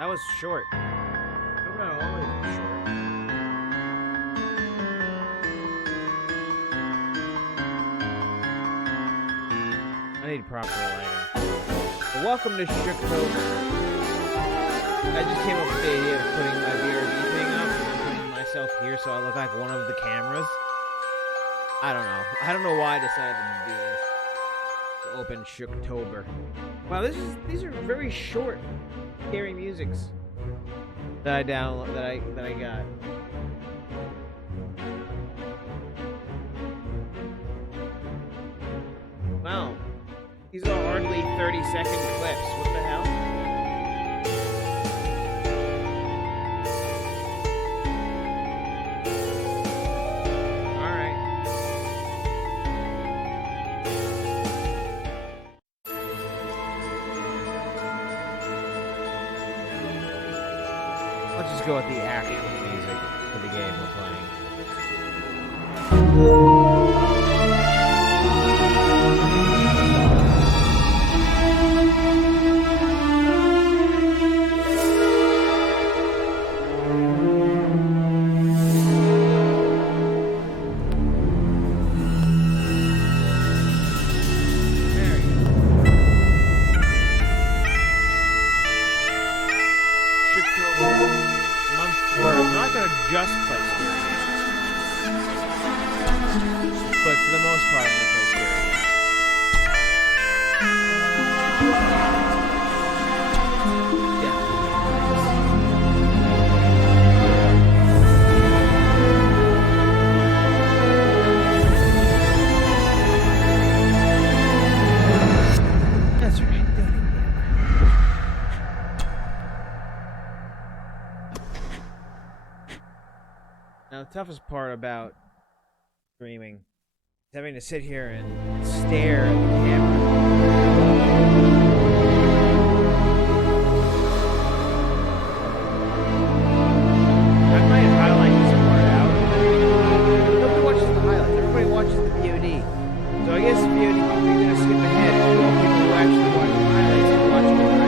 That was short. How about always be short? I need proper lighting. Well, welcome to Shooktober. I just came up with the idea of putting my BRB thing up and putting myself here so I look like one of the cameras. I don't know. I don't know why I decided to do this. To open Shooktober. Wow, these are very short, scary musics that I got. Wow, these are hardly 30-second clips. What the hell? Let's just go with the actual music for the game we're playing. Just play scary games. But for the most part, I'm gonna play scary games. That's right. Now, the toughest part about streaming is having to sit here and stare at the camera. I might highlight this part out. Nobody watches the highlights. Everybody watches the VOD. So I guess the VOD, you're going to skip ahead and all people who actually watch the highlights are watching the highlights.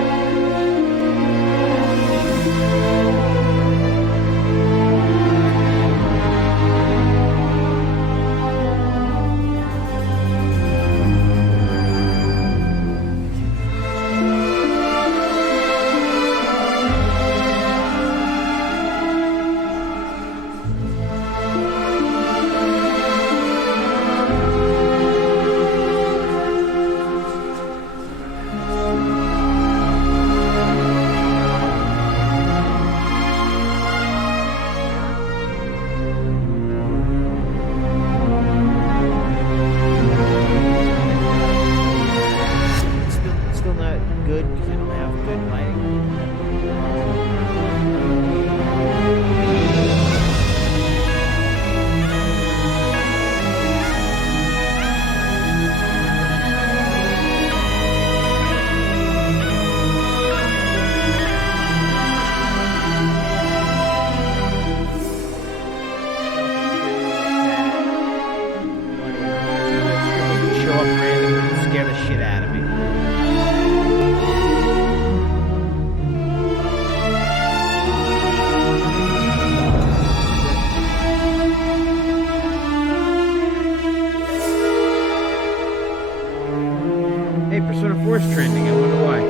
Trending, I wonder why.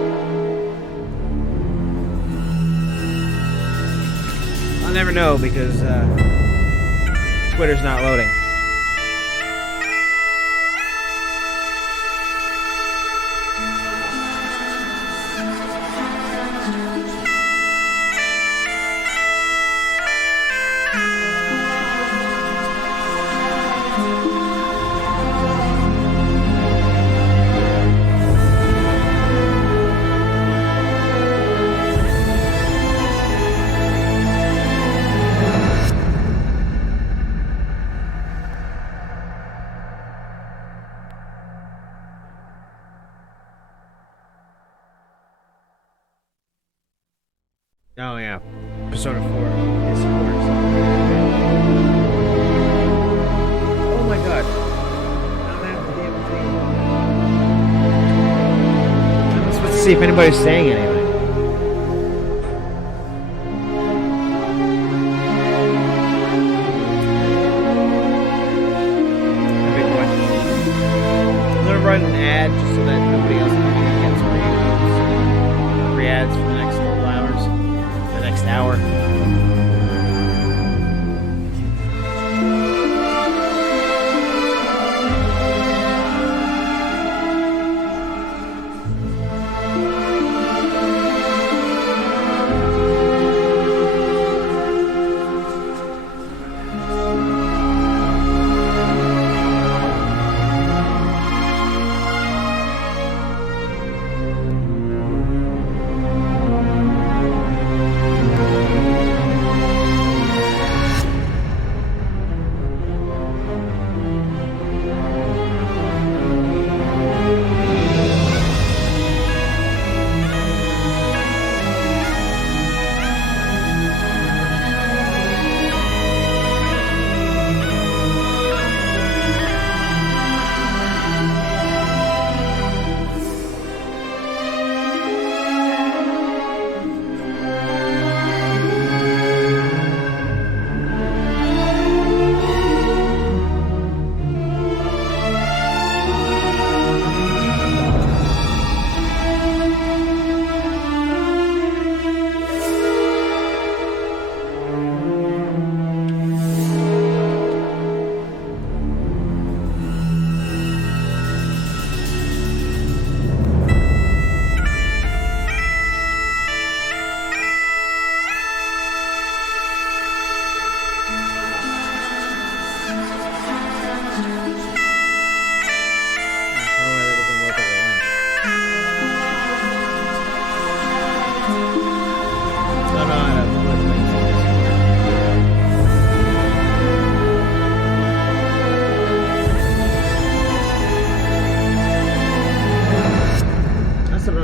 I'll never know because Twitter's not loading. Oh yeah, Persona 4 is sports. Oh my god. Let's see if anybody's saying anything.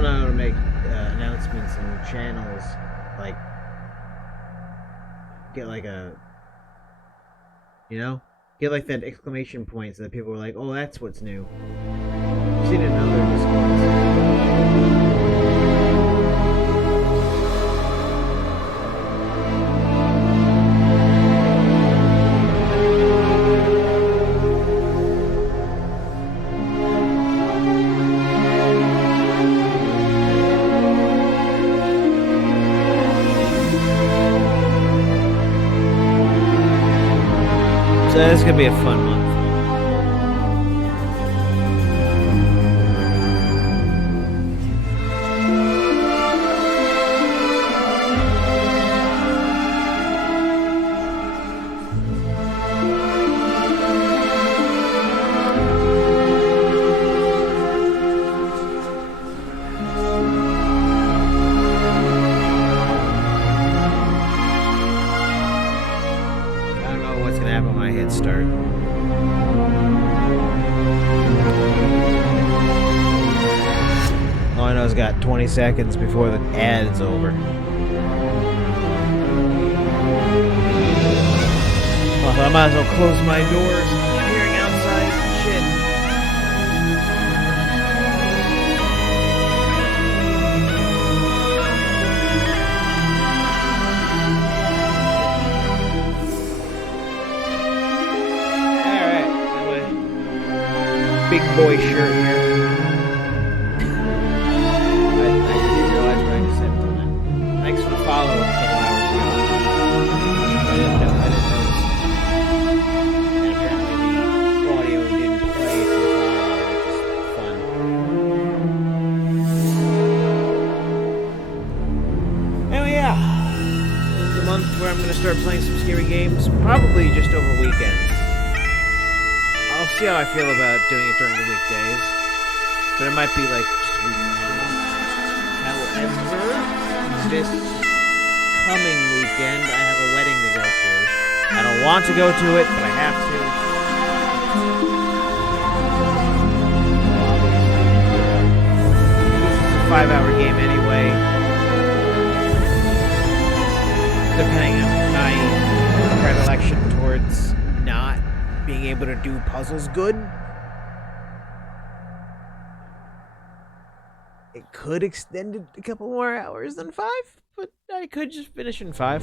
not able to make announcements and channels, like, get like a, get like that exclamation point so that people are like, oh, that's what's new. I've seen it in other Discords. So this is gonna be a fun month. Start. All I know is got 20 seconds before the ad is over. Well, I might as well close my doors. I'm not hearing outside shit. Big boy shirt here. I didn't realize what I just said until then. Thanks for the follow a couple hours ago. I didn't notice. And apparently the audio didn't play for the follow, which is fun. Anyway, yeah. This is the month where I'm going to start playing some scary games, probably just over weekends. I'll see how I feel about doing it during the weekdays, but it might be like just a weekend. However, this coming weekend I have a wedding to go to. I don't want to go to it, but I have to. This is a 5-hour game anyway. Depending on my predilection towards not being able to do puzzles good. It could extend it a couple more hours than 5, but I could just finish in 5.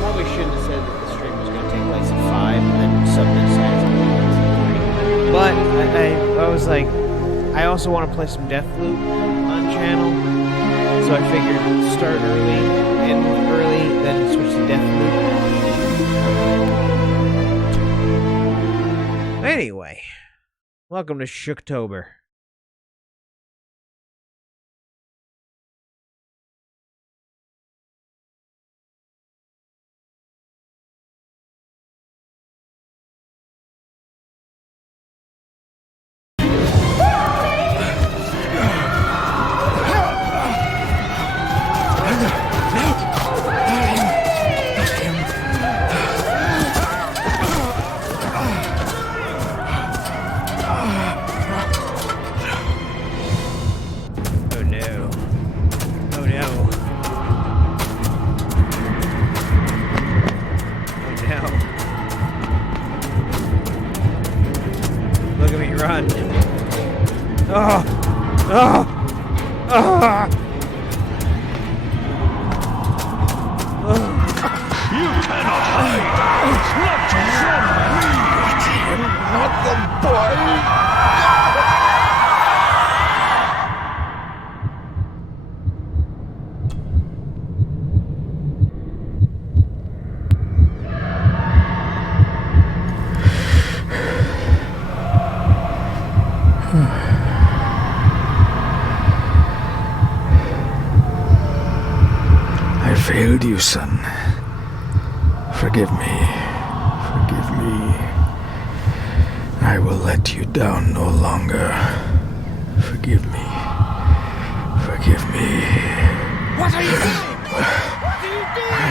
Probably shouldn't have said that the stream was going to take place at 5 and then suddenly decided to take place at 3. But I was like, I also want to play some Deathloop on channel, so I figured start early, end early, then switch to Deathloop. Anyway, welcome to Shooktober. Run. Oh! Oh! Oh! You cannot hide! Not from me! Not the boy! I failed you, son. Forgive me. Forgive me. I will let you down no longer. Forgive me. Forgive me. What are you doing? What are you doing?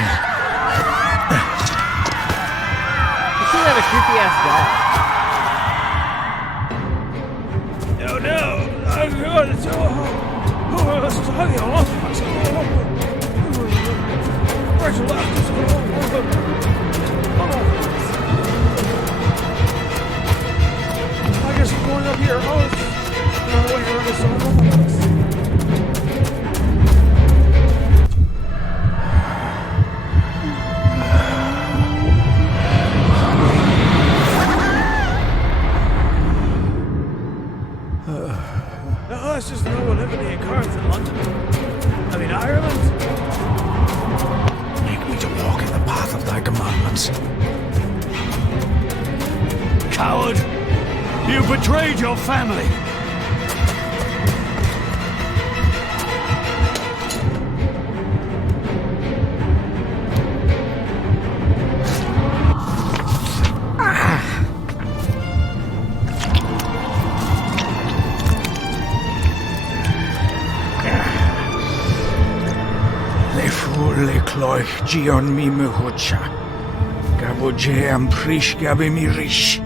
You see that a creepy ass dog? your host. Where are the songs? It's just normal living in cars in London. I mean, Ireland. Make me to walk in the path of thy commandments. Coward! You betrayed your family! Le cloich gion mi muhucha. Gaboje am prish gabi mi rish.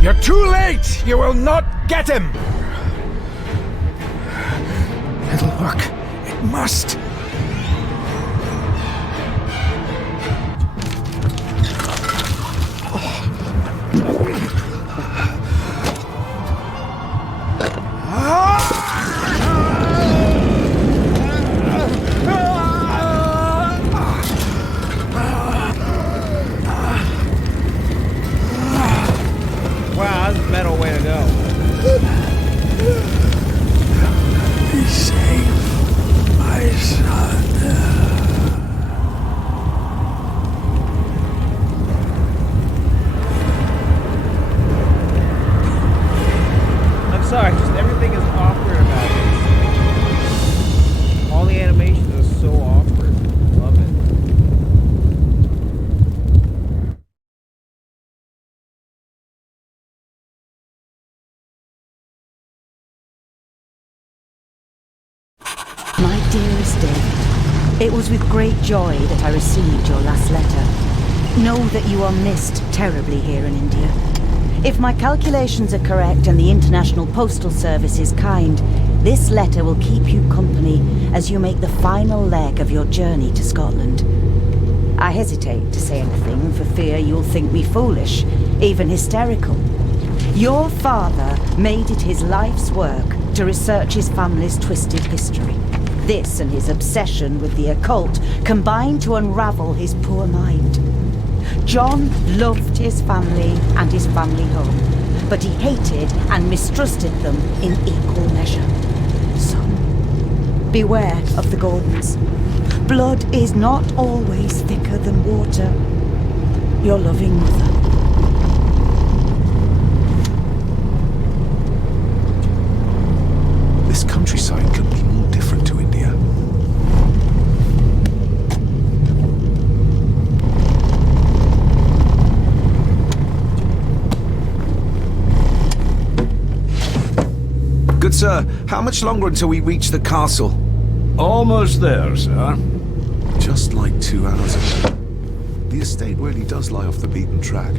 You're too late! You will not get him! It'll work. It must. Sorry, just everything is awkward about it. All the animations are so awkward. Love it. My dearest David, it was with great joy that I received your last letter. Know that you are missed terribly here in India. If my calculations are correct and the International Postal Service is kind, this letter will keep you company as you make the final leg of your journey to Scotland. I hesitate to say anything for fear you'll think me foolish, even hysterical. Your father made it his life's work to research his family's twisted history. This and his obsession with the occult combined to unravel his poor mind. John loved his family and his family home, but he hated and mistrusted them in equal measure. So, beware of the Gordons. Blood is not always thicker than water. Your loving mother. This countryside couldn't be more different to India. Good sir, how much longer until we reach the castle? Almost there, sir. Just like 2 hours ago. The estate really does lie off the beaten track.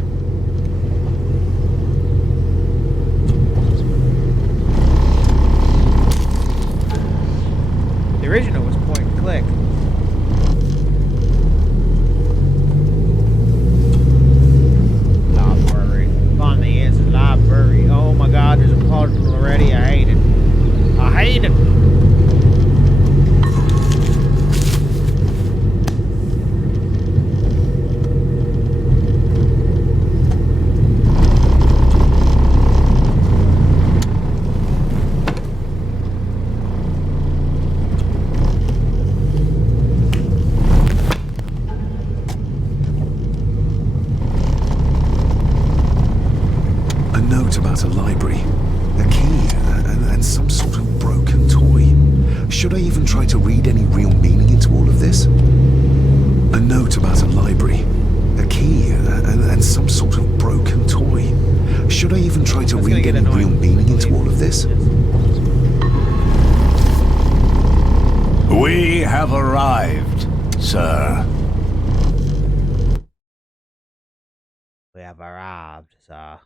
The original was point and click. Library. Find the answer. Library. Oh my god, there's a puzzle already. I hate it. I hate it. A note about a library, a key, and some sort of broken toy. Should I even try to read any real meaning into all of this? A note about a library, a key, and some sort of broken toy. Should I even try to read any real meaning into all of this? We have arrived, sir. We have arrived, sir.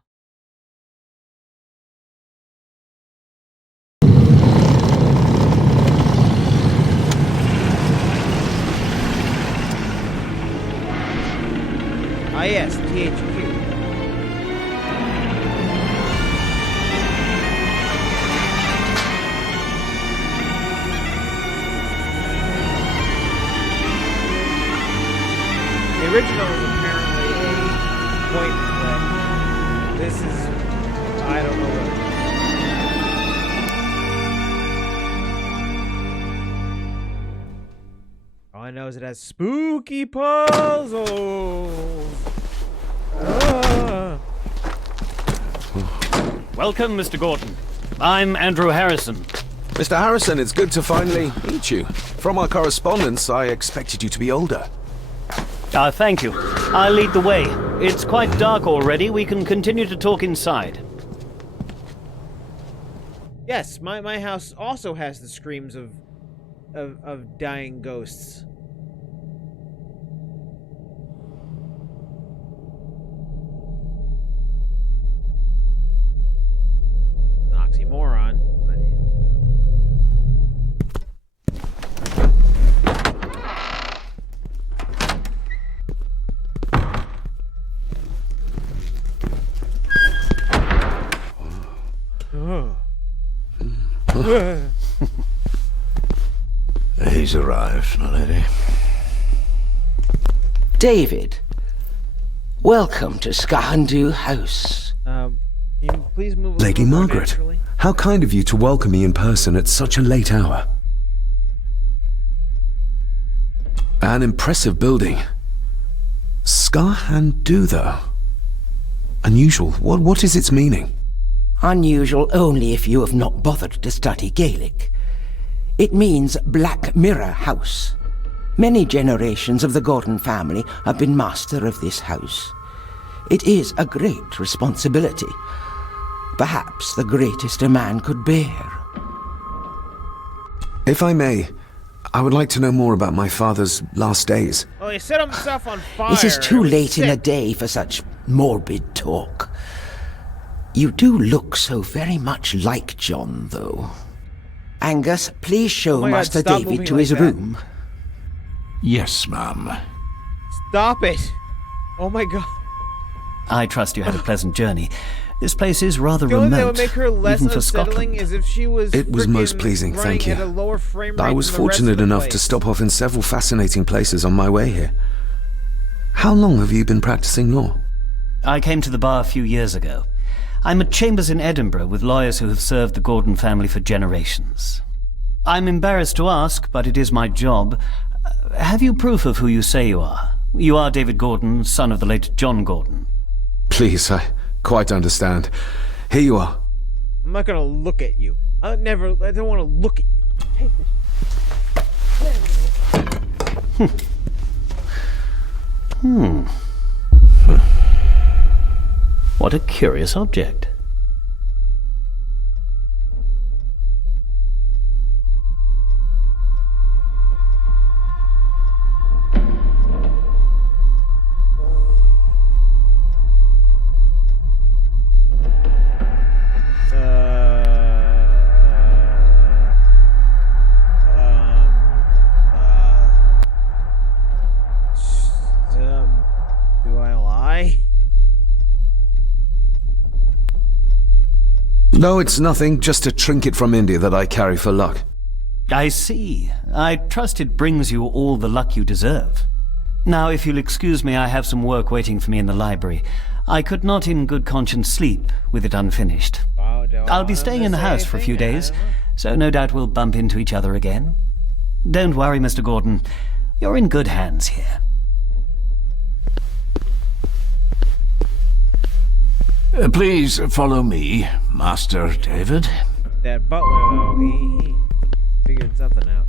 Ah yes, THQ. original was apparently a point clip. This is, I don't know what. All I know is it has spooky puzzles. Ah. Welcome, Mr. Gordon. I'm Andrew Harrison. Mr. Harrison, it's good to finally meet you. From our correspondence, I expected you to be older. Thank you. I'll lead the way. It's quite dark already. We can continue to talk inside. Yes, my house also has the screams of dying ghosts. Oxymoron. He's arrived, my lady. David, welcome to Skahandu House. Can you please move a Lady little more Margaret, naturally? how kind of you to welcome me in person at such a late hour. An impressive building. Skahandu, though. Unusual. What is its meaning? Unusual only if you have not bothered to study Gaelic. It means Black Mirror House. Many generations of the Gordon family have been master of this house. It is a great responsibility. Perhaps the greatest a man could bear. If I may, I would like to know more about my father's last days. Oh, he set himself on fire. It is too It was late in the sick. day for such morbid talk. You do look so very much like John, though. Angus, please show Oh my God, Master stop David moving to like his that. room. Yes, ma'am. Stop it! Oh my God. I trust you had a pleasant journey. This place is rather The only thing that remote, would make her less even for unsettling Scotland. is if she was. It was most frickin' pleasing, running thank you. At a lower frame rate I was than the rest of fortunate the enough to place. stop off in several fascinating places on my way here. How long have you been practicing law? I came to the bar a few years ago. I'm at chambers in Edinburgh with lawyers who have served the Gordon family for generations. I'm embarrassed to ask, but it is my job. Have you proof of who you say you are? You are David Gordon, son of the late John Gordon. Please, I quite understand. Here you are. I'm not gonna look at you. I don't want to look at you. Take this. What a curious object. Do I lie? No, it's nothing. Just a trinket from India that I carry for luck. I see. I trust it brings you all the luck you deserve. Now, if you'll excuse me, I have some work waiting for me in the library. I could not in good conscience sleep with it unfinished. Oh, do I I'll be want staying him in to the say house for a few anything? I days, don't know. so no doubt we'll bump into each other again. Don't worry, Mr. Gordon. You're in good hands here. Please follow me, Master David. That butler, he figured something out.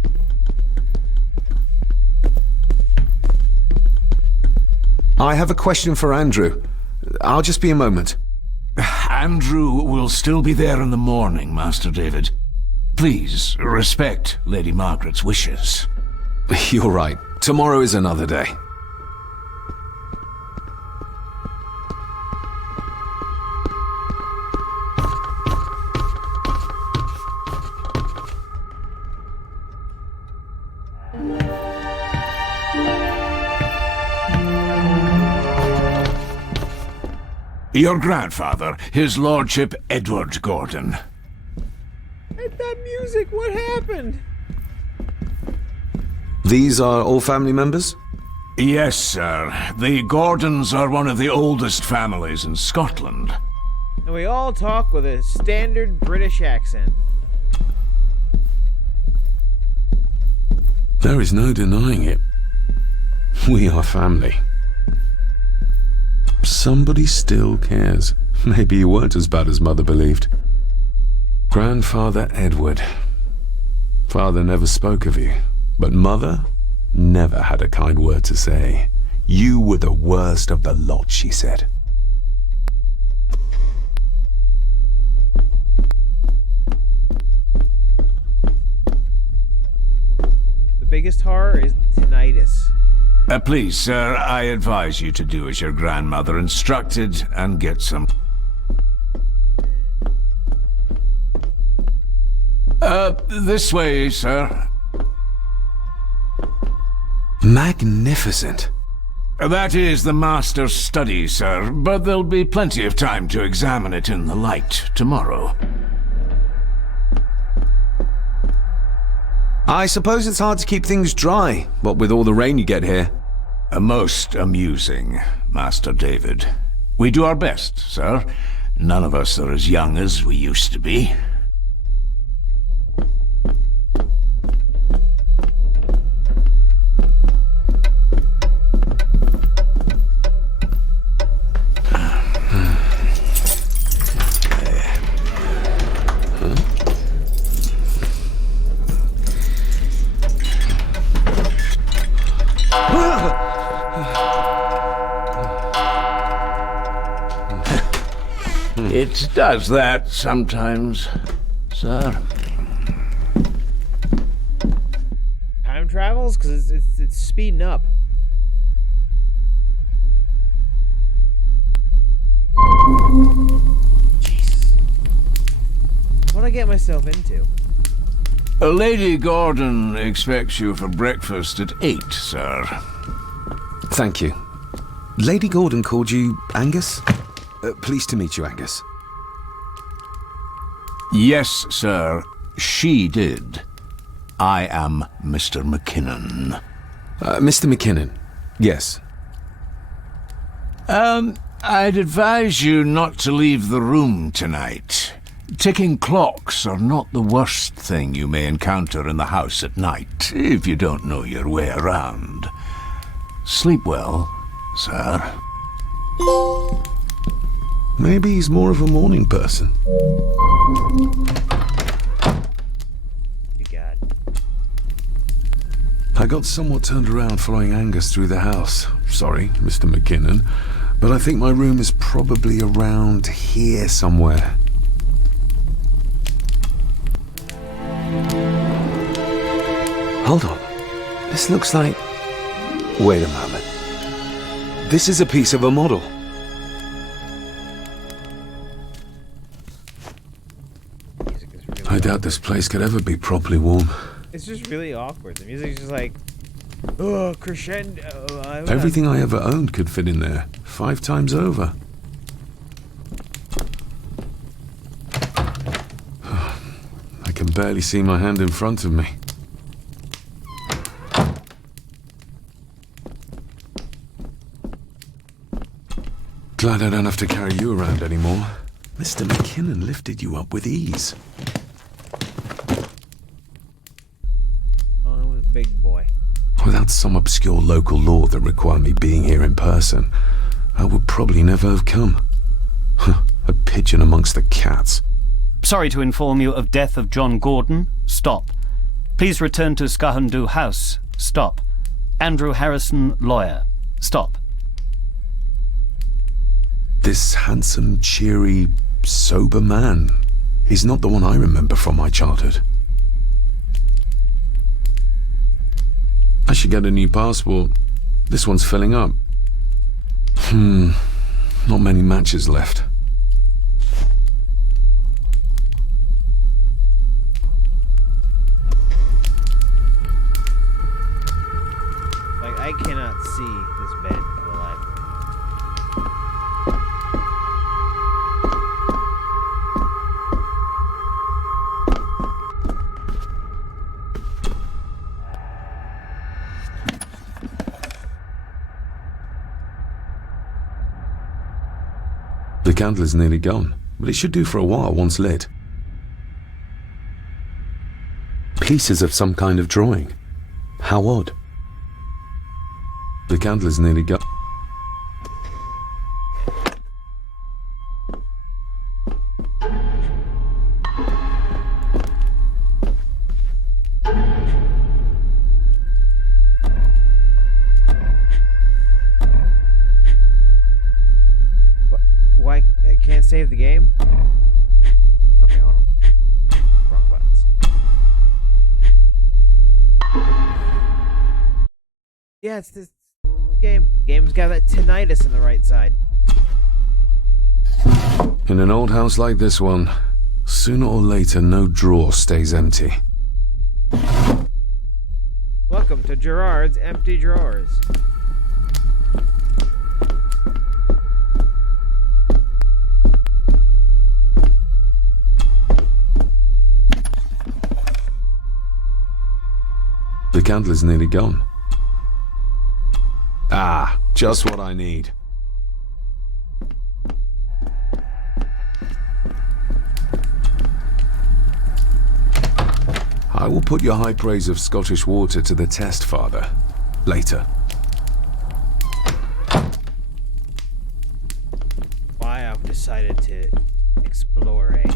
I have a question for Andrew. I'll just be a moment. Andrew will still be there in the morning, Master David. Please respect Lady Margaret's wishes. You're right. Tomorrow is another day. Your grandfather, his lordship Edward Gordon. That music, what happened? These are all family members? Yes, sir. The Gordons are one of the oldest families in Scotland. And we all talk with a standard British accent. There is no denying it. We are family. Somebody still cares. Maybe you weren't as bad as Mother believed. Grandfather Edward. Father never spoke of you, but Mother never had a kind word to say. You were the worst of the lot, she said. The biggest horror is tinnitus. Please, sir, I advise you to do as your grandmother instructed and get some... this way, sir. Magnificent. That is the master's study, sir, but there'll be plenty of time to examine it in the light tomorrow. I suppose it's hard to keep things dry, what with all the rain you get here. Most amusing, Master David. We do our best, sir. None of us are as young as we used to be. It does that sometimes, sir. Time travels? Because it's speeding up. Jesus. What'd I get myself into? Lady Gordon expects you for breakfast at 8, sir. Thank you. Lady Gordon called you Angus? Pleased to meet you, Angus. Yes, sir. She did. I am Mr. McKinnon. Mr. McKinnon. Yes. I'd advise you not to leave the room tonight. Ticking clocks are not the worst thing you may encounter in the house at night, if you don't know your way around. Sleep well, sir. Maybe he's more of a morning person. Good God. I got somewhat turned around following Angus through the house. Sorry, Mr. McKinnon, but I think my room is probably around here somewhere. Hold on. This looks like... Wait a moment. This is a piece of a model. Music is really I doubt this place could ever be properly warm. It's just really awkward. The music's just like, oh, crescendo. Everything I ever owned could fit in there, 5 times over. I can barely see my hand in front of me. Glad I don't have to carry you around anymore. Mr. McKinnon lifted you up with ease. Oh, it was a big boy. Without some obscure local law that required me being here in person, I would probably never have come. A pigeon amongst the cats. Sorry to inform you of death of John Gordon. Stop. Please return to Skahandu House. Stop. Andrew Harrison, lawyer. Stop. This handsome, cheery, sober man is not the one I remember from my childhood. I should get a new passport. This one's filling up. Not many matches left. Like, I cannot see this bed in the library. The candle is nearly gone, but it should do for a while once lit. Pieces of some kind of drawing. How odd. The candle is nearly gone. Why? I can't save the game? Okay, hold on. Wrong buttons. Yeah, it's this game. Game's got that tinnitus on the right side. In an old house like this one, sooner or later no drawer stays empty. Welcome to Gerard's Empty Drawers. The candle is nearly gone. Ah, just what I need. I will put your high praise of Scottish water to the test, Father. Later. Why I've decided to explore a...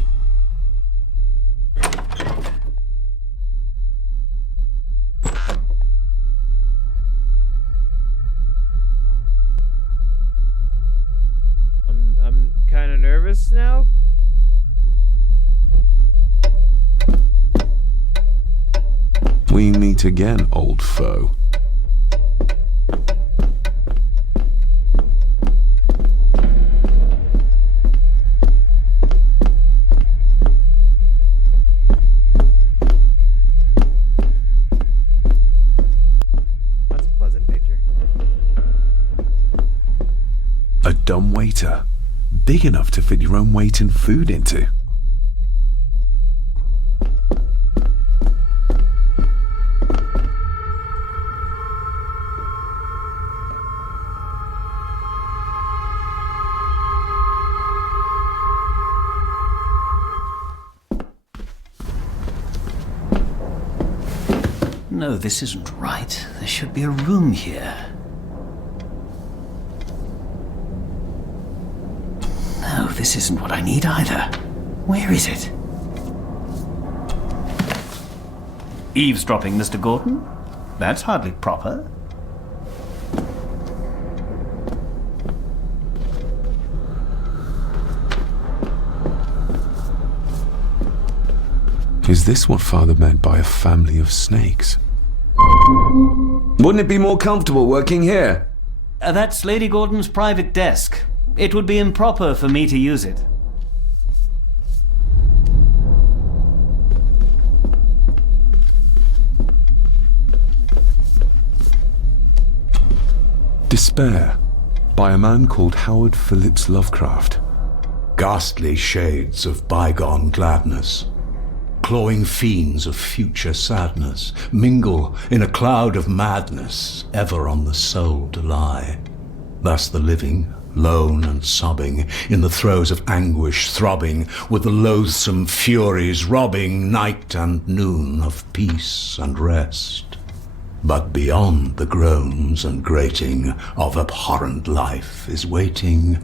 I'm kind of nervous now. We meet again, old foe. That's a pleasant picture. A dumb waiter. Big enough to fit your own weight and food into. No, this isn't right. There should be a room here. No, this isn't what I need either. Where is it? Eavesdropping, Mr. Gordon? That's hardly proper. Is this what Father meant by a family of snakes? Wouldn't it be more comfortable working here? That's Lady Gordon's private desk. It would be improper for me to use it. Despair, by a man called Howard Phillips Lovecraft. Ghastly shades of bygone gladness, clawing fiends of future sadness, mingle in a cloud of madness, ever on the soul to lie. Thus the living, lone and sobbing, in the throes of anguish throbbing, with the loathsome furies robbing night and noon of peace and rest. But beyond the groans and grating of abhorrent life is waiting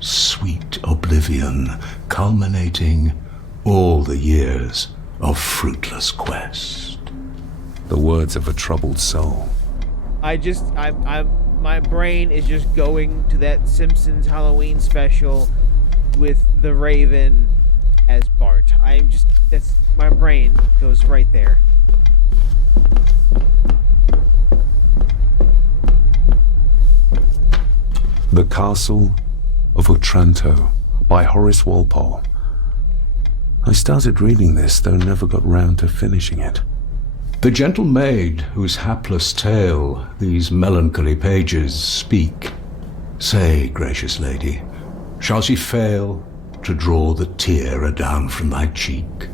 sweet oblivion, culminating all the years of fruitless quest. The words of a troubled soul. My brain is just going to that Simpsons Halloween special with the Raven as Bart. My brain goes right there. The Castle of Otranto by Horace Walpole. I started reading this, though never got round to finishing it. The gentle maid whose hapless tale these melancholy pages speak, say, gracious lady, shall she fail to draw the tear adown from thy cheek?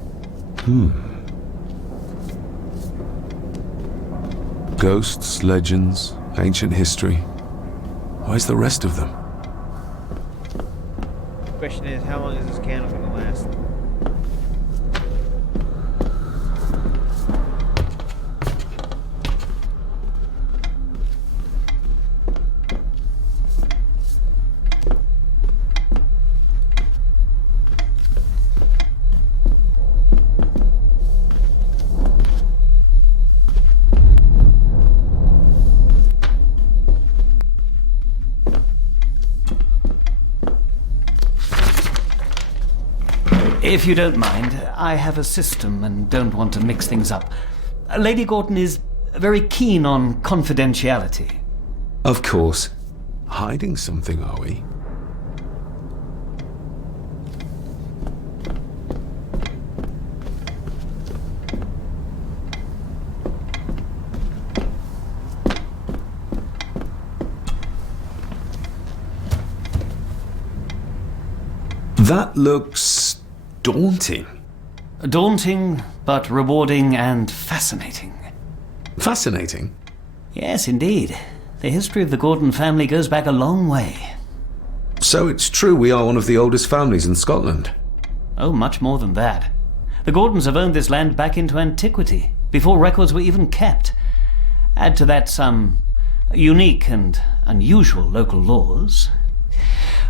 Ghosts, legends, ancient history. Where's the rest of them? Question is, how long is this candle gonna last? If you don't mind, I have a system and don't want to mix things up. Lady Gordon is very keen on confidentiality. Of course. Hiding something, are we? That looks daunting. Daunting, but rewarding and fascinating. Fascinating? Yes, indeed. The history of the Gordon family goes back a long way. So it's true we are one of the oldest families in Scotland. Oh, much more than that. The Gordons have owned this land back into antiquity, before records were even kept. Add to that some unique and unusual local laws.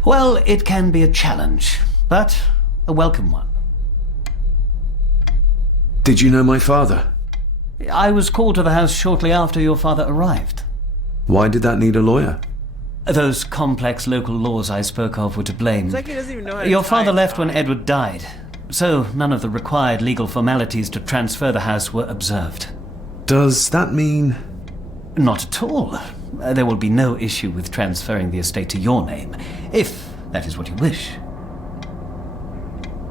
Well, it can be a challenge, but a welcome one. Did you know my father? I was called to the house shortly after your father arrived. Why did that need a lawyer? Those complex local laws I spoke of were to blame. It's like he doesn't even know how to Your tie father a left tie. when Edward died, so none of the required legal formalities to transfer the house were observed. Does that mean... Not at all. There will be no issue with transferring the estate to your name, if that is what you wish.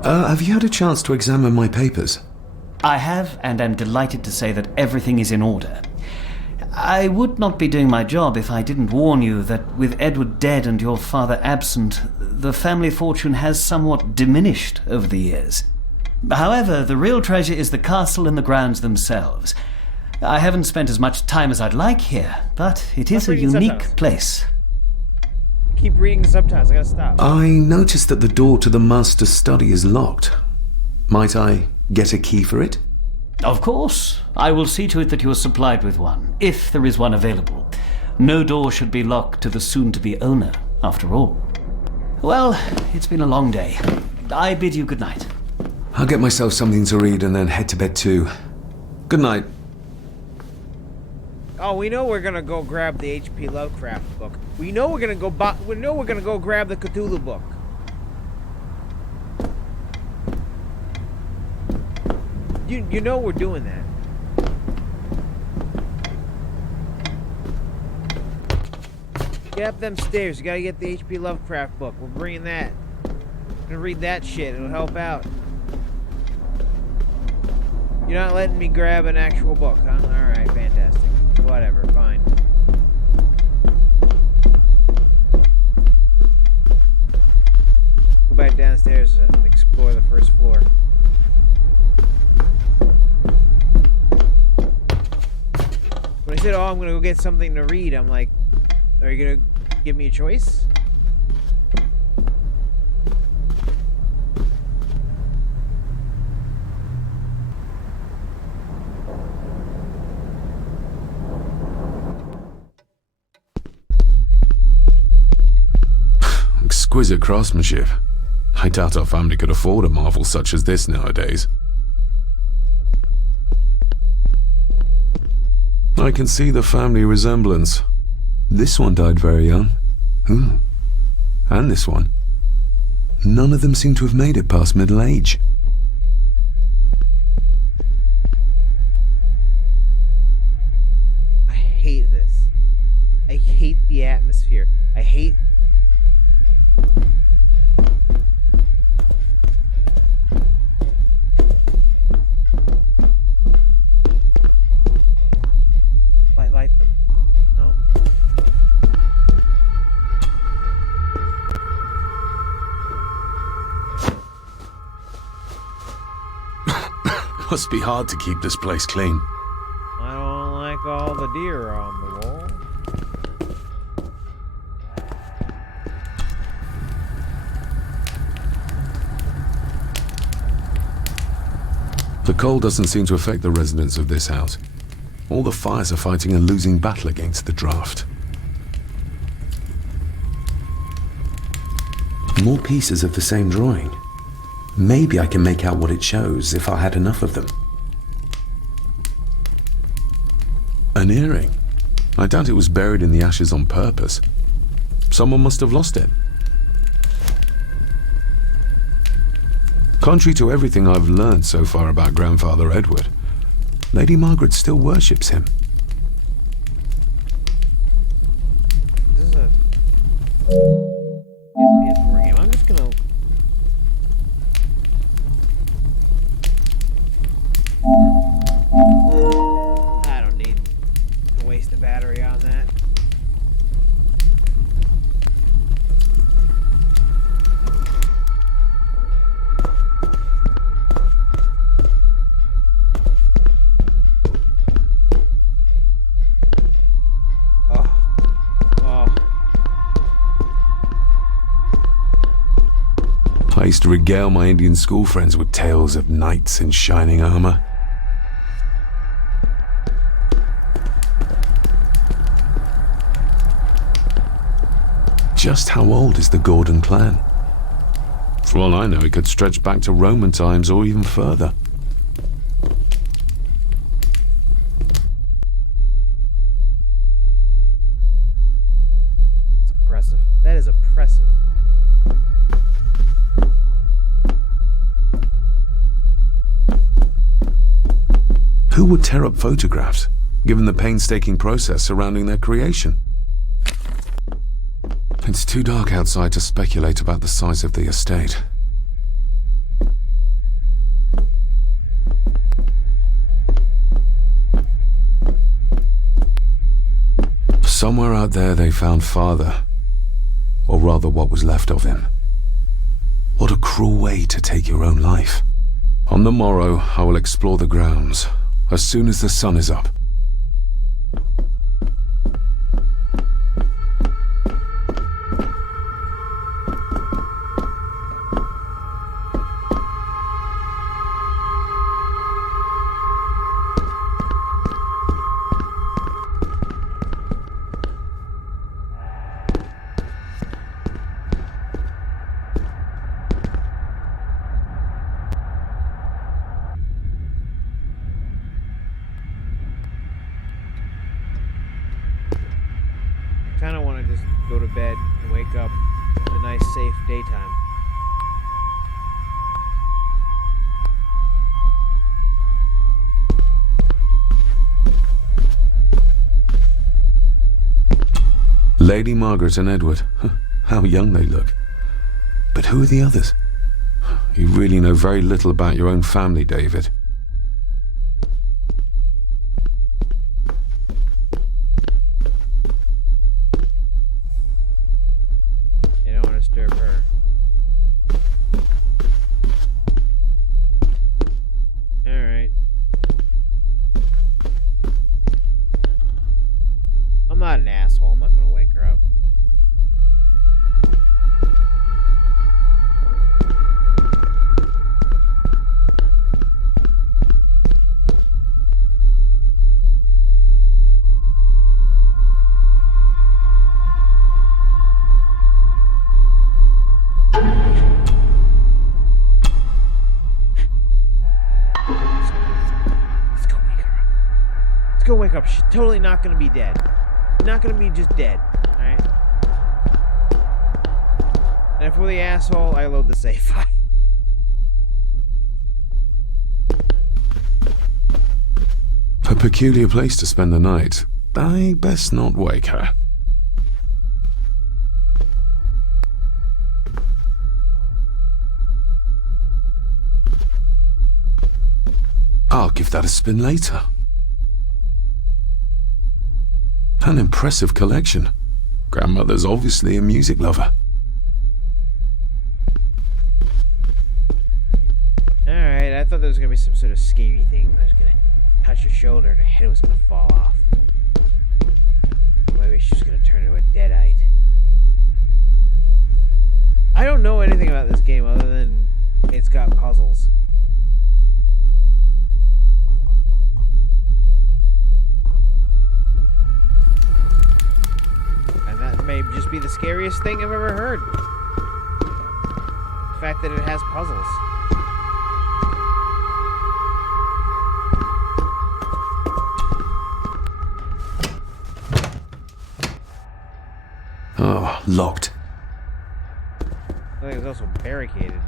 have you had a chance to examine my papers? I have, and am delighted to say that everything is in order. I would not be doing my job if I didn't warn you that with Edward dead and your father absent, the family fortune has somewhat diminished over the years. However, the real treasure is the castle and the grounds themselves. I haven't spent as much time as I'd like here, but it is Stop a reading unique subtitles. place. Keep reading the subtitles. I gotta stop. I noticed that the door to the master's study is locked. Might I get a key for it? Of course. I will see to it that you are supplied with one, if there is one available. No door should be locked to the soon-to-be owner, after all. Well, it's been a long day. I bid you good night. I'll get myself something to read and then head to bed too. Good night. Oh, we know we're gonna go grab the H.P. Lovecraft book. We know we're gonna go. We know we're gonna go grab the Cthulhu book. You know we're doing that. Get up them stairs. You gotta get the H.P. Lovecraft book. We're bringing that. We're gonna read that shit. It'll help out. You're not letting me grab an actual book, huh? Alright, fantastic. Whatever, fine. Go back downstairs and explore the first floor. When I said, oh, I'm gonna go get something to read, I'm like, are you gonna give me a choice? Exquisite craftsmanship. I doubt our family could afford a marvel such as this nowadays. I can see the family resemblance. This one died very young. And this one. None of them seem to have made it past middle age. I hate this. I hate the atmosphere. I hate... Light them. No. Must be hard to keep this place clean. I don't like all the deer on the wall. The cold doesn't seem to affect the residents of this house. All the fires are fighting a losing battle against the draft. More pieces of the same drawing. Maybe I can make out what it shows if I had enough of them. An earring. I doubt it was buried in the ashes on purpose. Someone must have lost it. Contrary to everything I've learned so far about Grandfather Edward, Lady Margaret still worships him. This is a PS4 game. I'm just gonna. I don't need to waste a battery on that. I used to regale my Indian school friends with tales of knights in shining armor. Just how old is the Gordon clan? For all I know, it could stretch back to Roman times or even further. It's oppressive. That is oppressive. Who would tear up photographs, given the painstaking process surrounding their creation? It's too dark outside to speculate about the size of the estate. Somewhere out there they found Father, or rather what was left of him. What a cruel way to take your own life. On the morrow, I will explore the grounds, as soon as the sun is up. I kind of want to just go to bed and wake up in a nice, safe daytime. Lady Margaret and Edward. How young they look. But who are the others? You really know very little about your own family, David. You don't want to disturb her. Alright. I'm not an asshole. I'm not going to wake her up. Let's go wake her up. She's totally not going to be dead. Not going to be just dead. Alright? And if we're the asshole, I load the safe file. A peculiar place to spend the night. I best not wake her. I'll give that a spin later. An impressive collection. Grandmother's obviously a music lover. Alright, I thought there was going to be some sort of scary thing. I was going to touch her shoulder and her head was going to fall off. Maybe she was going to turn into a deadite. I don't know anything about this game other than it's got puzzles. must be the scariest thing I've ever heard. The fact that it has puzzles. Oh, locked. I think it's also barricaded.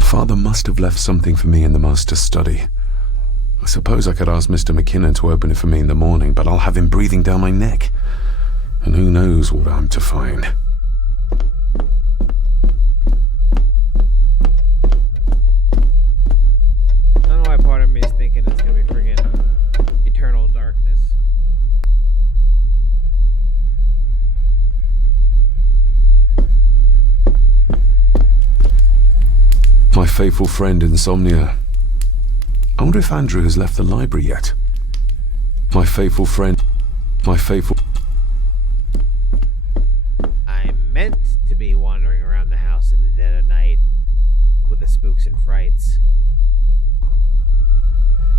Father must have left something for me in the master's study. I suppose I could ask Mr. McKinnon to open it for me in the morning, but I'll have him breathing down my neck. And who knows what I'm to find. I don't know why part of me is thinking it's gonna be friggin' eternal darkness. My faithful friend Insomnia. I wonder if Andrew has left the library yet. My faithful friend. I meant to be wandering around the house in the dead of night with the spooks and frights.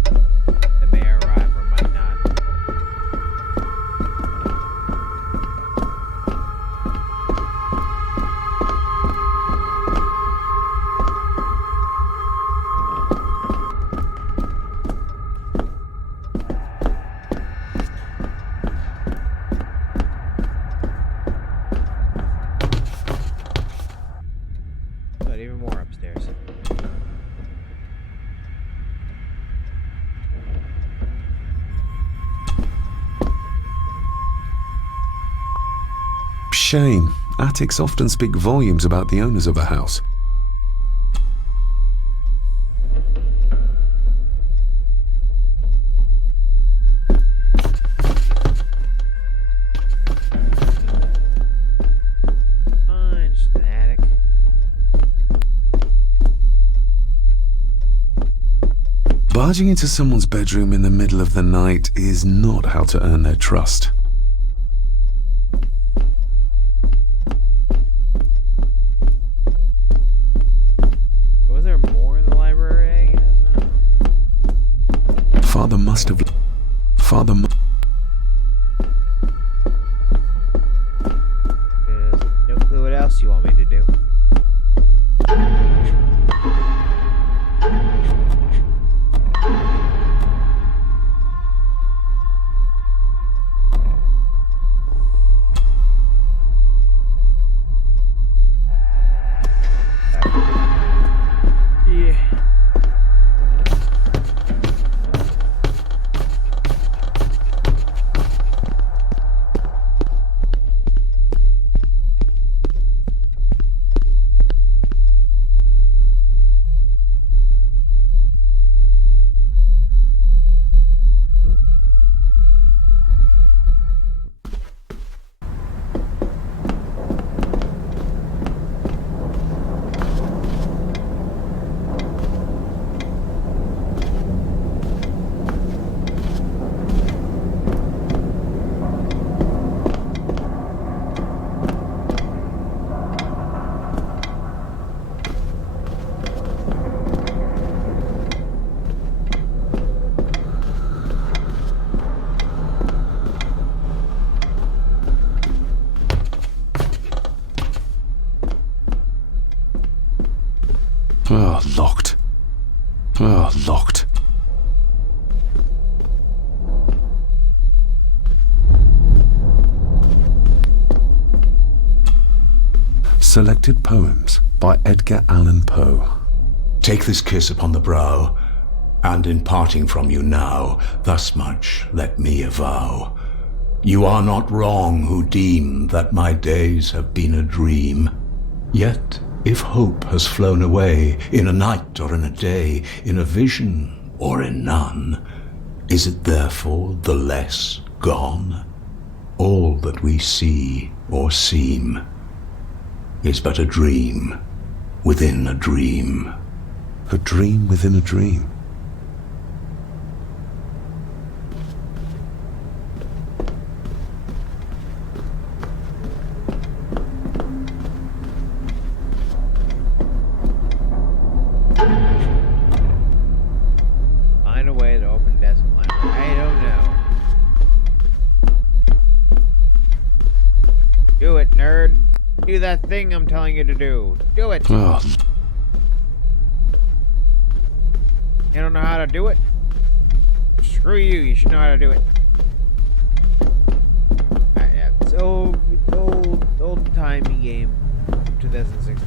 They may arrive or might not. But even more upstairs. Shame. Attics often speak volumes about the owners of a house. Fine, just an attic. Barging into someone's bedroom in the middle of the night is not how to earn their trust. Was there more in the library, I guess? Father must have... There's no clue what else you want me to do. Yeah. Ah, locked. Ah, locked. Selected poems by Edgar Allan Poe. Take this kiss upon the brow, and in parting from you now, thus much let me avow. You are not wrong who deem that my days have been a dream. Yet, if hope has flown away, in a night or in a day, in a vision or in none, is it therefore the less gone? All that we see or seem is but a dream within a dream. A dream within a dream. Find a way to open Desert Line. I don't know. Do it, nerd. Do that thing I'm telling you to do. Do it. Ah, You don't know how to do it? Screw you. You should know how to do it. Yeah, it's old timey game from 2016.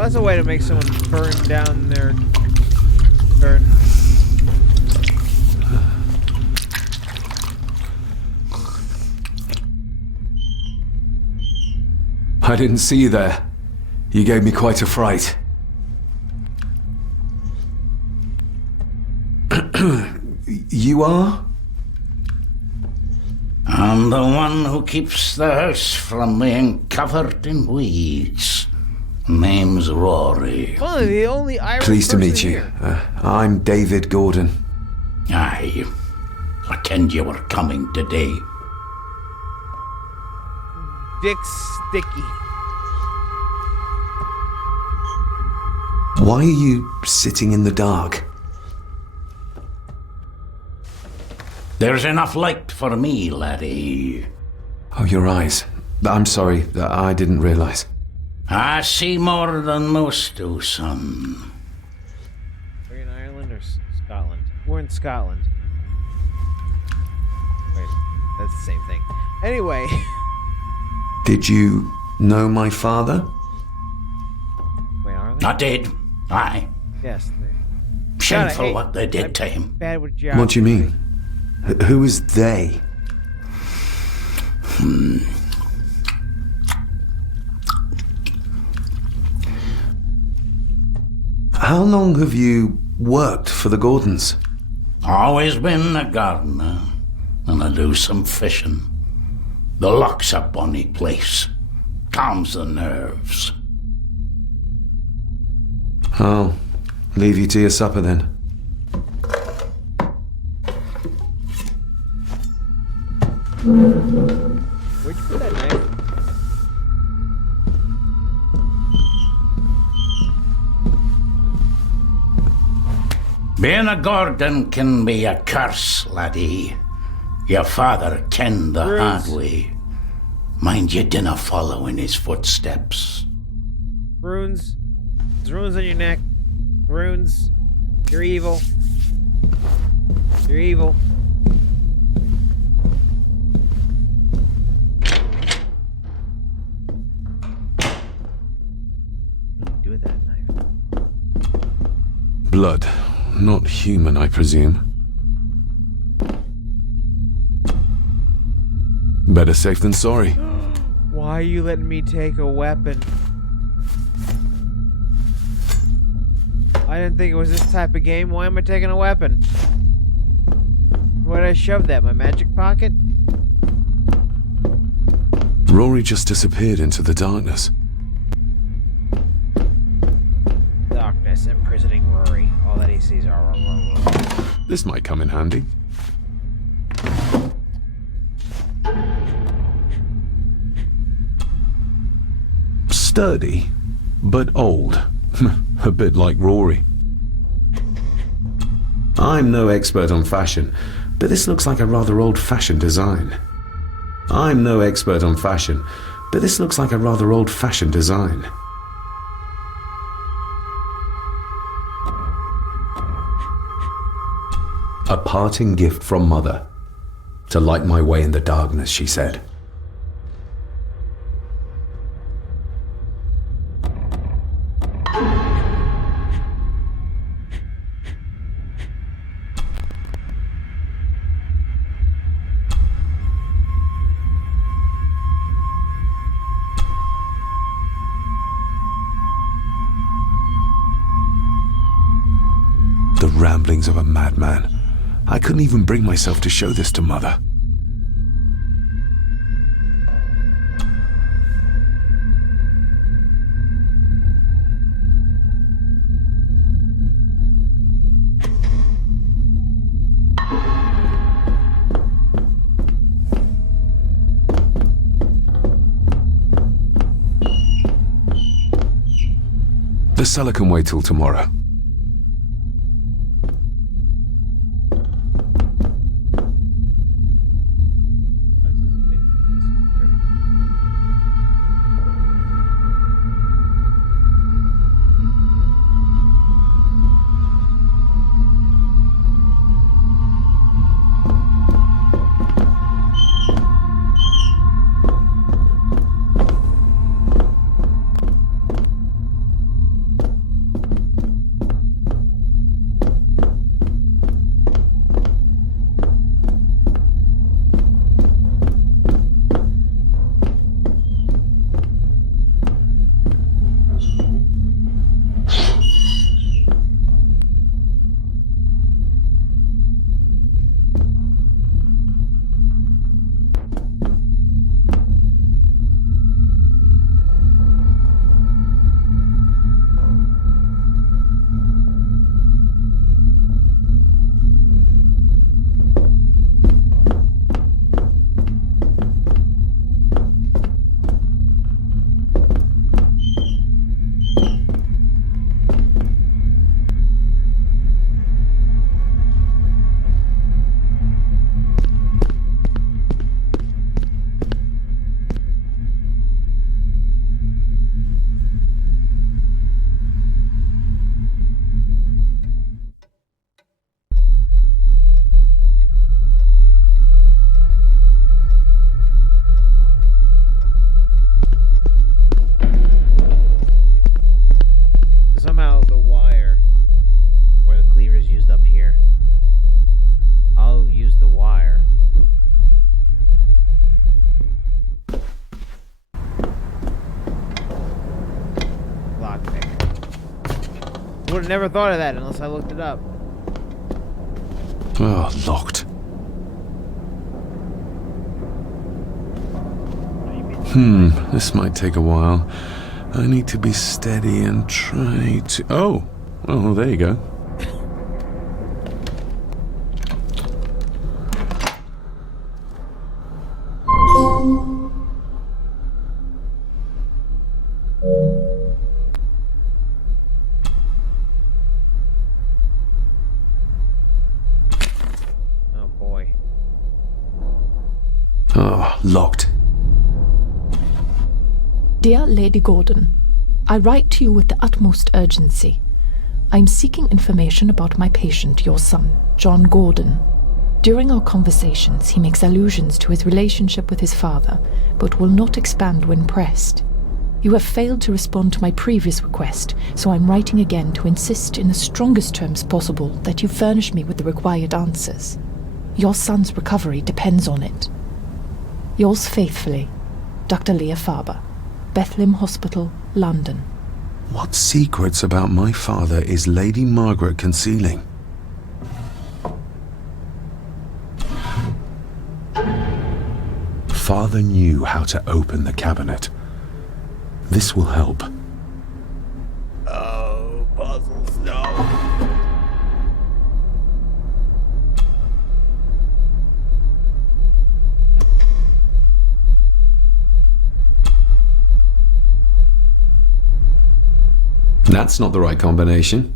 Well, that's a way to make someone burn down their... burn... I didn't see you there. You gave me quite a fright. You are? I'm the one who keeps the house from being covered in weeds. Name's Rory. Well, the only Irish Pleased to person meet you. here. I'm David Gordon. Aye. I kenned you were coming today. Dick Sticky. Why are you sitting in the dark? There's enough light for me, laddie. Oh, your eyes. I'm sorry, I didn't realize. I see more than most do, son. Are you in Ireland or Scotland? We're in Scotland. Wait, that's the same thing. Anyway. Did you know my father? Wait, are they? I did. Aye. Yes. Shameful hey, what they did I'm to him. Bad with geography. What do you mean? Who is they? How long have you worked for the Gordons? Always been a gardener, and I do some fishing. The loch's a bonny place. Calms the nerves. I'll leave you to your supper then. Where'd you put that knife? Being a Gordon can be a curse, laddie. Your father kenned the hard way. Mind you dinna follow in his footsteps. Runes. There's runes on your neck. Runes. You're evil. You're evil. What do you do with that knife? Blood. Not human, I presume. Better safe than sorry. Why are you letting me take a weapon? I didn't think it was this type of game. Why am I taking a weapon? Where'd I shove that? My magic pocket? Rory just disappeared into the darkness. Darkness imprisoning Rory. All that he sees are This might come in handy. Sturdy, but old. A bit like Rory. I'm no expert on fashion, but this looks like a rather old-fashioned design. I'm no expert on fashion, but this looks like a rather old-fashioned design. A parting gift from Mother. To light my way in the darkness, she said. The ramblings of a madman. I couldn't even bring myself to show this to Mother. The cellar can wait till tomorrow. Would have never thought of that unless I looked it up. Oh, locked. This might take a while. I need to be steady and try to... Oh, well, there you go. Oh boy. Oh, locked. Dear Lady Gordon, I write to you with the utmost urgency. I am seeking information about my patient, your son, John Gordon. During our conversations, he makes allusions to his relationship with his father, but will not expand when pressed. You have failed to respond to my previous request, so I'm writing again to insist in the strongest terms possible that you furnish me with the required answers. Your son's recovery depends on it. Yours faithfully, Dr. Leah Farber, Bethlehem Hospital, London. What secrets about my father is Lady Margaret concealing? Father knew how to open the cabinet. This will help. Oh, puzzles, no. That's not the right combination.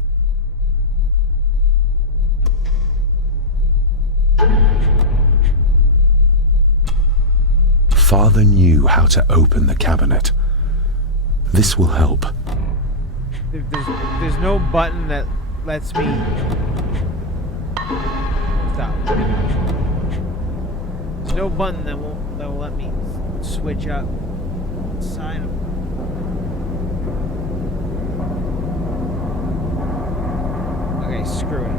Father knew how to open the cabinet. This will help. There's no button that lets me... Stop. There's no button that will let me switch up side of... Okay, screw it.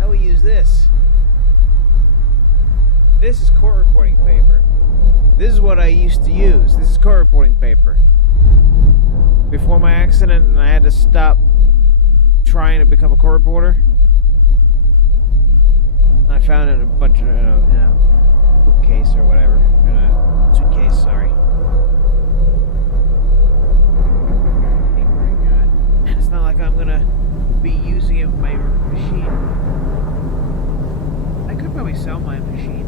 How we use this? This is court reporting paper. This is what I used to use. This is court reporting paper. Before my accident and I had to stop trying to become a court reporter, I found it in a bunch of, in a bookcase or whatever. In a suitcase, sorry. Paper I got. It's not like I'm gonna be using it with my machine. I could probably sell my machine.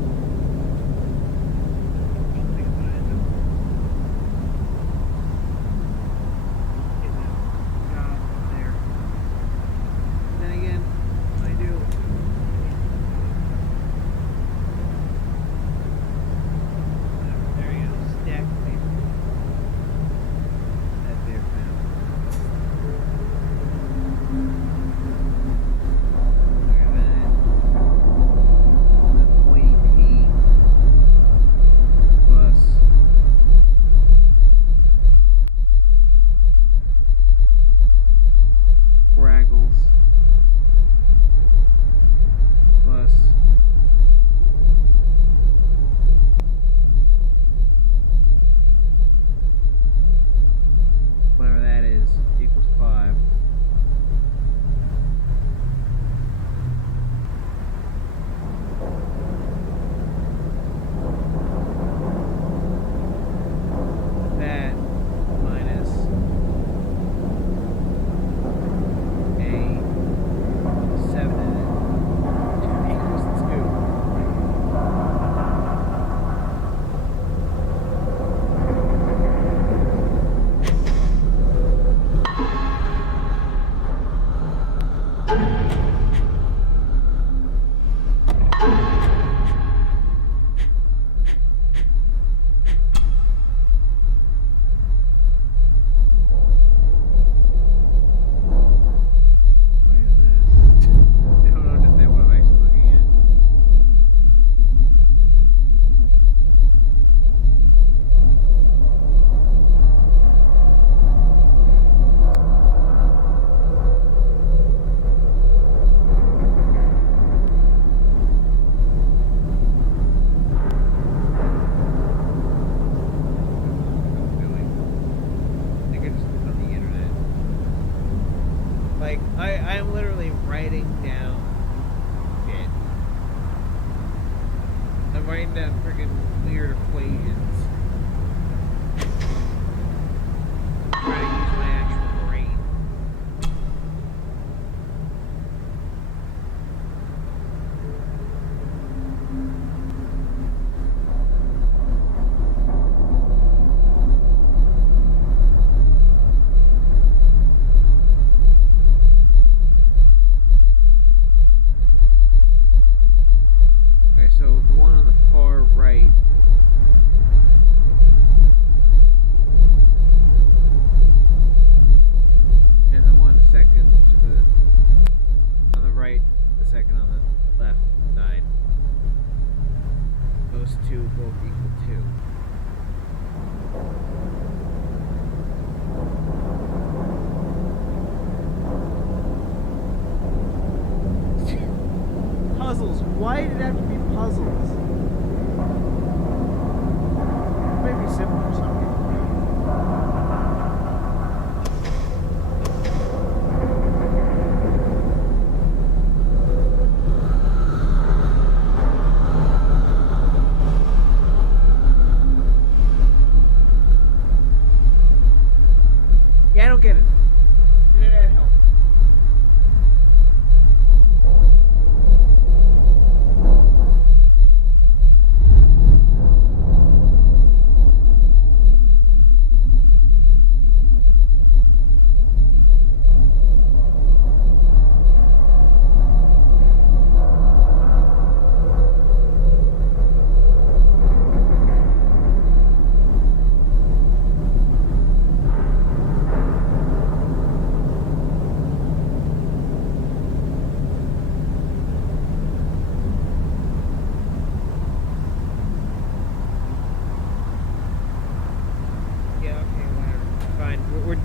into freaking weird equations. Trying to use my actual brain. Okay, so the one on the far right. And the one second to the on the right, the second on the left side. Those two both equal 2. Puzzles. Why did it have to be puzzles? Maybe simple for some people. Yeah, I don't get it. Did that help?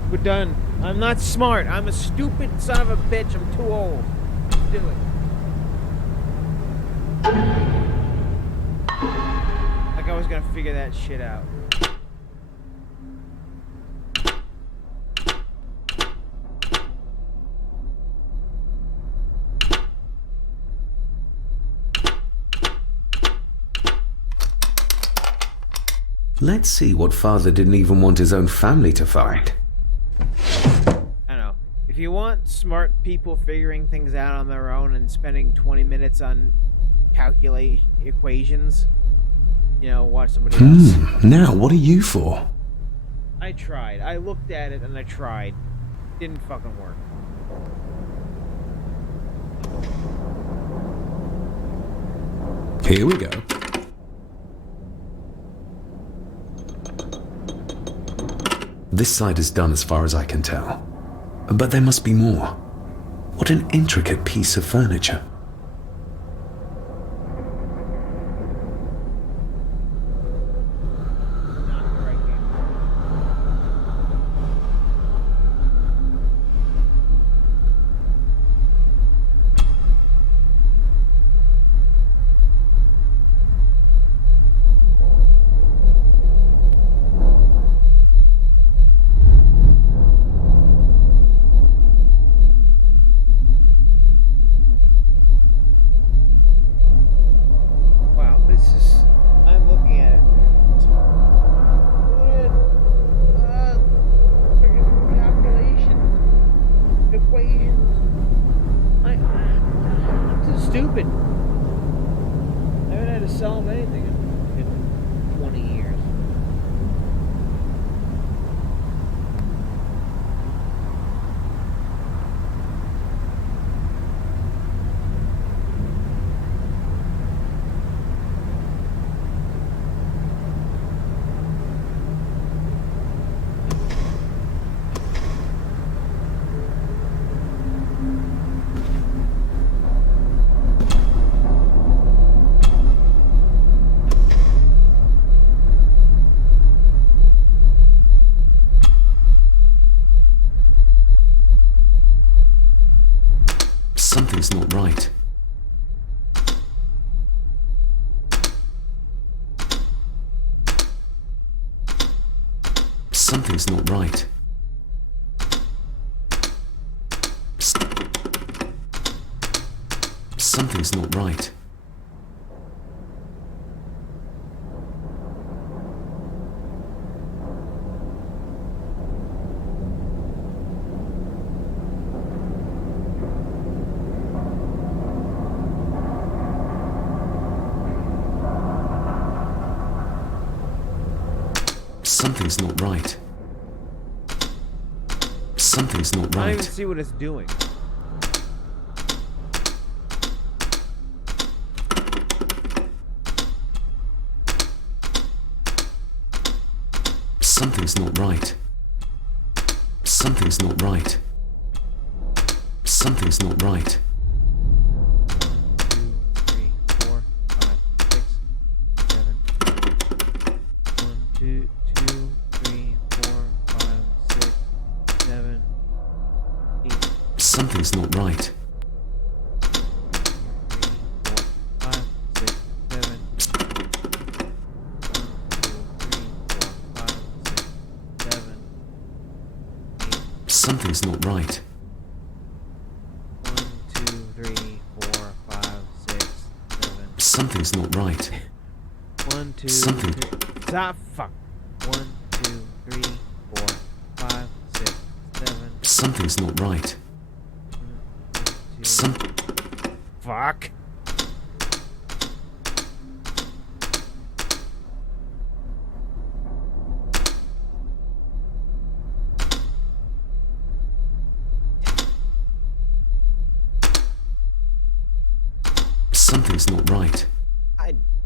We're done. I'm not smart. I'm a stupid son of a bitch. I'm too old to do it. Like I was gonna figure that shit out. Let's see what father didn't even want his own family to find. I know. If you want smart people figuring things out on their own and spending 20 minutes on calculate equations, you know, watch somebody else. Now, what are you for? I tried. I looked at it and I tried. Didn't fucking work. Here we go. This side is done as far as I can tell. But there must be more. What an intricate piece of furniture. Stupid. I haven't had to solve anything in 20 years. Something's not right. Something's not right. Something's not right. Something's not right. Something's not I don't right. even see what it's doing. Something's not right. Something's not right. Something's not right. 1, 2, 3, 4, 5, 6, 7. 1, 2, 3, 4, 5, 6, 7, 8. Something's not right. 1, 2, Something. 3. Stop. Fuck. 1, 2, 3, 4, 5, 6, 7. Something's not right. 1, 2. Fuck. Something's not right.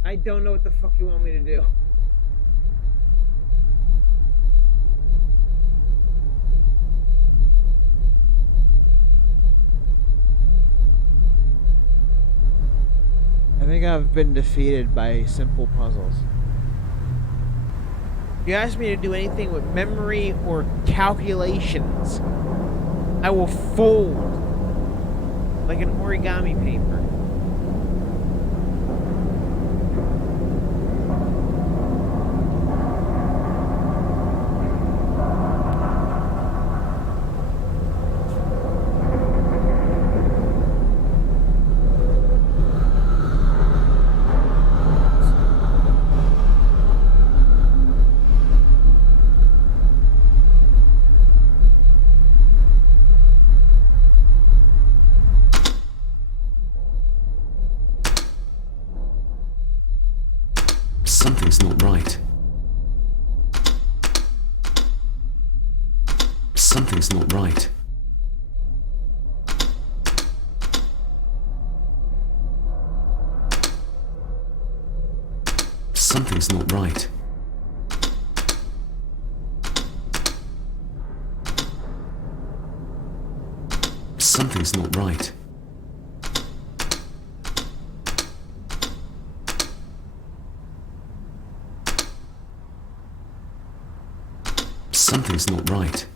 I don't know what the fuck you want me to do. I think I've been defeated by simple puzzles. If you ask me to do anything with memory or calculations, I will fold like an origami paper. Something's not right. Something's not right. Something's not right. Something's not right. Something's not right.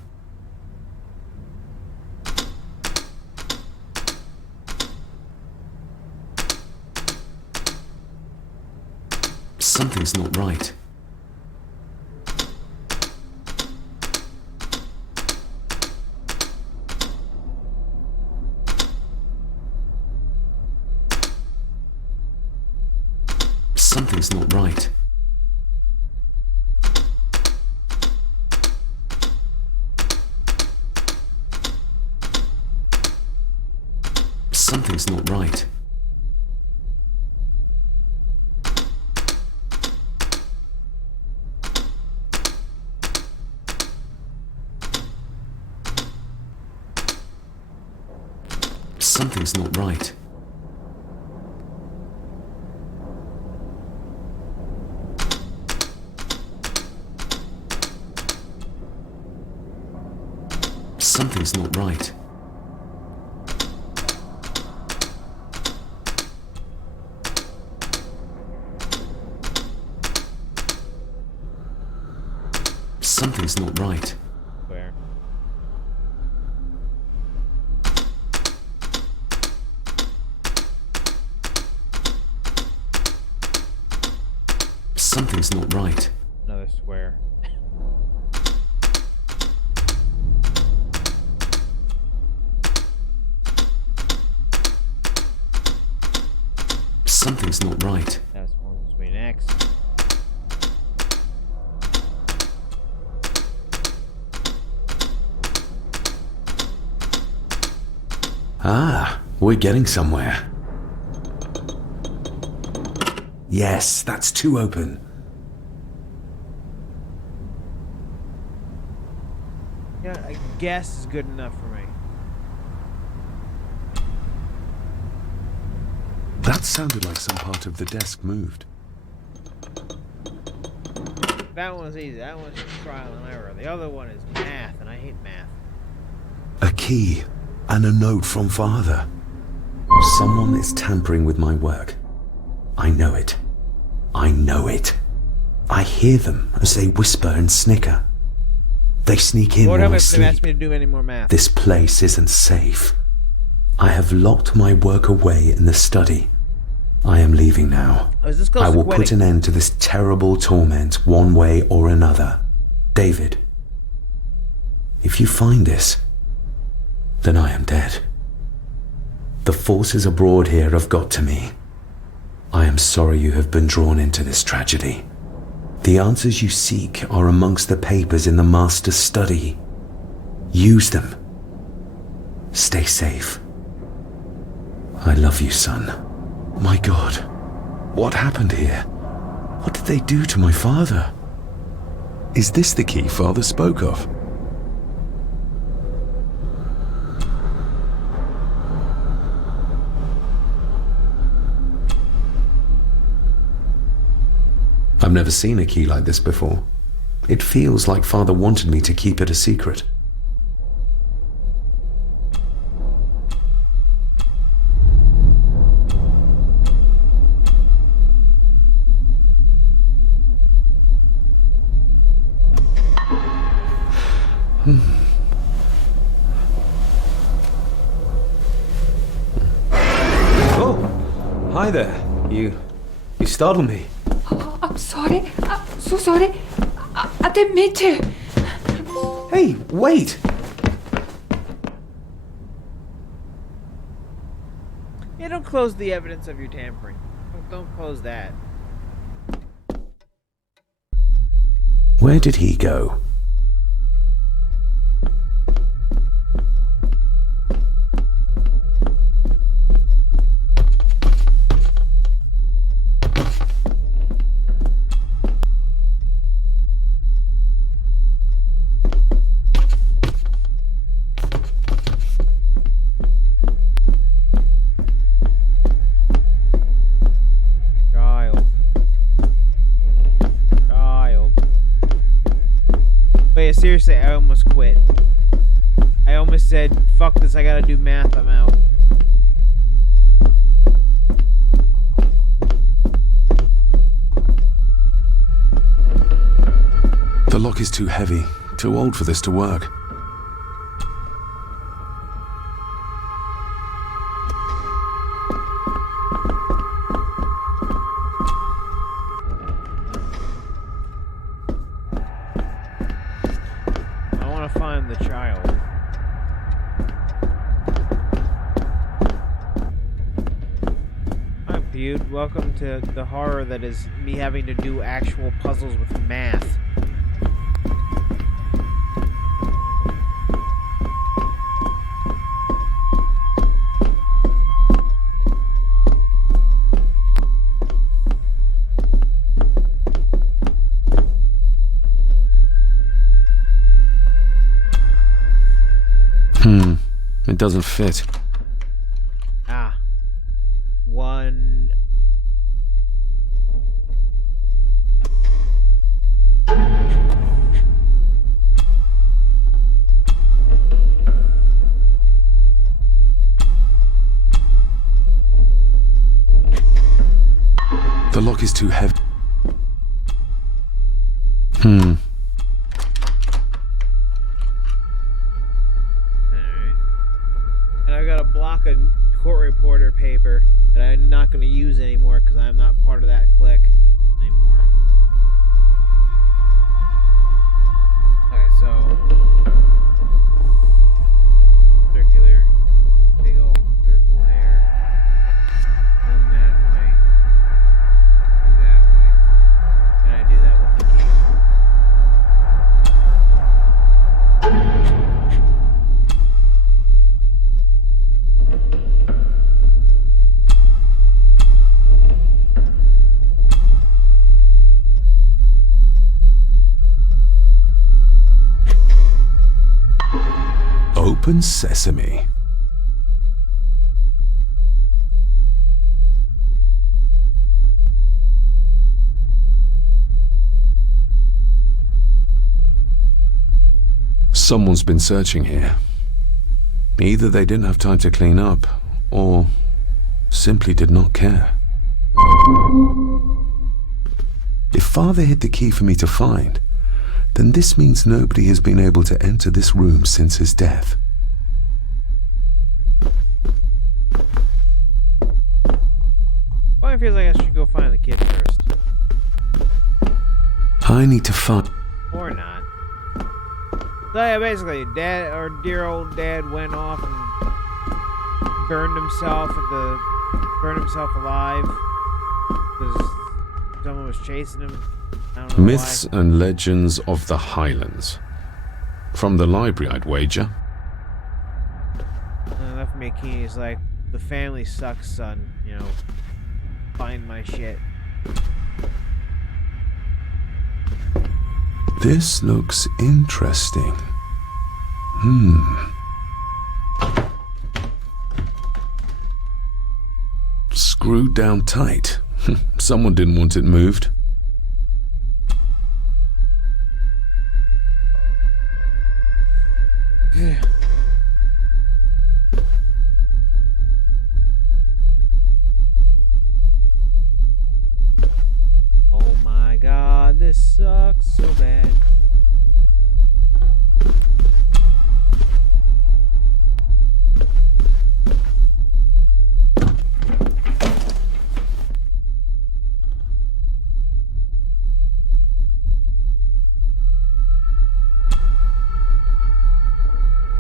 Something's not right. Something's not right. Something's not right. Something's not right. Something's not right. Something's not right. Where? Something's not right. Another square. Something's not right. That's one between X. Ah, we're getting somewhere. Yes, that's 2 open. Yeah, I guess is good enough for me. That sounded like some part of the desk moved. That one's easy. That one's just trial and error. The other one is math, and I hate math. A key and a note from Father. Someone is tampering with my work. I know it. I know it. I hear them as they whisper and snicker. They sneak in Lord, while how I much they asked sleep. me to do any more math? This place isn't safe. I have locked my work away in the study. I am leaving now. Oh, is this close I to will put quitting? an end to this terrible torment one way or another. David, if you find this, then I am dead. The forces abroad here have got to me. I am sorry you have been drawn into this tragedy. The answers you seek are amongst the papers in the Master's study. Use them. Stay safe. I love you, son. My God, what happened here? What did they do to my father? Is this the key Father spoke of? I've never seen a key like this before. It feels like Father wanted me to keep it a secret. Oh, hi there. You startled me. Oh, I'm sorry. I'm so sorry. I didn't mean to. Hey, wait! Yeah, don't close the evidence of your tampering. Don't close that. Where did he go? Seriously, I almost quit. I almost said, fuck this, I gotta do math, I'm out. The lock is too heavy, too old for this to work. The child. Hi, Feud. Welcome to the horror that is me having to do actual puzzles with math. It doesn't fit. Ah. One. The lock is too heavy. Block of court reporter paper that I'm not going to use anymore because I'm not part of that clique anymore. Okay, so circular, big old circle there. Come that way. Do that way. And I do that with the key. Open sesame. Someone's been searching here. Either they didn't have time to clean up, or simply did not care. If Father hid the key for me to find, then this means nobody has been able to enter this room since his death. Well, it feels like I should go find the kid first. I need to find... Or not. So yeah, basically, Dad, our dear old dad, went off and burned himself alive because someone was chasing him. I don't know Myths why. and Legends of the Highlands. From the library, I'd wager. Left me a key. He's like, the family sucks, son. You know, find my shit. This looks interesting. Screwed down tight. Someone didn't want it moved. Oh my god, this sucks so bad.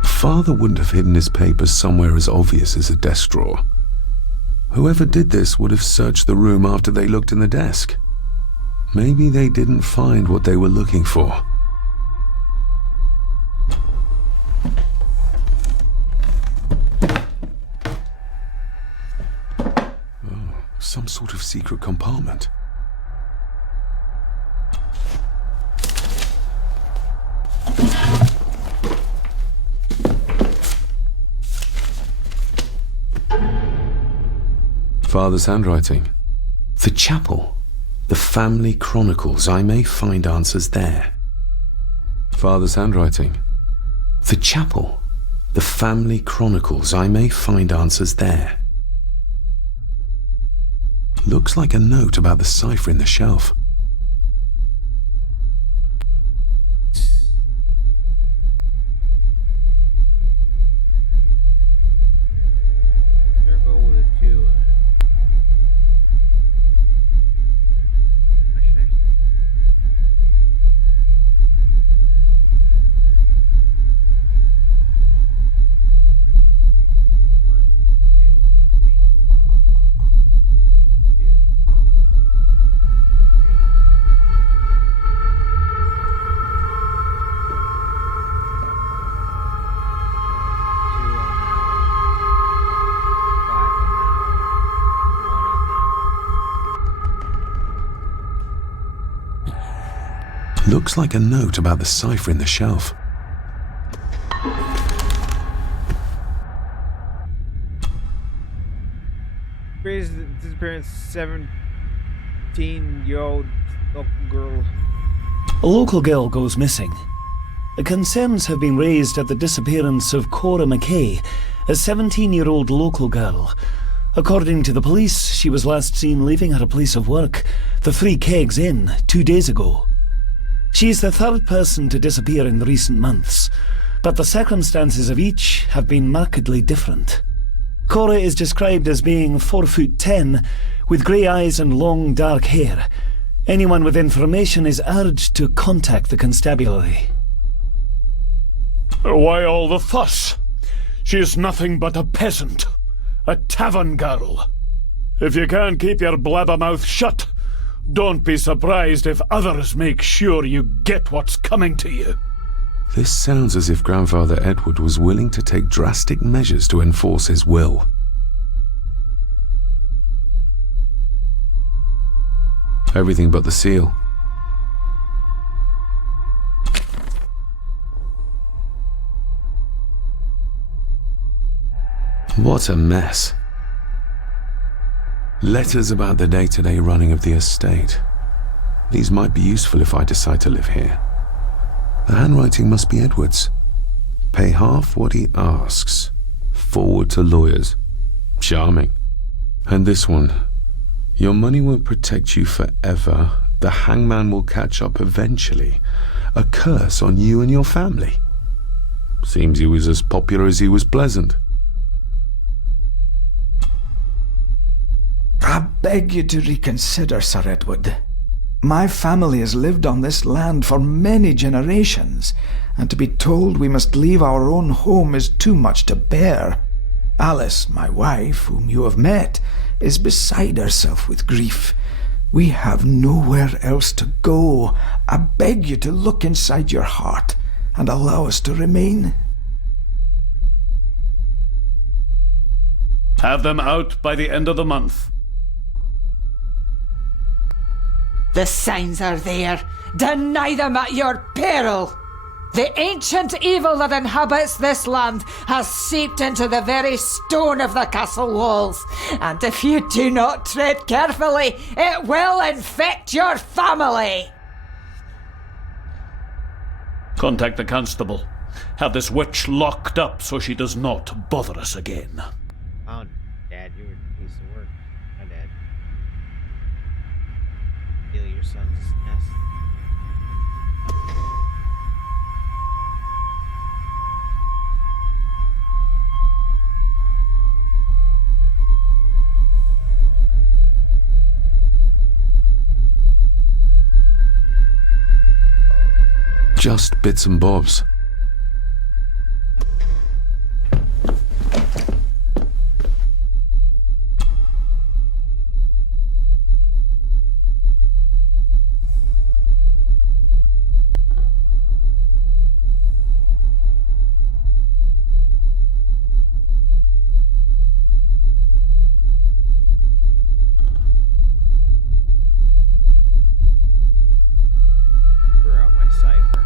Father wouldn't have hidden his papers somewhere as obvious as a desk drawer. Whoever did this would have searched the room after they looked in the desk. Maybe they didn't find what they were looking for. Oh, some sort of secret compartment. Father's handwriting. The chapel. The family chronicles. I may find answers there. Father's handwriting. The chapel. The family chronicles. I may find answers there. Looks like a note about the cipher in the shelf. Circle with a 2 in it. Looks like a note about the cipher in the shelf. Disappearance 17-year-old local girl. A local girl goes missing. Concerns have been raised at the disappearance of Cora McKay, a 17-year-old local girl. According to the police, she was last seen leaving her place of work, the Three Kegs Inn, 2 days ago. She is the third person to disappear in recent months, but the circumstances of each have been markedly different. Cora is described as being 4'10", with grey eyes and long dark hair. Anyone with information is urged to contact the constabulary. Why all the fuss? She is nothing but a peasant, a tavern girl. If you can't keep your blabbermouth shut, don't be surprised if others make sure you get what's coming to you. This sounds as if Grandfather Edward was willing to take drastic measures to enforce his will. Everything but the seal. What a mess. Letters about the day-to-day running of the estate. These might be useful if I decide to live here. The handwriting must be Edward's. Pay half what he asks. Forward to lawyers. Charming. And this one. Your money won't protect you forever. The hangman will catch up eventually. A curse on you and your family. Seems he was as popular as he was pleasant. I beg you to reconsider, Sir Edward. My family has lived on this land for many generations, and to be told we must leave our own home is too much to bear. Alice, my wife, whom you have met, is beside herself with grief. We have nowhere else to go. I beg you to look inside your heart and allow us to remain. Have them out by the end of the month. The signs are there. Deny them at your peril. The ancient evil that inhabits this land has seeped into the very stone of the castle walls, and if you do not tread carefully, it will infect your family. Contact the constable. Have this witch locked up so she does not bother us again. Oh, Dad, you were a piece of work. My dad. Steal your son's nest. Just bits and bobs. Throw out my cipher.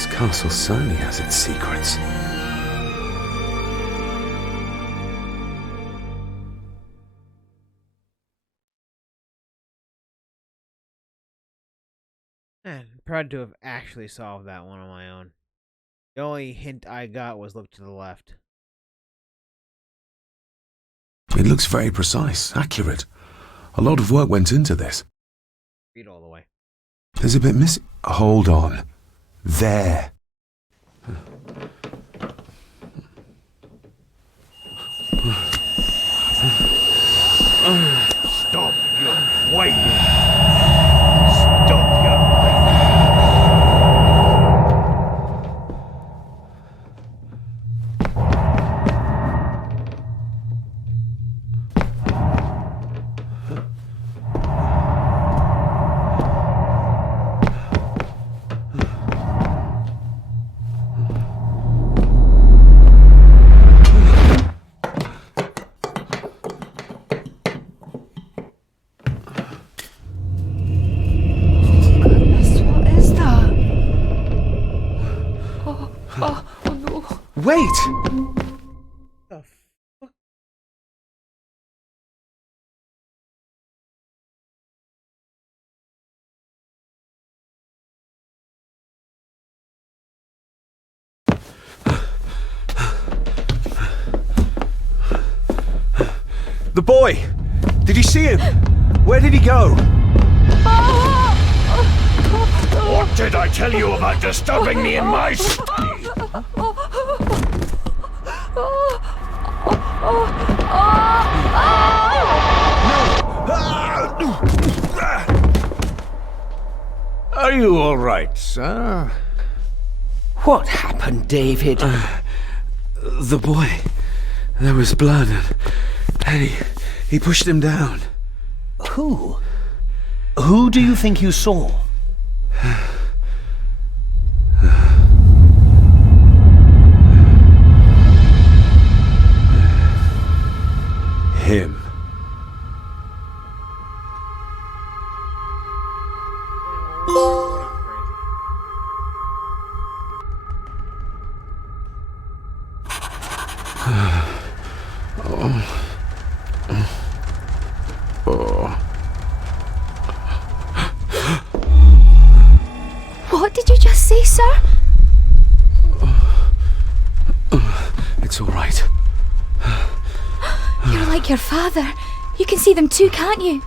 This castle certainly has its secrets. Man, I'm proud to have actually solved that one on my own. The only hint I got was look to the left. It looks very precise, accurate. A lot of work went into this. Read all the way. There's a bit missing. Hold on. There. Stop your whining! Stop your whining! Wait! The fuck? The boy! Did you see him? Where did he go? What did I tell you about disturbing me in my study? Are you all right, sir? What happened, David? The boy. There was blood and he pushed him down. Who? Who do you think you saw? Him. What did you just say, sir? It's all right. You're like your father. You can see them too, can't you?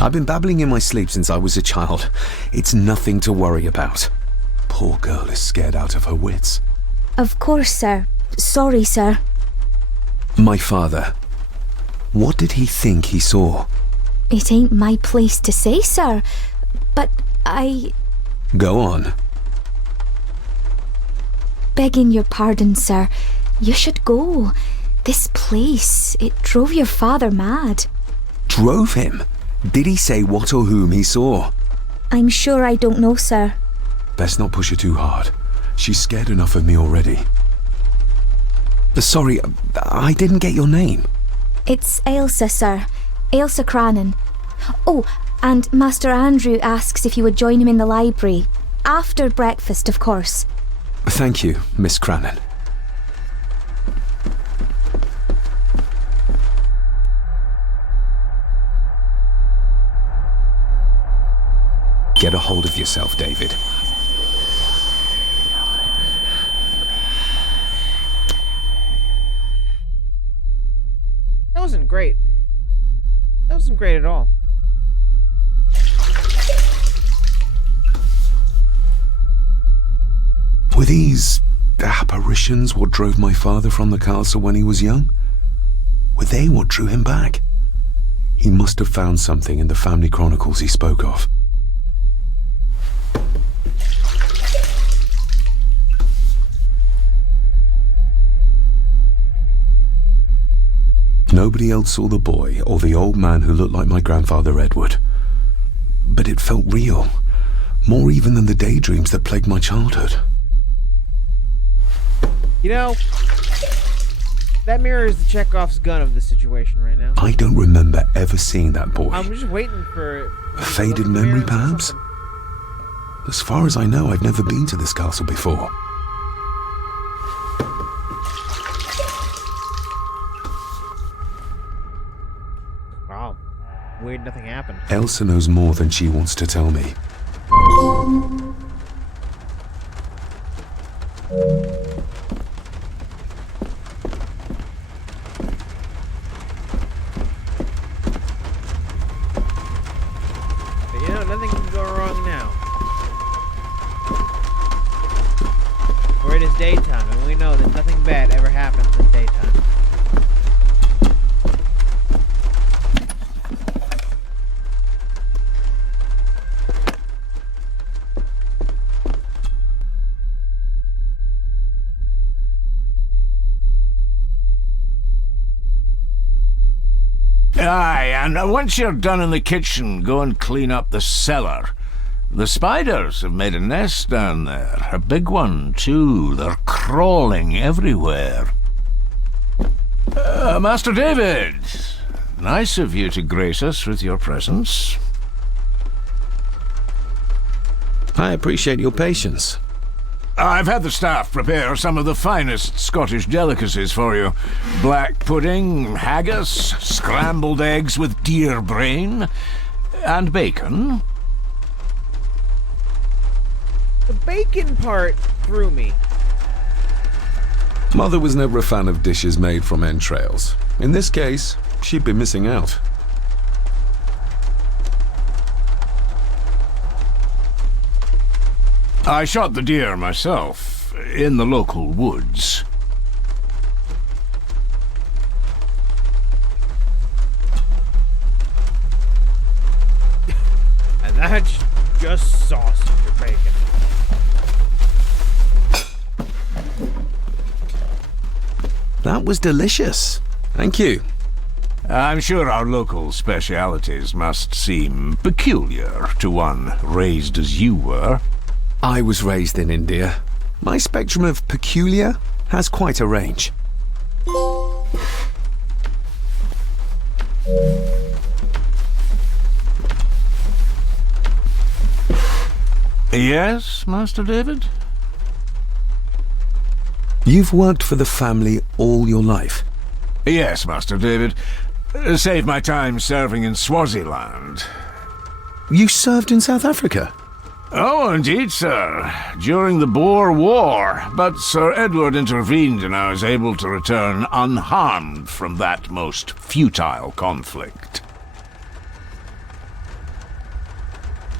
I've been babbling in my sleep since I was a child. It's nothing to worry about. Poor girl is scared out of her wits. Of course, sir. Sorry, sir. My father. What did he think he saw? It ain't my place to say, sir. But Go on. Begging your pardon, sir. You should go. This place, it drove your father mad. Drove him? Did he say what or whom he saw? I'm sure I don't know, sir. Best not push her too hard. She's scared enough of me already. Sorry, I didn't get your name. It's Ailsa, sir. Ailsa Crannan. Oh, and Master Andrew asks if you would join him in the library. After breakfast, of course. Thank you, Miss Crannan. Get a hold of yourself, David. That wasn't great. That wasn't great at all. Were these apparitions what drove my father from the castle when he was young? Were they what drew him back? He must have found something in the family chronicles he spoke of. Nobody else saw the boy or the old man who looked like my grandfather Edward. But it felt real, more even than the daydreams that plagued my childhood. You know, That mirror is the Chekhov's gun of the situation right now. I don't remember ever seeing that boy. I'm just waiting for... A faded memory, perhaps? As far as I know, I've never been to this castle before. Wow. Weird nothing happened. Elsa knows more than she wants to tell me. But you know, nothing can go wrong now. For it is daytime, and we know that nothing bad ever happens in daytime. Aye, and once you're done in the kitchen, go and clean up the cellar. The spiders have made a nest down there. A big one, too. They're crawling everywhere. Master David, nice of you to grace us with your presence. I appreciate your patience. I've had the staff prepare some of the finest Scottish delicacies for you. Black pudding, haggis, scrambled eggs with deer brain, and bacon. The bacon part threw me. Mother was never a fan of dishes made from entrails. In this case, she'd be missing out. I shot the deer myself, in the local woods. And that's just sausage or bacon. That was delicious. Thank you. I'm sure our local specialities must seem peculiar to one raised as you were. I was raised in India. My spectrum of peculiar has quite a range. Yes, Master David? You've worked for the family all your life? Yes, Master David. Save my time serving in Swaziland. You served in South Africa? Oh, indeed, sir. During the Boer War. But Sir Edward intervened and I was able to return unharmed from that most futile conflict.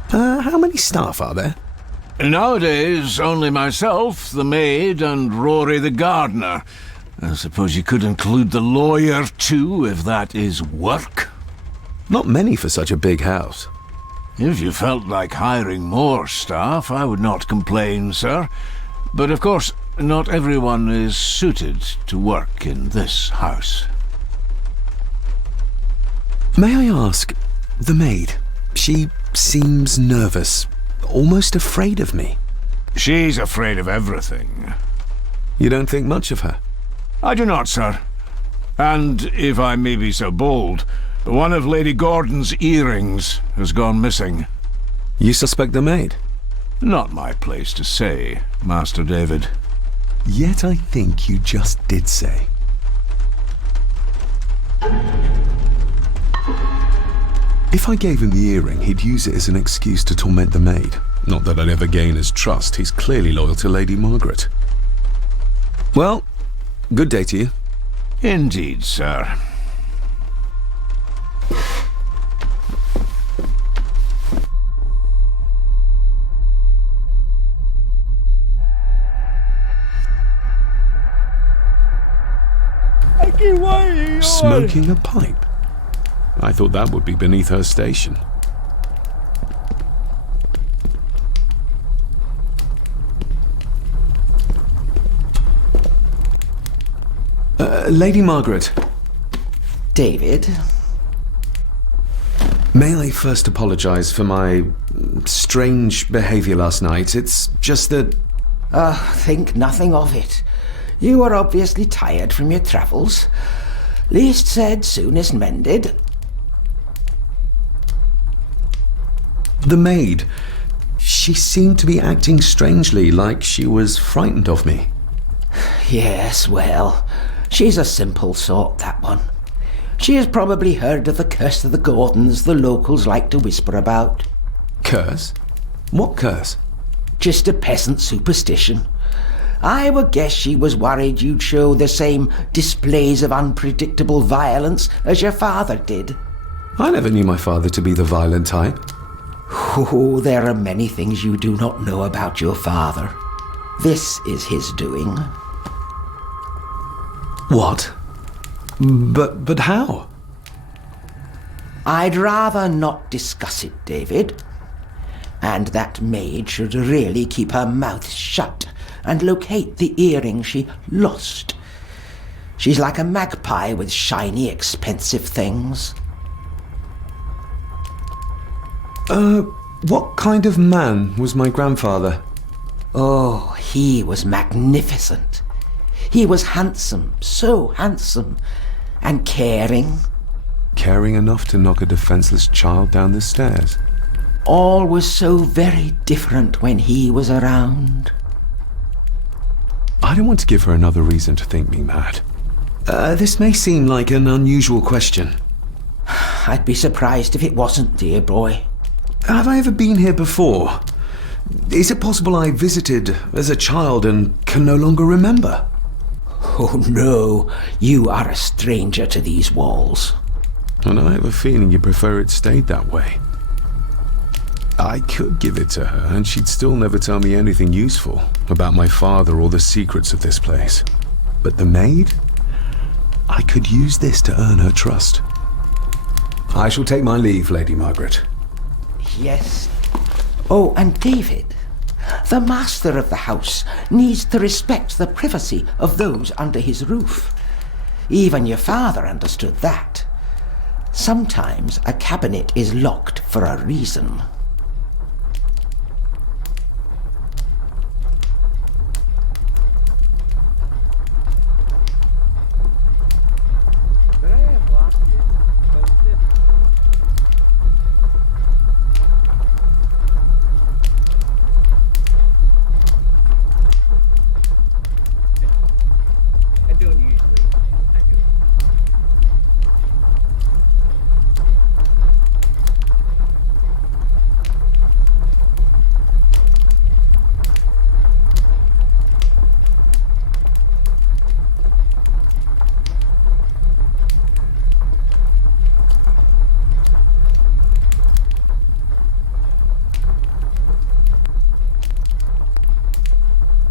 How many staff are there? Nowadays, only myself, the maid, and Rory the gardener. I suppose you could include the lawyer, too, if that is work. Not many for such a big house. If you felt like hiring more staff, I would not complain, sir. But of course, not everyone is suited to work in this house. May I ask, the maid, she seems nervous, almost afraid of me. She's afraid of everything. You don't think much of her? I do not, sir. And, if I may be so bold, one of Lady Gordon's earrings has gone missing. You suspect the maid? Not my place to say, Master David. Yet I think you just did say. If I gave him the earring, he'd use it as an excuse to torment the maid. Not that I'd ever gain his trust. He's clearly loyal to Lady Margaret. Well, good day to you. Indeed, sir. I keep waiting. Smoking a pipe? I thought that would be beneath her station. Lady Margaret. David? May I first apologize for my strange behavior last night? It's just that... Think nothing of it. You are obviously tired from your travels. Least said, soonest mended. The maid. She seemed to be acting strangely, like she was frightened of me. Yes, well, she's a simple sort, that one. She has probably heard of the curse of the Gordons the locals like to whisper about. Curse? What curse? Just a peasant superstition. I would guess she was worried you'd show the same displays of unpredictable violence as your father did. I never knew my father to be the violent type. Oh, there are many things you do not know about your father. This is his doing. What? But how? I'd rather not discuss it, David. And that maid should really keep her mouth shut and locate the earring she lost. She's like a magpie with shiny, expensive things. What kind of man was my grandfather? Oh, he was magnificent. He was handsome, so handsome, and caring. Caring enough to knock a defenseless child down the stairs. All was so very different when he was around. I don't want to give her another reason to think me mad. This may seem like an unusual question. I'd be surprised if it wasn't, dear boy. Have I ever been here before? Is it possible I visited as a child and can no longer remember? Oh no, you are a stranger to these walls. And I have a feeling you prefer it stayed that way. I could give it to her, and she'd still never tell me anything useful about my father or the secrets of this place. But the maid? I could use this to earn her trust. I shall take my leave, Lady Margaret. Yes. Oh, and David, the master of the house needs to respect the privacy of those under his roof. Even your father understood that. Sometimes a cabinet is locked for a reason. Did I have locked it? Closed it? I don't usually. I do.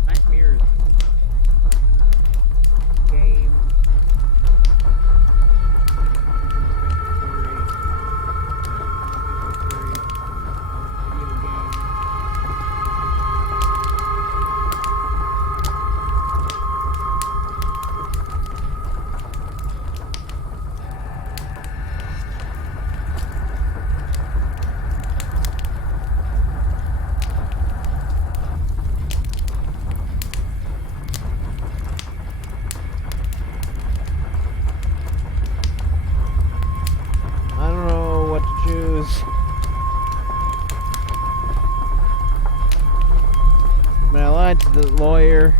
Nice mirrors. Game. I don't know what to choose. I mean, I lied to the lawyer.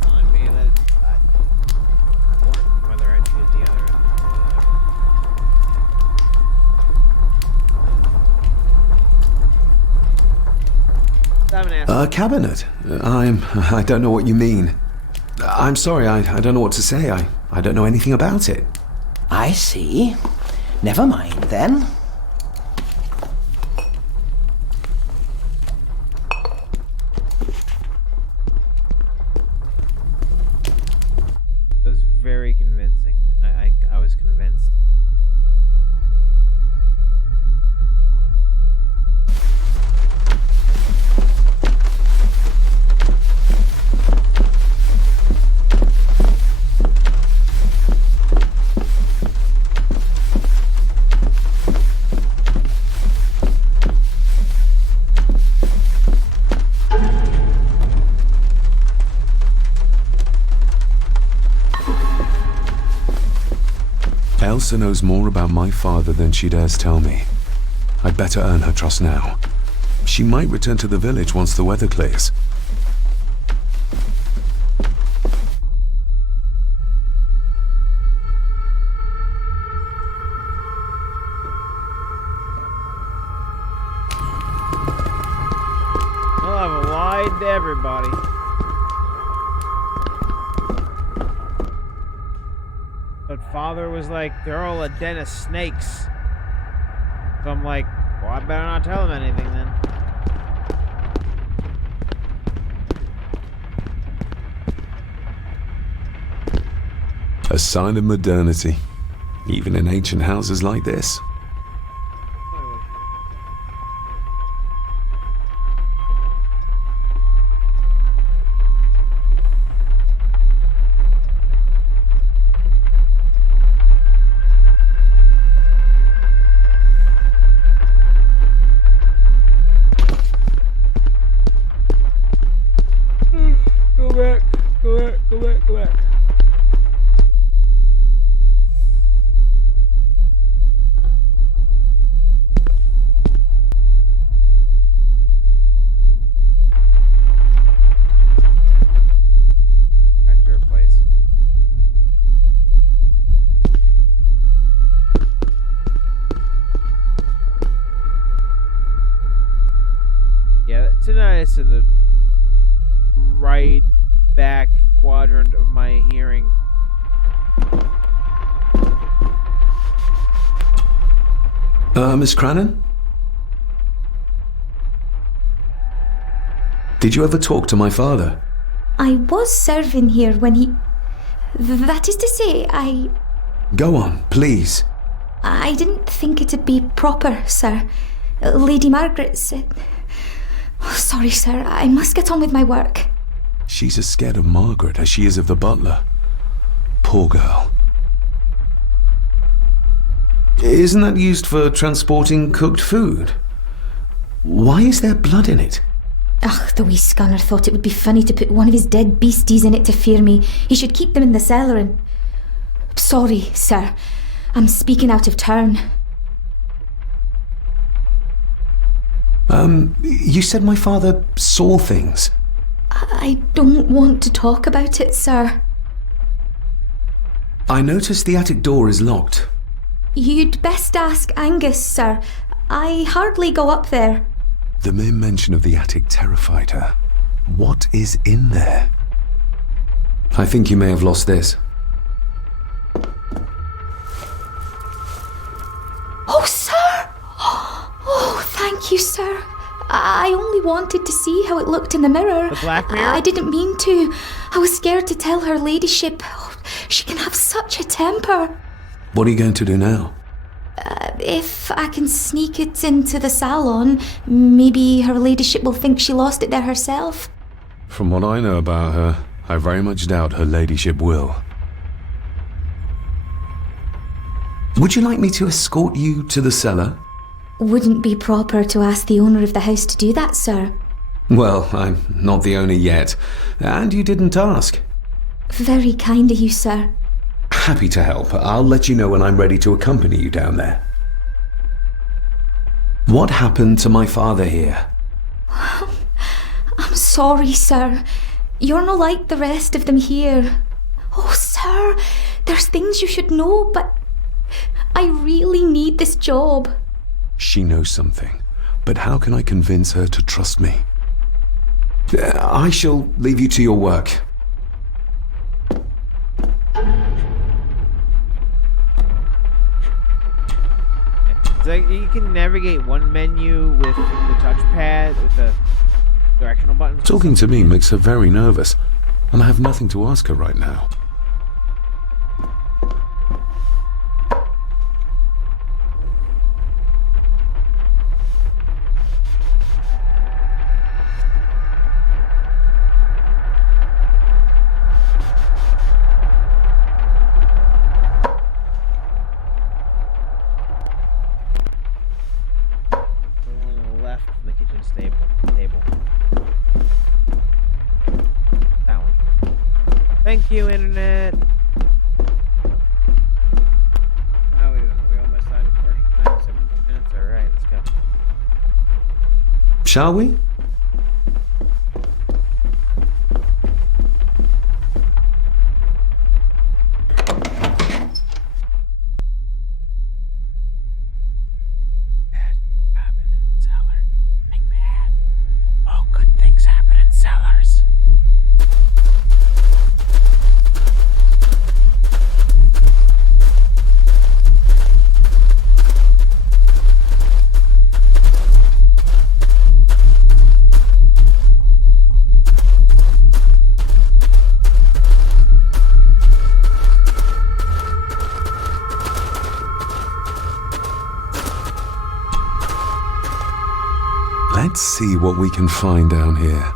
Telling me that or whether I choose the other or whatever. A cabinet? I don't know what you mean. I'm sorry, I don't know what to say. I don't know anything about it. I see. Never mind, then. It was very convincing. I was convinced. Elsa knows more about my father than she dares tell me. I'd better earn her trust now. She might return to the village once the weather clears. Well, I've lied to everybody. But father was like, they're all a den of snakes. So I'm like, well, I better not tell him anything then. A sign of modernity, even in ancient houses like this. Go back. Back to her place. Yeah, tonight it's in the right back quadrant of my hearing. Miss Crannan? Did you ever talk to my father? I was serving here when he... That is to say, Go on, please. I didn't think it'd be proper, sir. Lady Margaret said... Oh, sorry, sir. I must get on with my work. She's as scared of Margaret as she is of the butler. Poor girl. Isn't that used for transporting cooked food? Why is there blood in it? Ugh, the wee scunner thought it would be funny to put one of his dead beasties in it to fear me. He should keep them in the cellar and... Sorry, sir. I'm speaking out of turn. You said my father saw things. I don't want to talk about it, sir. I noticed the attic door is locked. You'd best ask Angus, sir. I hardly go up there. The mere mention of the attic terrified her. What is in there? I think you may have lost this. Oh, sir! Oh, thank you, sir. I only wanted to see how it looked in the mirror. The black mirror? I didn't mean to. I was scared to tell her ladyship. Oh, she can have such a temper. What are you going to do now? If I can sneak it into the salon, maybe her ladyship will think she lost it there herself. From what I know about her, I very much doubt her ladyship will. Would you like me to escort you to the cellar? Wouldn't be proper to ask the owner of the house to do that, sir. Well, I'm not the owner yet, and you didn't ask. Very kind of you, sir. Happy to help. I'll let you know when I'm ready to accompany you down there. What happened to my father here? I'm sorry, sir. You're not like the rest of them here. Oh, sir, there's things you should know, but I really need this job. She knows something, but how can I convince her to trust me? I shall leave you to your work. like you can navigate one menu with the touchpad with the directional buttons. Talking to me makes her very nervous, and I have nothing to ask her right now. Thank you, Internet. How are we doing? Are we almost out of commercial time? 17 minutes? Alright, let's go. Shall we? Let's see what we can find down here.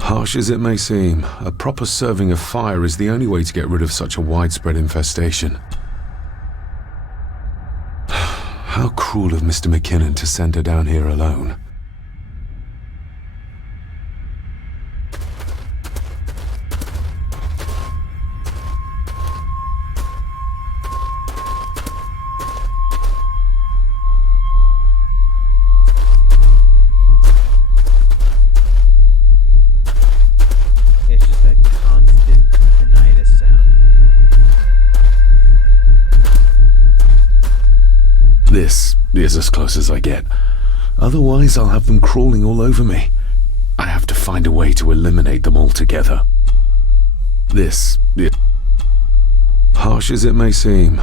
Harsh as it may seem, a proper serving of fire is the only way to get rid of such a widespread infestation. How cruel of Mr. McKinnon to send her down here alone. This is as close as I get. Otherwise, I'll have them crawling all over me. I have to find a way to eliminate them altogether. This, harsh as it may seem,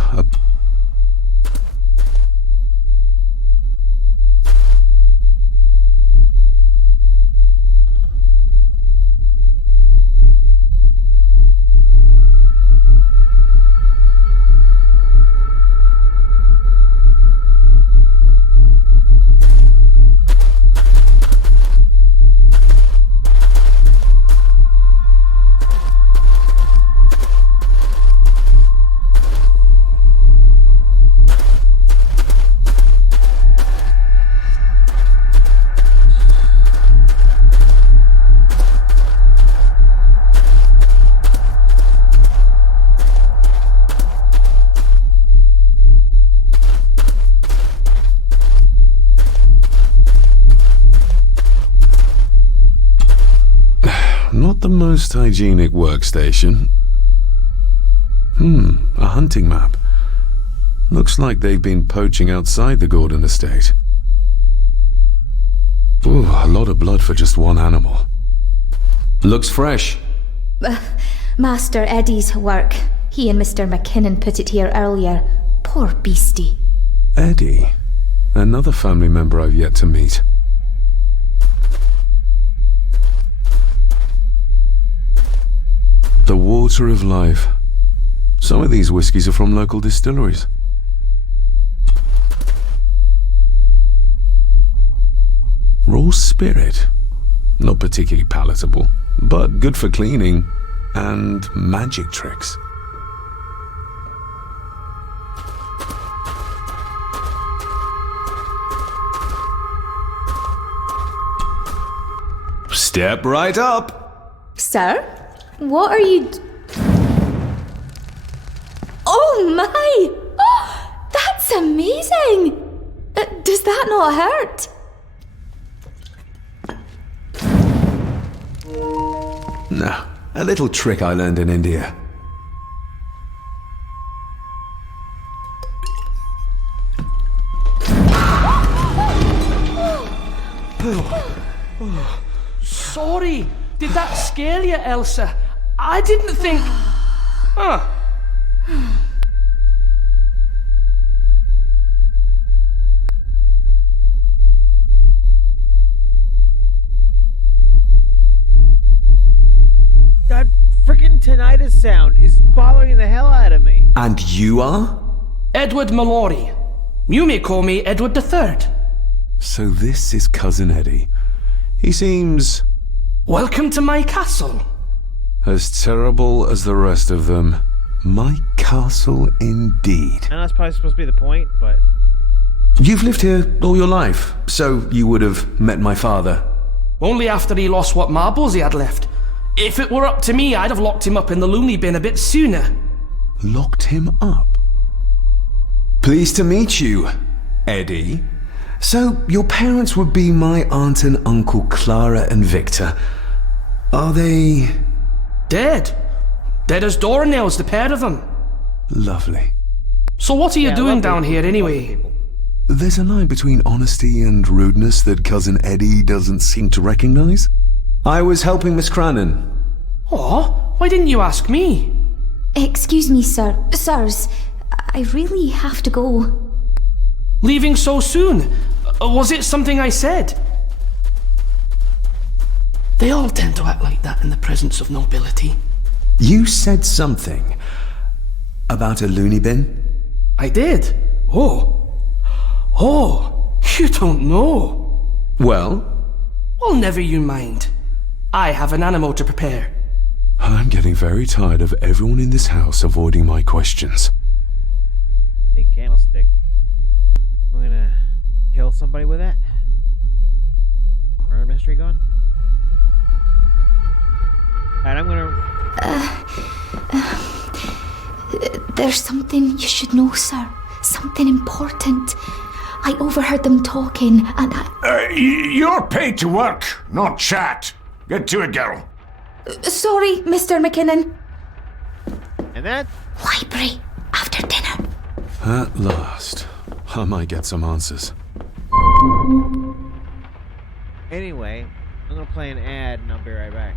not the most hygienic workstation. A hunting map. Looks like they've been poaching outside the Gordon estate. Ooh, a lot of blood for just one animal. Looks fresh. Master Eddie's work. He and Mr. McKinnon put it here earlier. Poor beastie. Eddie? Another family member I've yet to meet. The water of life. Some of these whiskies are from local distilleries. Raw spirit. Not particularly palatable, but good for cleaning and magic tricks. Step right up. Sir? What are you... Oh my! Oh, that's amazing! Does that not hurt? No, a little trick I learned in India. Sorry, did that scare you, Elsa? I didn't think... tinnitus sound is bothering the hell out of me. And you are? Edward Mallory. You may call me Edward III. So this is Cousin Eddie. He seems... Welcome to my castle. as terrible as the rest of them. My castle indeed. And that's probably supposed to be the point, but... You've lived here all your life, so you would have met my father. Only after he lost what marbles he had left. If it were up to me, I'd have locked him up in the loony bin a bit sooner. Locked him up? Pleased to meet you, Eddie. So, your parents would be my aunt and uncle Clara and Victor. Are they... Dead. Dead as doornails, the pair of them. Lovely. So what are you doing down here anyway? There's a line between honesty and rudeness that Cousin Eddie doesn't seem to recognize. I was helping Miss Crannan. Oh, why didn't you ask me? Excuse me, sirs. I really have to go. Leaving so soon? Was it something I said? They all tend to act like that in the presence of nobility. You said something about a loony bin? I did. Oh, you don't know. Well? Well, never you mind. I have an animal to prepare. I'm getting very tired of everyone in this house avoiding my questions. Big candlestick. I'm gonna kill somebody with that. Murder mystery gone? Alright, I'm gonna... There's something you should know, sir. Something important. I overheard them talking, and You're paid to work, not chat. Get to it, girl. Sorry, Mr. McKinnon. And that? Library, after dinner. At last. I might get some answers. Anyway, I'm gonna play an ad and I'll be right back.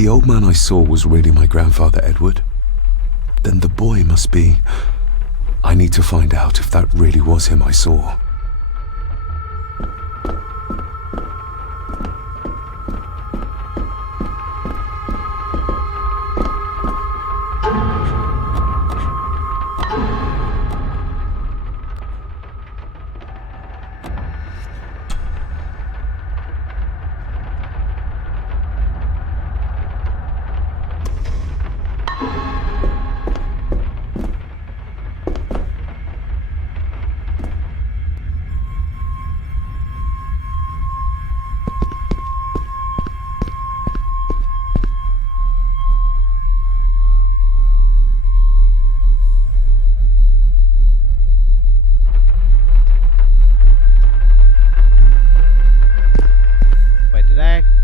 the old man I saw was really my grandfather Edward, then the boy must be... I need to find out if that really was him I saw.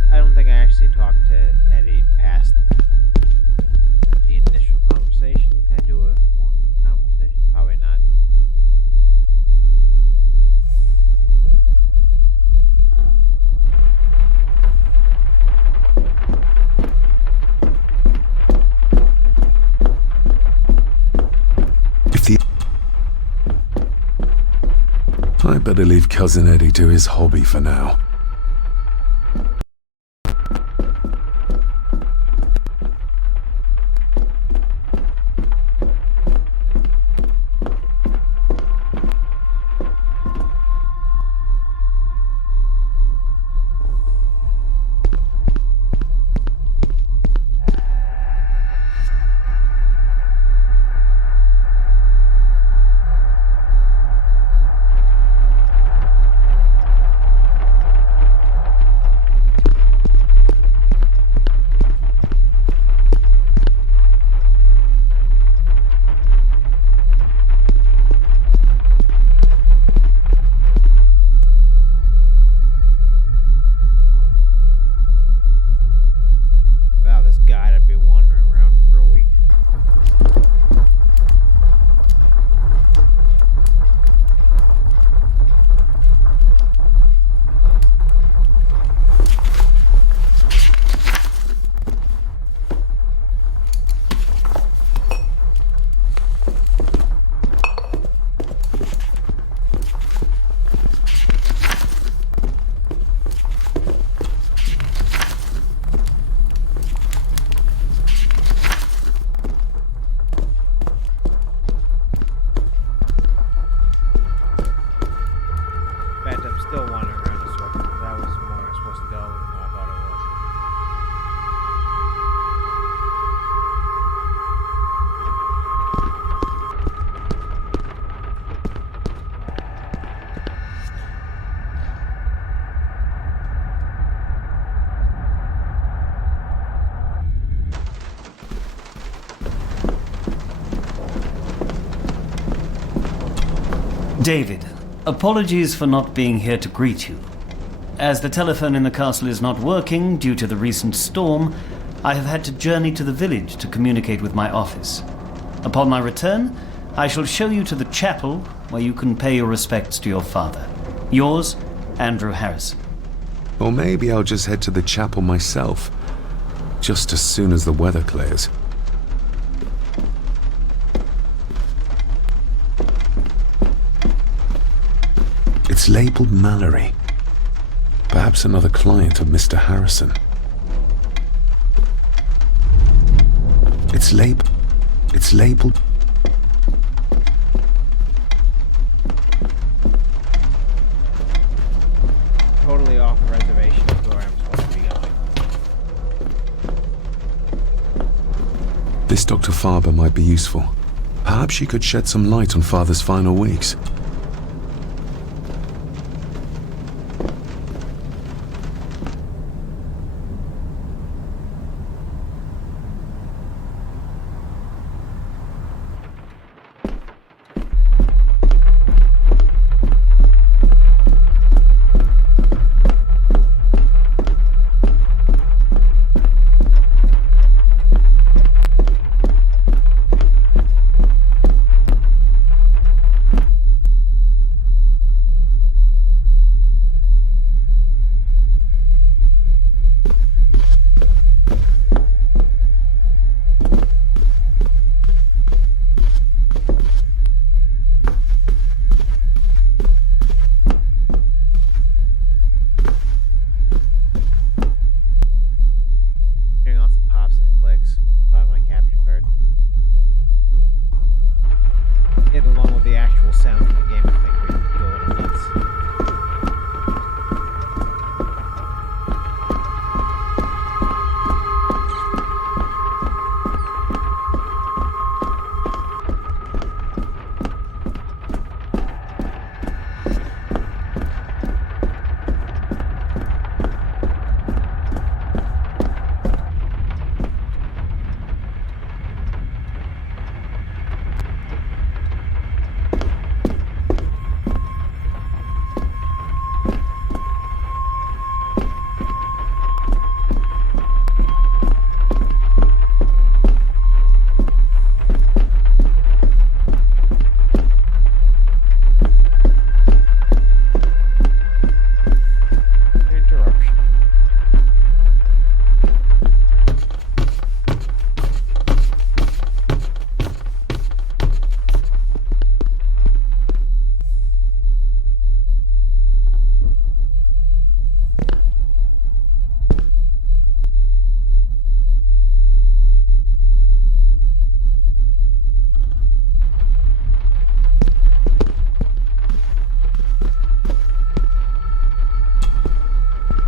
I don't think I actually talked to Eddie past the initial conversation. Can I do a more conversation? Probably not. I better leave Cousin Eddie to his hobby for now. David, apologies for not being here to greet you. As the telephone in the castle is not working due to the recent storm, I have had to journey to the village to communicate with my office. Upon my return, I shall show you to the chapel where you can pay your respects to your father. Yours, Andrew Harrison. Or maybe I'll just head to the chapel myself, just as soon as the weather clears. It's labeled Mallory. Perhaps another client of Mr. Harrison. It's labeled... Totally off the reservation of where I'm supposed to be going. This Dr. Farber might be useful. Perhaps she could shed some light on Father's final weeks. actual sound of the game, I think we'd go a little nuts.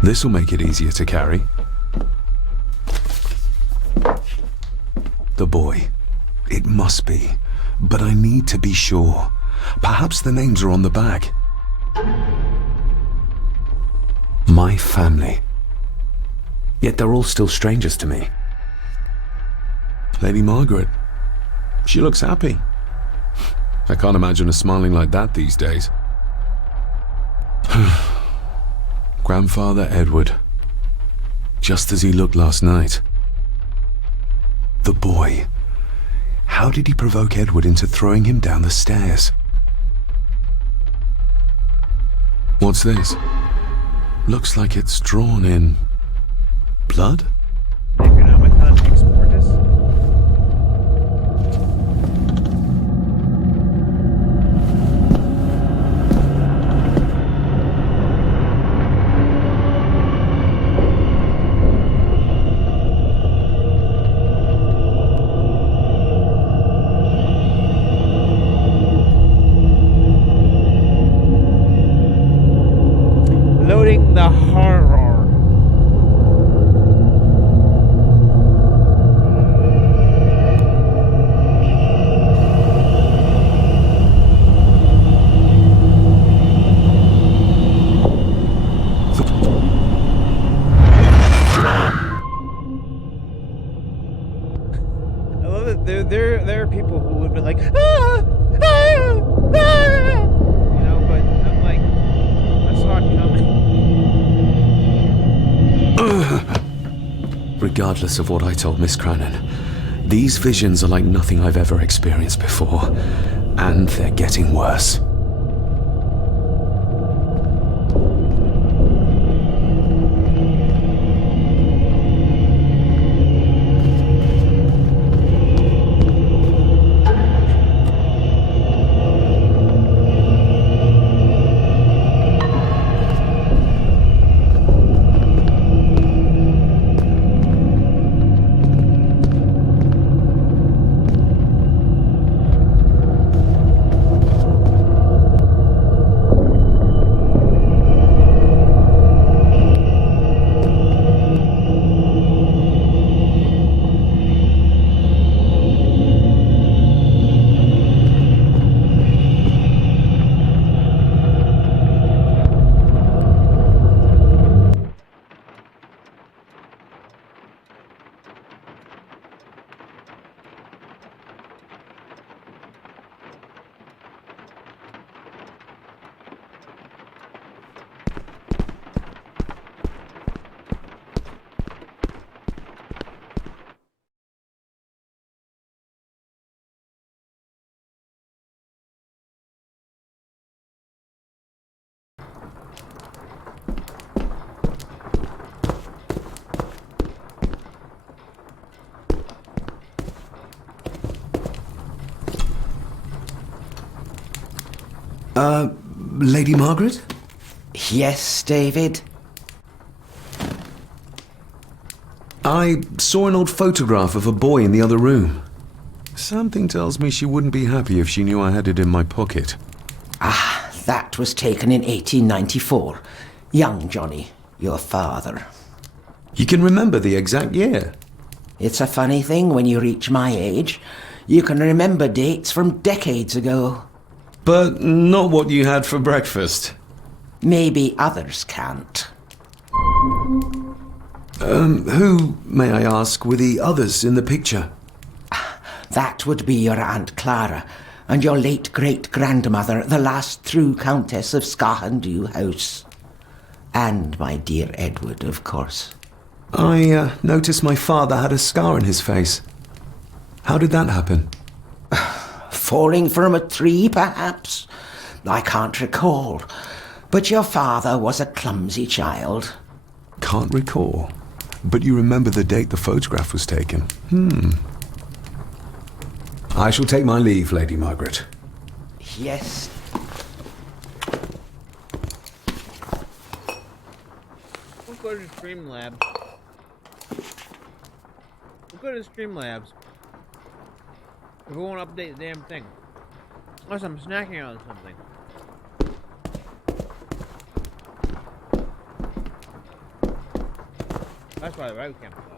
This'll make it easier to carry. The boy. It must be. But I need to be sure. Perhaps the names are on the bag. My family. Yet they're all still strangers to me. Lady Margaret. She looks happy. I can't imagine her smiling like that these days. Grandfather Edward. Just as he looked last night. The boy. How did he provoke Edward into throwing him down the stairs? What's this? Looks like it's drawn in blood? Necronomicon Exportus? Loading the horror. I love that there are people who would be like, ah, ah, ah, you know, but I'm like, I saw it coming. Regardless of what I told Miss Crannan, these visions are like nothing I've ever experienced before, and they're getting worse. Lady Margaret? Yes, David? I saw an old photograph of a boy in the other room. Something tells me she wouldn't be happy if she knew I had it in my pocket. Ah, that was taken in 1894. Young Johnny, your father. You can remember the exact year? It's a funny thing when you reach my age. You can remember dates from decades ago. But not what you had for breakfast. Maybe others can't. Who, may I ask, were the others in the picture? That would be your Aunt Clara and your late great-grandmother, the last true Countess of Scahandew House. And my dear Edward, of course. I noticed my father had a scar on his face. How did that happen? Falling from a tree, perhaps? I can't recall. But your father was a clumsy child. Can't recall. But you remember the date the photograph was taken? I shall take my leave, Lady Margaret. Yes. We'll go to Streamlabs. We'll go to Streamlabs. We won't update the damn thing. Unless I'm snacking on something. That's why the webcam is off.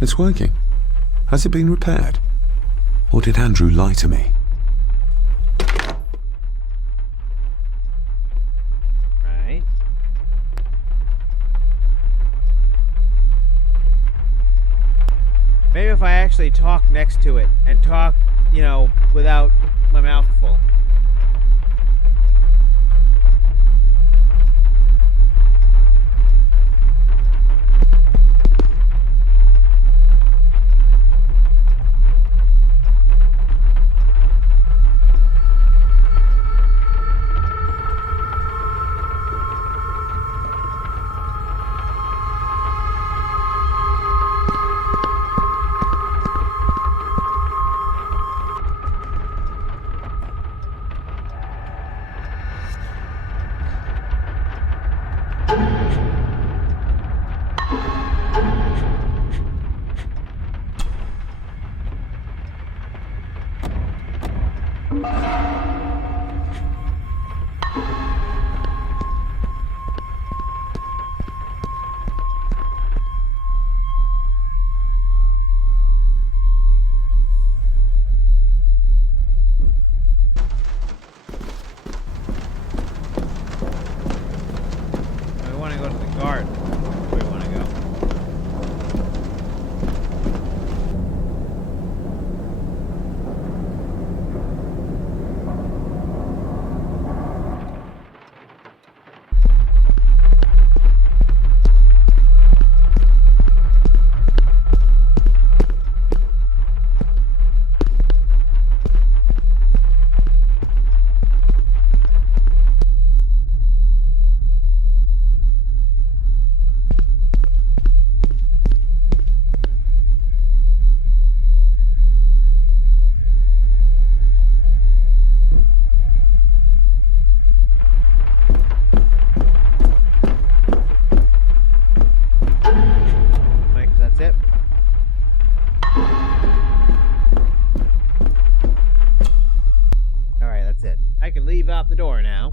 It's working. Has it been repaired? Or did Andrew lie to me? Right. Maybe if I actually talk next to it and talk, you know, without my mouth full. Out the door now.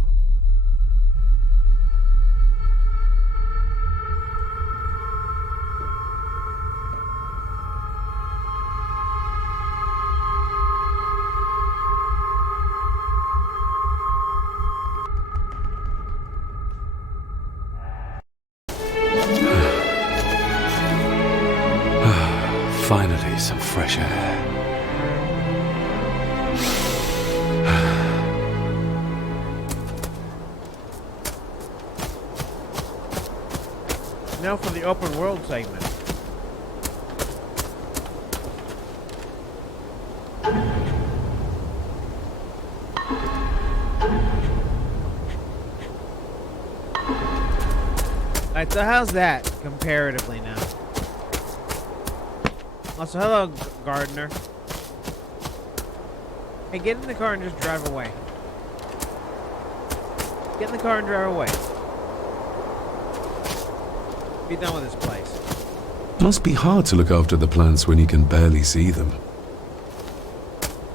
Finally, some fresh air. Now for the open world segment. Alright, so how's that comparatively now? Also, hello, gardener. Hey, get in the car and just drive away. Get in the car and drive away. Be done with this place. Must be hard to look after the plants when you can barely see them.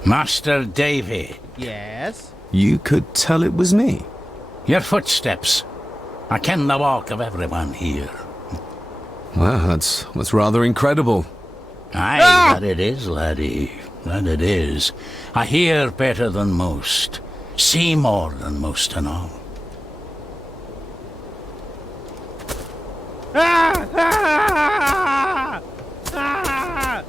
Master Davy. Yes? You could tell it was me. Your footsteps. I ken the walk of everyone here. Well, that's rather incredible. Aye, that it is, laddie. That it is. I hear better than most. See more than most and all. Ah! Ah! Ah!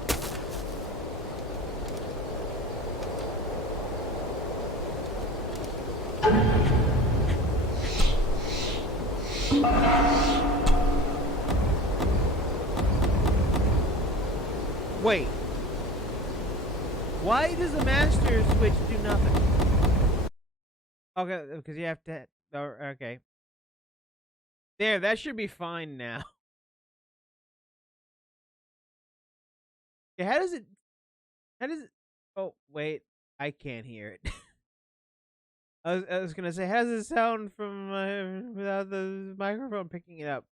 Wait. Why does the master switch do nothing? Okay, because you have to... Okay. There, that should be fine now. Yeah, how does it... Oh, wait. I can't hear it. I was gonna say, how does it sound from without the microphone picking it up?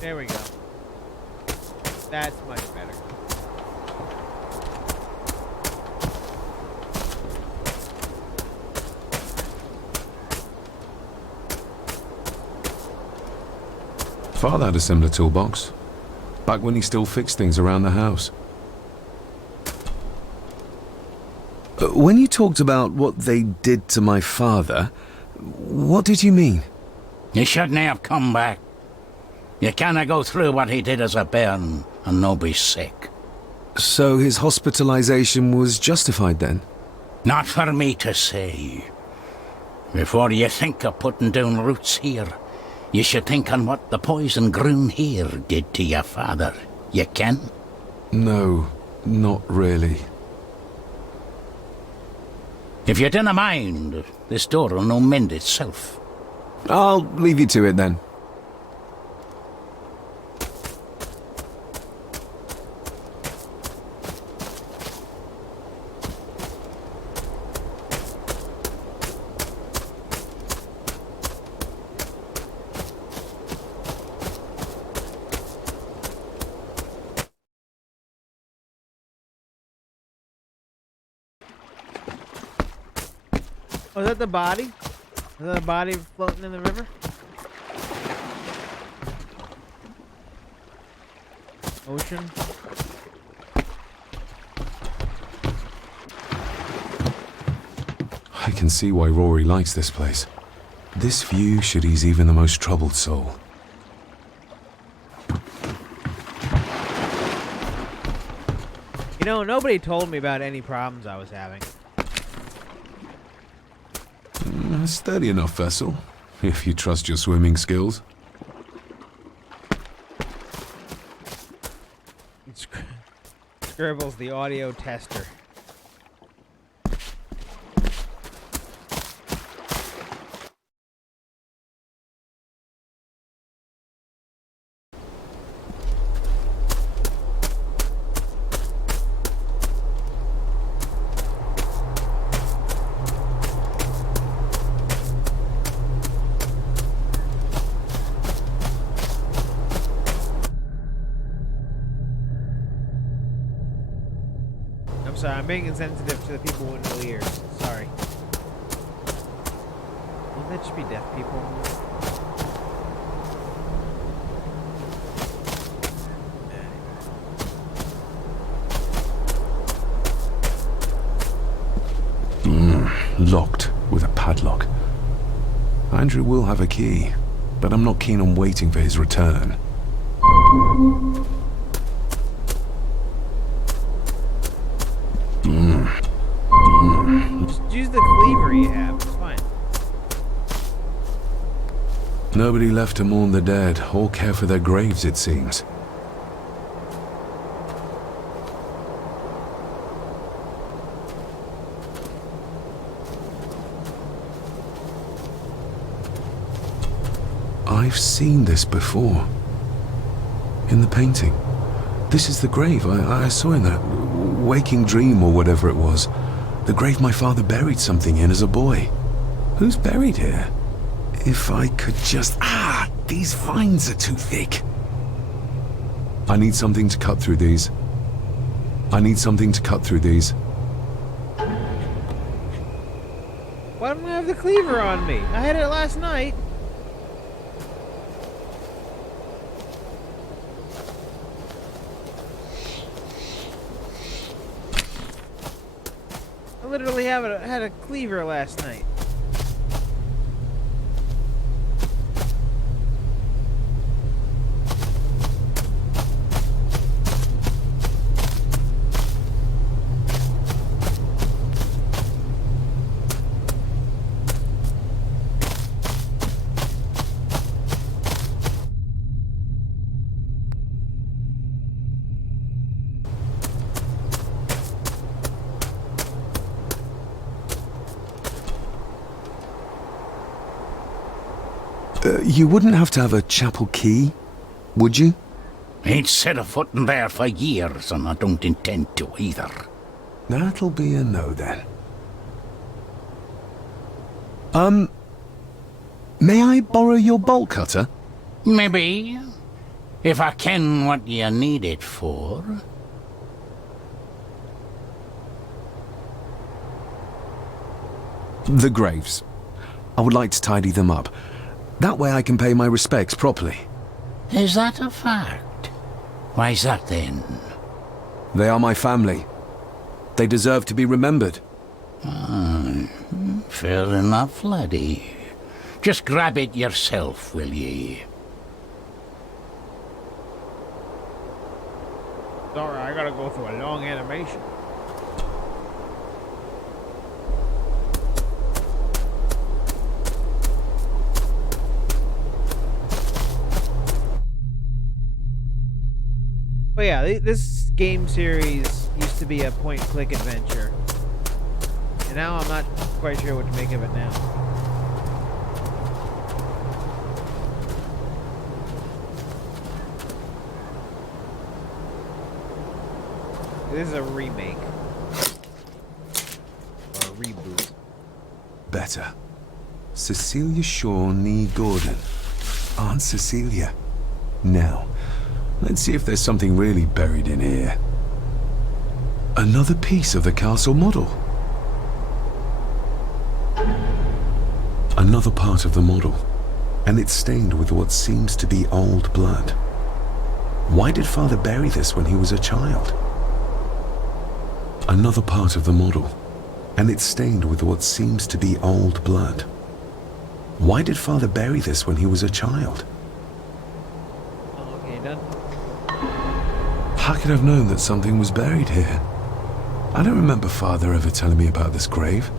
There we go. That's much better. Father had a similar toolbox, back when he still fixed things around the house. When you talked about what they did to my father, what did you mean? You shouldn't have come back. You canna go through what he did as a bairn and no be sick. So his hospitalization was justified then? Not for me to say. Before you think of putting down roots here, you should think on what the poison grown here did to your father. You can? No, not really. If you dinna mind, this door will no mend itself. I'll leave you to it then. Oh, is that the body? Is that the body floating in the river? Ocean? I can see why Rory likes this place. This view should ease even the most troubled soul. You know, nobody told me about any problems I was having. A sturdy enough vessel, if you trust your swimming skills. Scribble's the audio tester. Sorry, I'm being insensitive to the people with no ears. Sorry. Wouldn't that just be deaf people? Locked with a padlock. Andrew will have a key, but I'm not keen on waiting for his return. Just use the cleaver you have, it's fine. Nobody left to mourn the dead or care for their graves, it seems. I've seen this before. In the painting. This is the grave I saw in that waking dream or whatever it was. The grave my father buried something in as a boy. Who's buried here? If I could just... these vines are too thick. I need something to cut through these. I need something to cut through these. Why don't I have the cleaver on me? I had it last night. I literally had a cleaver last night. You wouldn't have to have a chapel key, would you? Ain't set a foot in there for years, and I don't intend to either. That'll be a no, then. May I borrow your bolt cutter? Maybe. If I ken what you need it for. The graves. I would like to tidy them up. That way I can pay my respects properly. Is that a fact? Why's that then? They are my family. They deserve to be remembered. Fair enough, laddie. Just grab it yourself, will ye? Sorry, I gotta go through a long animation. But yeah, this game series used to be a point-and-click adventure. And now I'm not quite sure what to make of it now. This is a remake. Or a reboot. Better. Cecilia Shaw Nee Gordon. Aunt Cecilia. Now, let's see if there's something really buried in here. Another piece of the castle model. Another part of the model. And it's stained with what seems to be old blood. Why did Father bury this when he was a child? Another part of the model. And it's stained with what seems to be old blood. Why did Father bury this when he was a child? Okay, done. How could I have known that something was buried here? I don't remember Father ever telling me about this grave.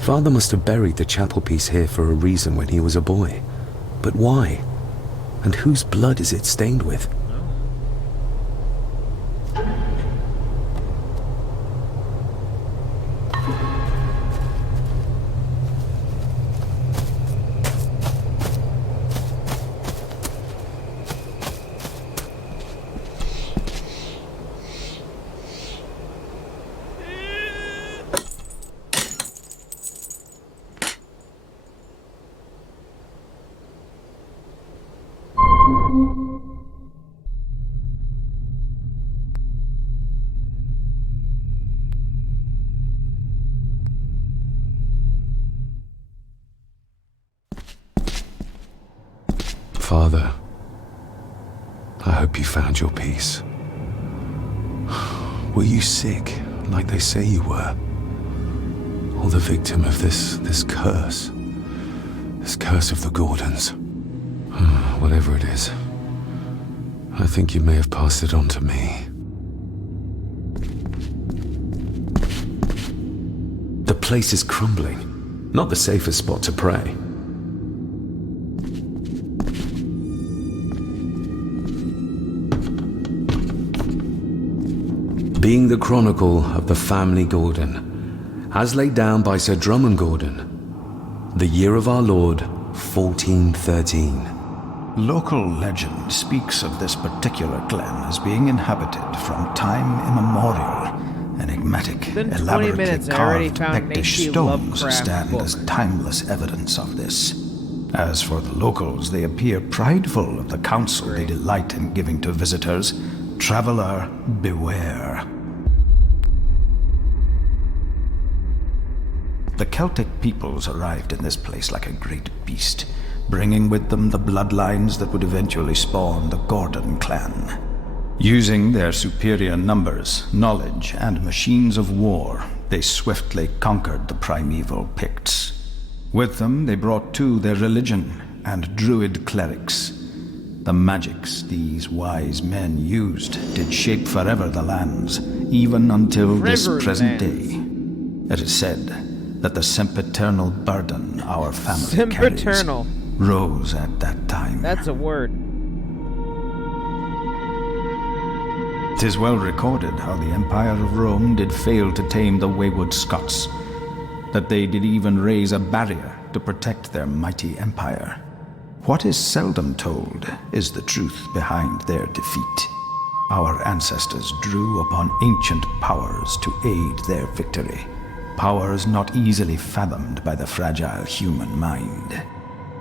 Father must have buried the chapel piece here for a reason when he was a boy. But why? And whose blood is it stained with? Father, I hope you found your peace. Were you sick, like they say you were? Or the victim of this curse? This curse of the Gordons? Whatever it is, I think you may have passed it on to me. The place is crumbling. Not the safest spot to pray. Being the chronicle of the family Gordon, as laid down by Sir Drummond Gordon, the year of our Lord, 1413. Local legend speaks of this particular glen as being inhabited from time immemorial. Enigmatic, elaborately carved Pictish stones stand as timeless evidence of this. As for the locals, they appear prideful of the counsel they delight in giving to visitors. Traveler, beware. The Celtic peoples arrived in this place like a great beast, bringing with them the bloodlines that would eventually spawn the Gordon clan. Using their superior numbers, knowledge, and machines of war, they swiftly conquered the primeval Picts. With them, they brought too their religion and druid clerics. The magics these wise men used did shape forever the lands, even until this present day. It is said that the sempiternal burden our family carries rose at that time. That's a word. 'Tis well recorded how the Empire of Rome did fail to tame the wayward Scots, that they did even raise a barrier to protect their mighty empire. What is seldom told is the truth behind their defeat. Our ancestors drew upon ancient powers to aid their victory, powers not easily fathomed by the fragile human mind.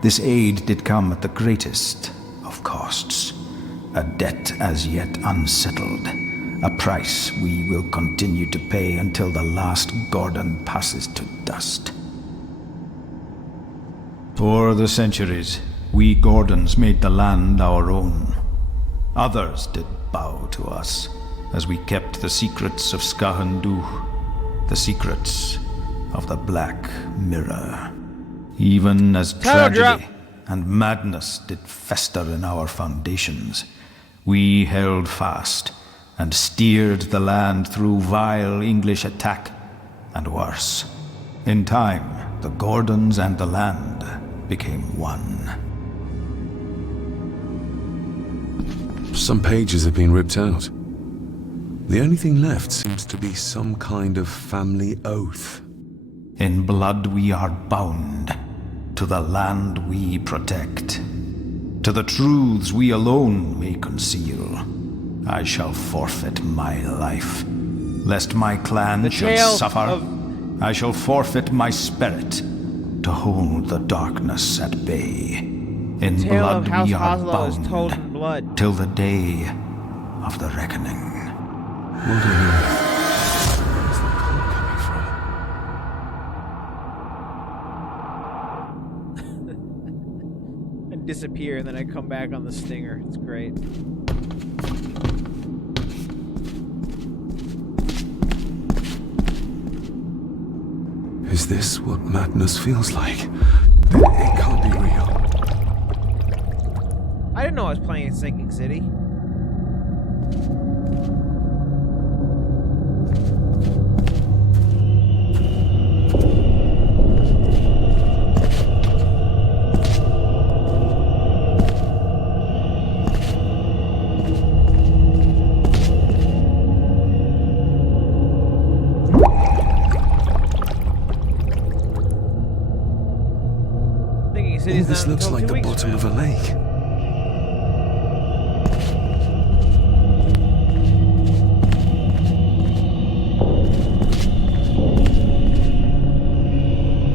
This aid did come at the greatest of costs, a debt as yet unsettled, a price we will continue to pay until the last Gordon passes to dust. For the centuries, we Gordons made the land our own. Others did bow to us as we kept the secrets of Skahandu, the secrets of the Black Mirror. Even as tragedy and madness did fester in our foundations, we held fast and steered the land through vile English attack and worse. In time, the Gordons and the land became one. Some pages have been ripped out. The only thing left seems to be some kind of family oath. In blood we are bound to the land we protect, to the truths we alone may conceal. I shall forfeit my life, lest my clan should suffer. I shall forfeit my spirit to hold the darkness at bay. In blood we are bound till the day of the reckoning. What on earth is the call coming from? And disappear, and then I come back on the stinger. It's great. Is this what madness feels like? It can't be real. I didn't know I was playing Sinking City. All this looks like the bottom of a lake.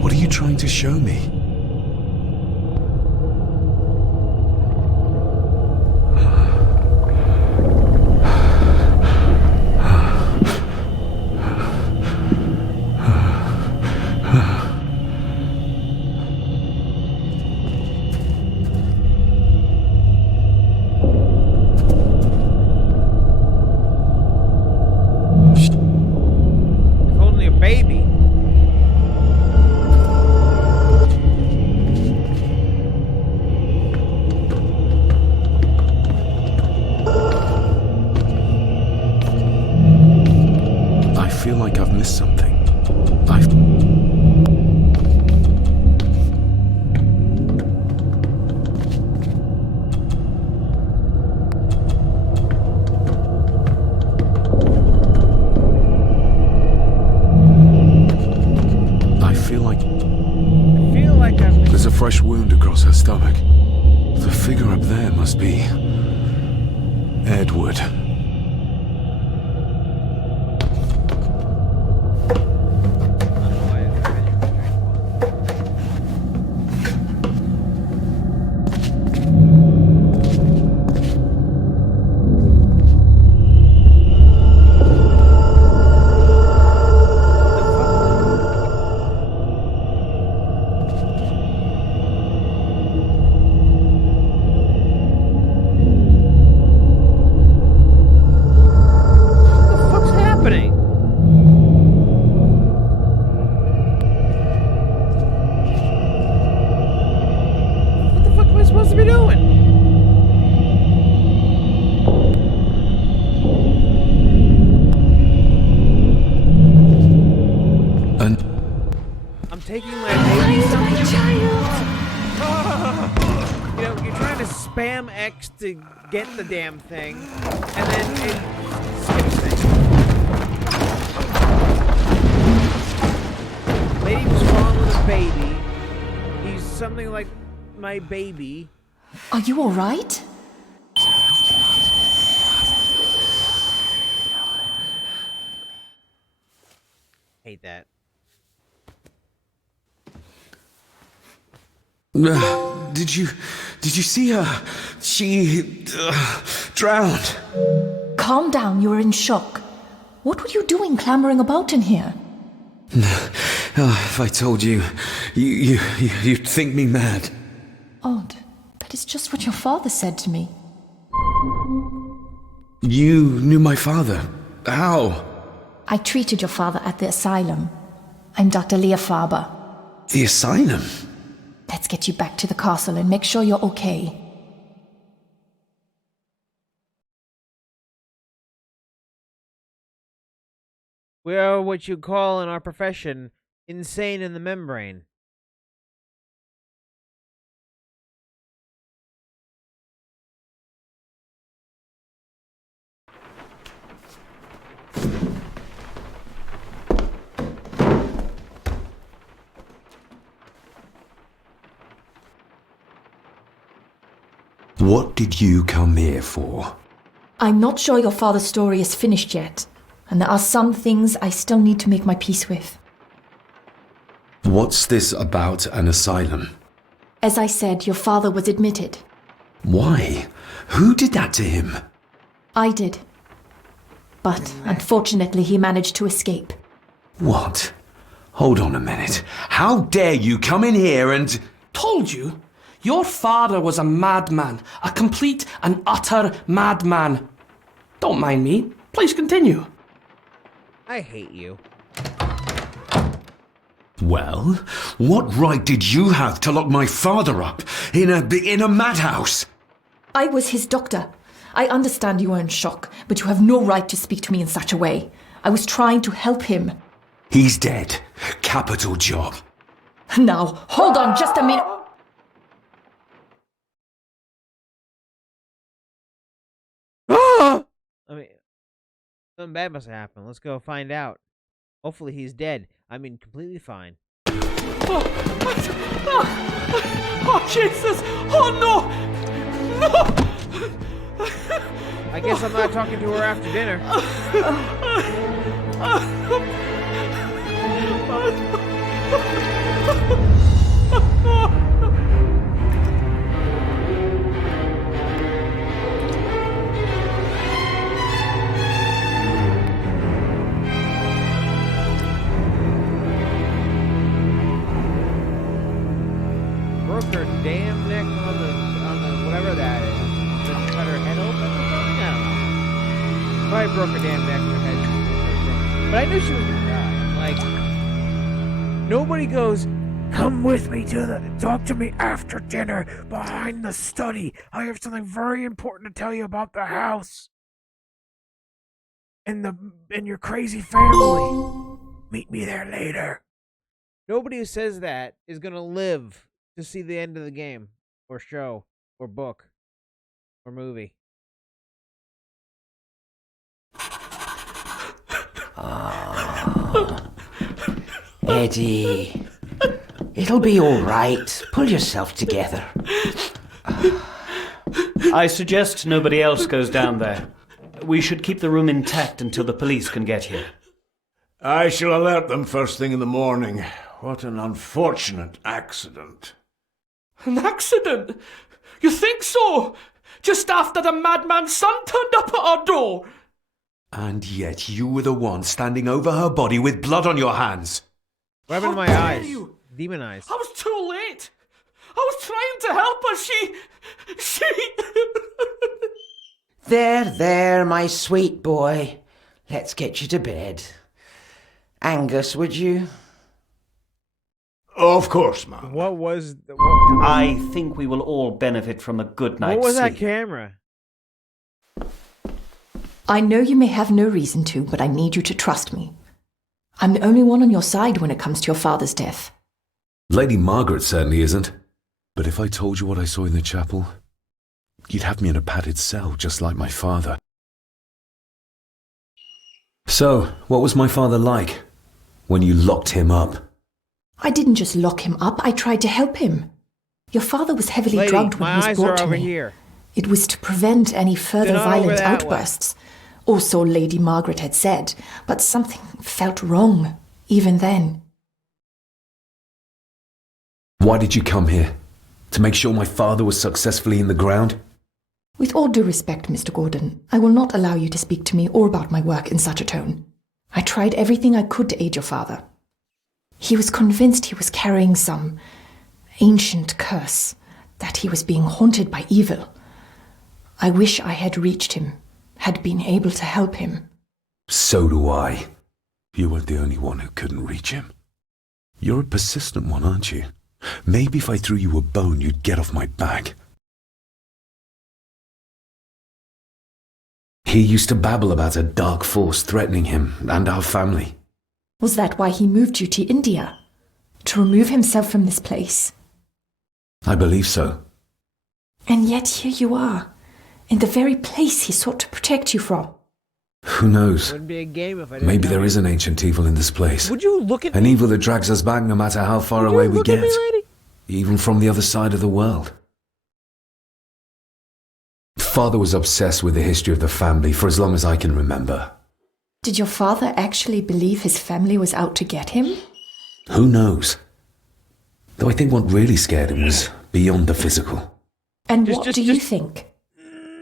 What are you trying to show me? There's a fresh wound across her stomach. The figure up there must be Edward. Taking my baby something? You know, you're trying to spam X to get the damn thing, and then it skips things. Lady was wrong with a baby. He's something like my baby. Are you alright? Hate that. Did you see her? She drowned. Calm down, you're in shock. What were you doing clambering about in here? If I told you, you'd think me mad. Odd. That is just what your father said to me. You knew my father. How? I treated your father at the asylum. I'm Dr. Leah Faber. The asylum? Let's get you back to the castle and make sure you're okay. We are what you call in our profession insane in the membrane. What did you come here for? I'm not sure your father's story is finished yet, and there are some things I still need to make my peace with. What's this about an asylum? As I said, your father was admitted. Why? Who did that to him? I did. But unfortunately, he managed to escape. What? Hold on a minute. How dare you come in here and... Told you? Your father was a madman. A complete and utter madman. Don't mind me. Please continue. I hate you. Well, what right did you have to lock my father up in a madhouse? I was his doctor. I understand you are in shock, but you have no right to speak to me in such a way. I was trying to help him. He's dead. Capital job. Now, hold on just a minute. I mean, something bad must have happened. Let's go find out. Hopefully he's dead. I mean, completely fine. Oh, Jesus! Oh, no! No! I guess I'm not talking to her after dinner. Broke her damn neck on the whatever that is. Did she cut her head open or something? I don't know. Probably broke her damn neck, her head. But I knew she was gonna die. Like, nobody goes, come with me talk to me after dinner behind the study. I have something very important to tell you about the house and your crazy family. Meet me there later. Nobody who says that is gonna live to see the end of the game, or show, or book, or movie. Oh. Eddie. It'll be all right. Pull yourself together. I suggest nobody else goes down there. We should keep the room intact until the police can get here. I shall alert them first thing in the morning. What an unfortunate accident. An accident? You think so? Just after the madman's son turned up at our door? And yet you were the one standing over her body with blood on your hands. What happened to my dare eyes? you? Demon eyes. I was too late. I was trying to help her. She... There, my sweet boy. Let's get you to bed. Angus, would you? Of course, ma'am. What was... I think we will all benefit from a good night's What was sleep. that camera? I know you may have no reason to, but I need you to trust me. I'm the only one on your side when it comes to your father's death. Lady Margaret certainly isn't. But if I told you what I saw in the chapel, you'd have me in a padded cell, just like my father. So, what was my father like when you locked him up? I didn't just lock him up, I tried to help him. Your father was heavily Lady, drugged when my he was eyes brought are to over me. here. It was to prevent any further They're not over violent that way. outbursts. Also, Lady Margaret had said, but something felt wrong, even then. Why did you come here? To make sure my father was successfully in the ground? With all due respect, Mr. Gordon, I will not allow you to speak to me or about my work in such a tone. I tried everything I could to aid your father. He was convinced he was carrying some ancient curse, that he was being haunted by evil. I wish I had reached him, had been able to help him. So do I. You weren't the only one who couldn't reach him. You're a persistent one, aren't you? Maybe if I threw you a bone, you'd get off my back. He used to babble about a dark force threatening him and our family. Was that why he moved you to India? To remove himself from this place? I believe so. And yet here you are, in the very place he sought to protect you from. Who knows? Wouldn't be a game if I didn't Maybe know there it. is an ancient evil in this place. Would you look at An me? evil that drags us back no matter how far Would away you we look at get. me, lady? Even from the other side of the world. Father was obsessed with the history of the family for as long as I can remember. Did your father actually believe his family was out to get him? Who knows? Though I think what really scared him was beyond the physical. And what do you think?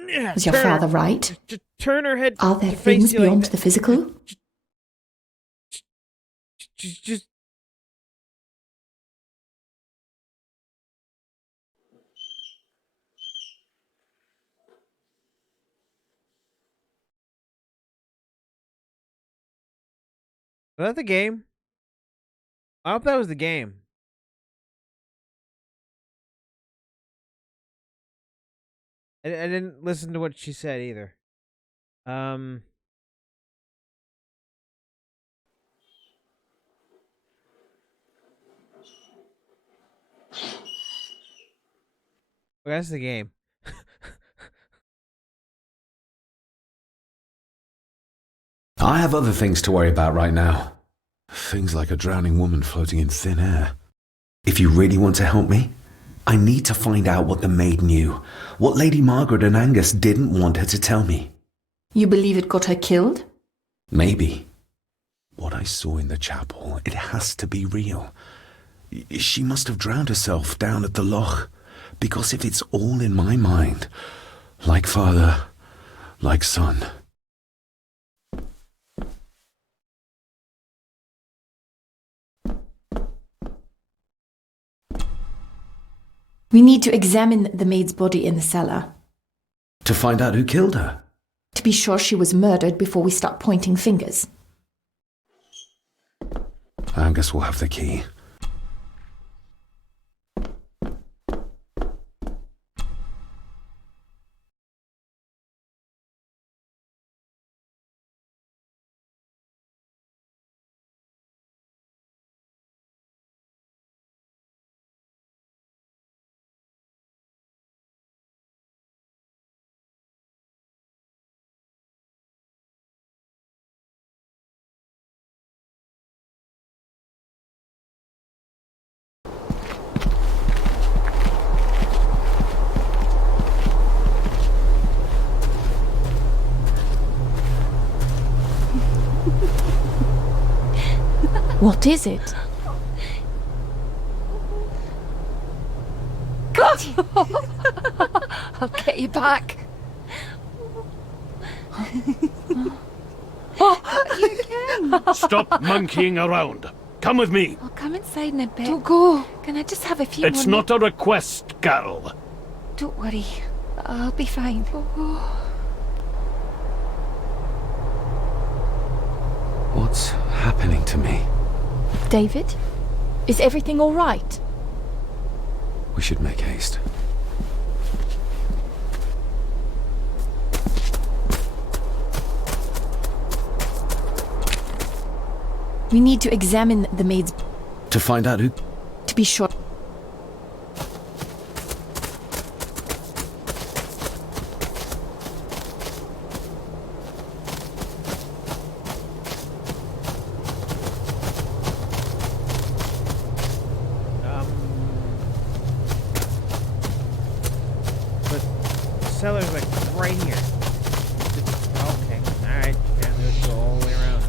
Yeah, Was your turn her- father right? Just turn her head. Are there to face things you like beyond that. the physical? Just. Was that the game? I hope that was the game. I didn't listen to what she said either. Well, that's the game. I have other things to worry about right now. Things like a drowning woman floating in thin air. If you really want to help me, I need to find out what the maid knew. What Lady Margaret and Angus didn't want her to tell me. You believe it got her killed? Maybe. What I saw in the chapel, it has to be real. She must have drowned herself down at the loch. Because if it's all in my mind, like father, like son. We need to examine the maid's body in the cellar. To find out who killed her. To be sure she was murdered before we start pointing fingers. Angus will have the key. What is it? I'll get you back. Stop monkeying around. Come with me. I'll come inside in a bit. Don't go. Can I just have a few It's more not a request, girl. Don't worry. I'll be fine. What's happening to me? David? Is everything all right? We should make haste. We need to examine the maid's... To find out who... to be sure. But the cellar's like right here. Okay, alright. Yeah, let's go all the way around.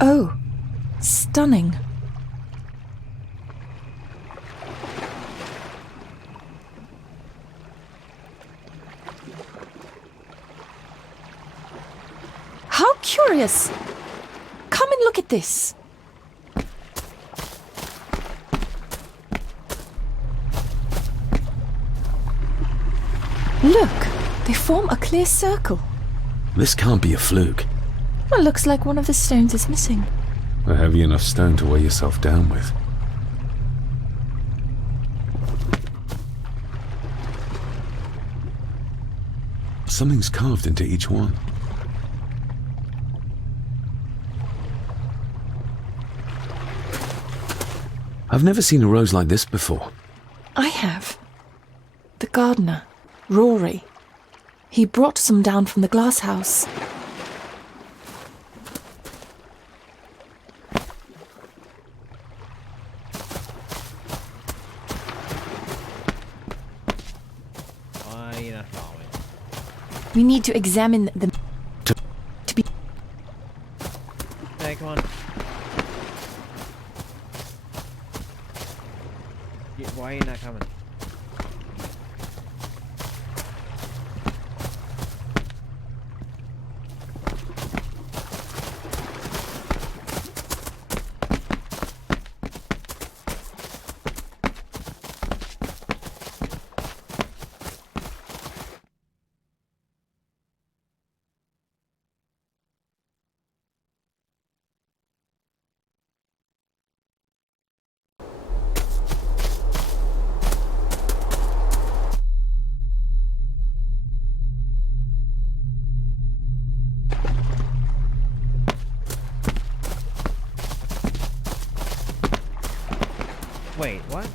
Oh, stunning. How curious! Come and look at this. Look, they form a clear circle. This can't be a fluke. Well, looks like one of the stones is missing. A heavy enough stone to weigh yourself down with. Something's carved into each one. I've never seen a rose like this before. I have. The gardener, Rory. He brought some down from the glass house. Why are you not following? We need to examine the... to be... Hey, come on. Why are you not coming? Wait, what?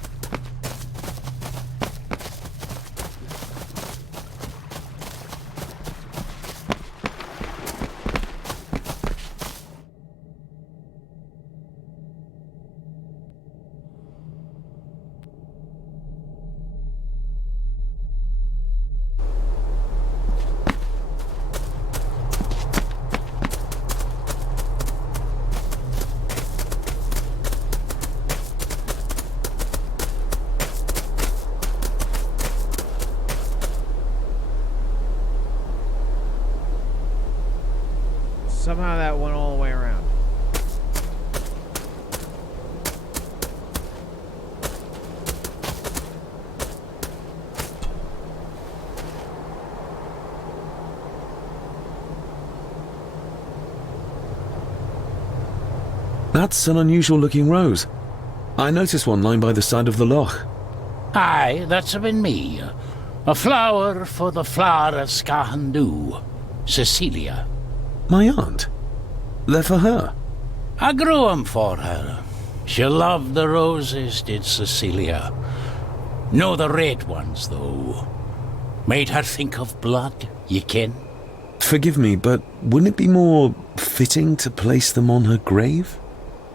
Somehow that went all the way around. That's an unusual looking rose. I noticed one lying by the side of the loch. Aye, that's been me. A flower for the flower of Scahandoo, Cecilia. My aunt? They're for her? I grew 'em for her. She loved the roses, did Cecilia. No the red ones, though. Made her think of blood, ye ken. Forgive me, but wouldn't it be more fitting to place them on her grave?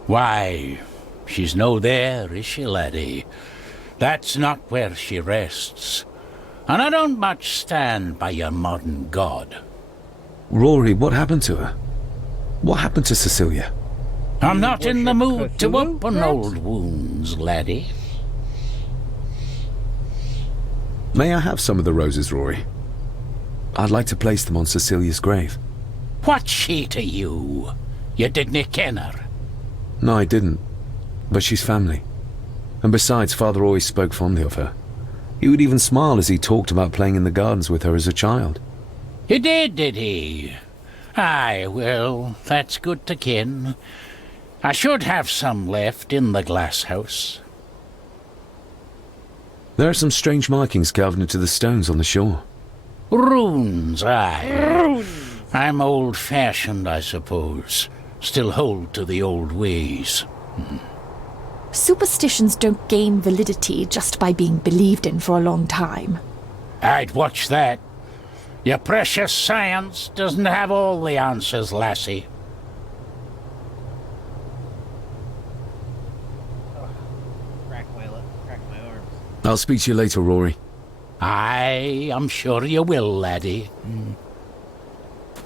Why, she's no there, is she, laddie? That's not where she rests. And I don't much stand by your modern god. Rory, what happened to her? What happened to Cecilia? I'm not in the mood to Cthulhu, open perhaps? old wounds, laddie. May I have some of the roses, Rory? I'd like to place them on Cecilia's grave. What's she to you? You didn't ken her. No, I didn't. But she's family. And besides, Father always spoke fondly of her. He would even smile as he talked about playing in the gardens with her as a child. He did he? Aye, well, that's good to ken. I should have some left in the glass house. There are some strange markings carved into the stones on the shore. Runes, aye. Runes. I'm old-fashioned, I suppose. Still hold to the old ways. Superstitions don't gain validity just by being believed in for a long time. I'd watch that. Your precious science doesn't have all the answers, lassie. Crack my arms. I'll speak to you later, Rory. Aye, I'm sure you will, laddie. You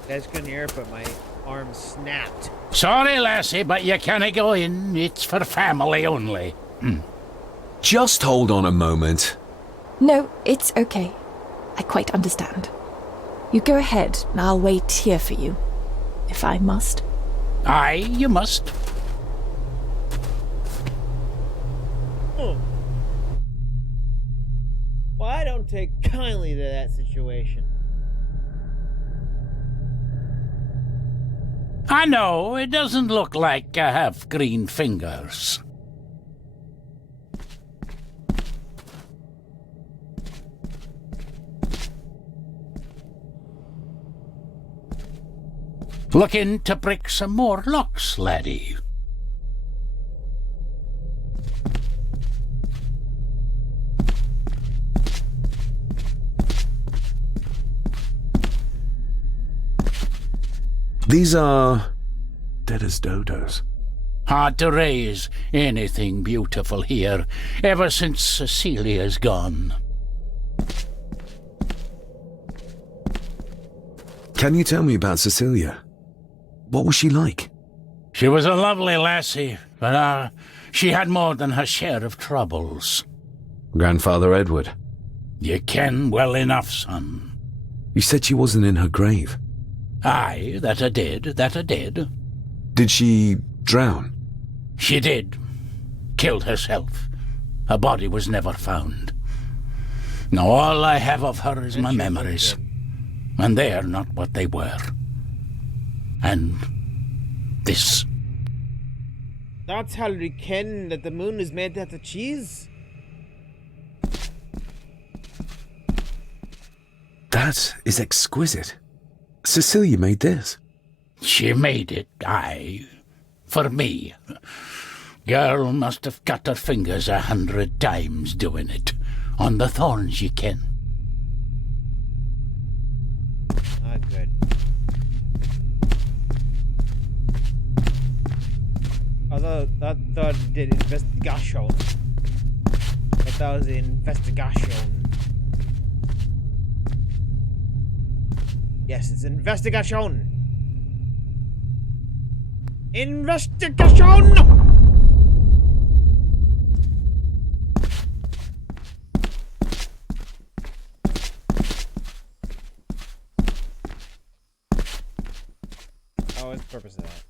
guys couldn't hear it, but my arm snapped. Sorry, lassie, but you can't go in. It's for family only. Just hold on a moment. No, it's okay. I quite understand. You go ahead, and I'll wait here for you, if I must. Aye, you must. Oh. Well, I don't take kindly to that situation. I know, it doesn't look like I have green fingers. Looking to break some more locks, laddie. These are dead as dodos. Hard to raise anything beautiful here, ever since Cecilia's gone. Can you tell me about Cecilia? What was she like? She was a lovely lassie, but she had more than her share of troubles. Grandfather Edward. You ken well enough, son. You said she wasn't in her grave. Aye, that I did. Did she drown? She did. Killed herself. Her body was never found. Now all I have of her is my memories. And they are not what they were. And this. That's how we ken that the moon is made out of cheese? That is exquisite. Cecilia made this. She made it, aye. For me. Girl must have cut her fingers 100 times doing it. On the thorns, ye ken. Ah, good. Although that did investigation. But that was the investigation. Yes, it's investigation. Investigation! Oh, what's the purpose of that?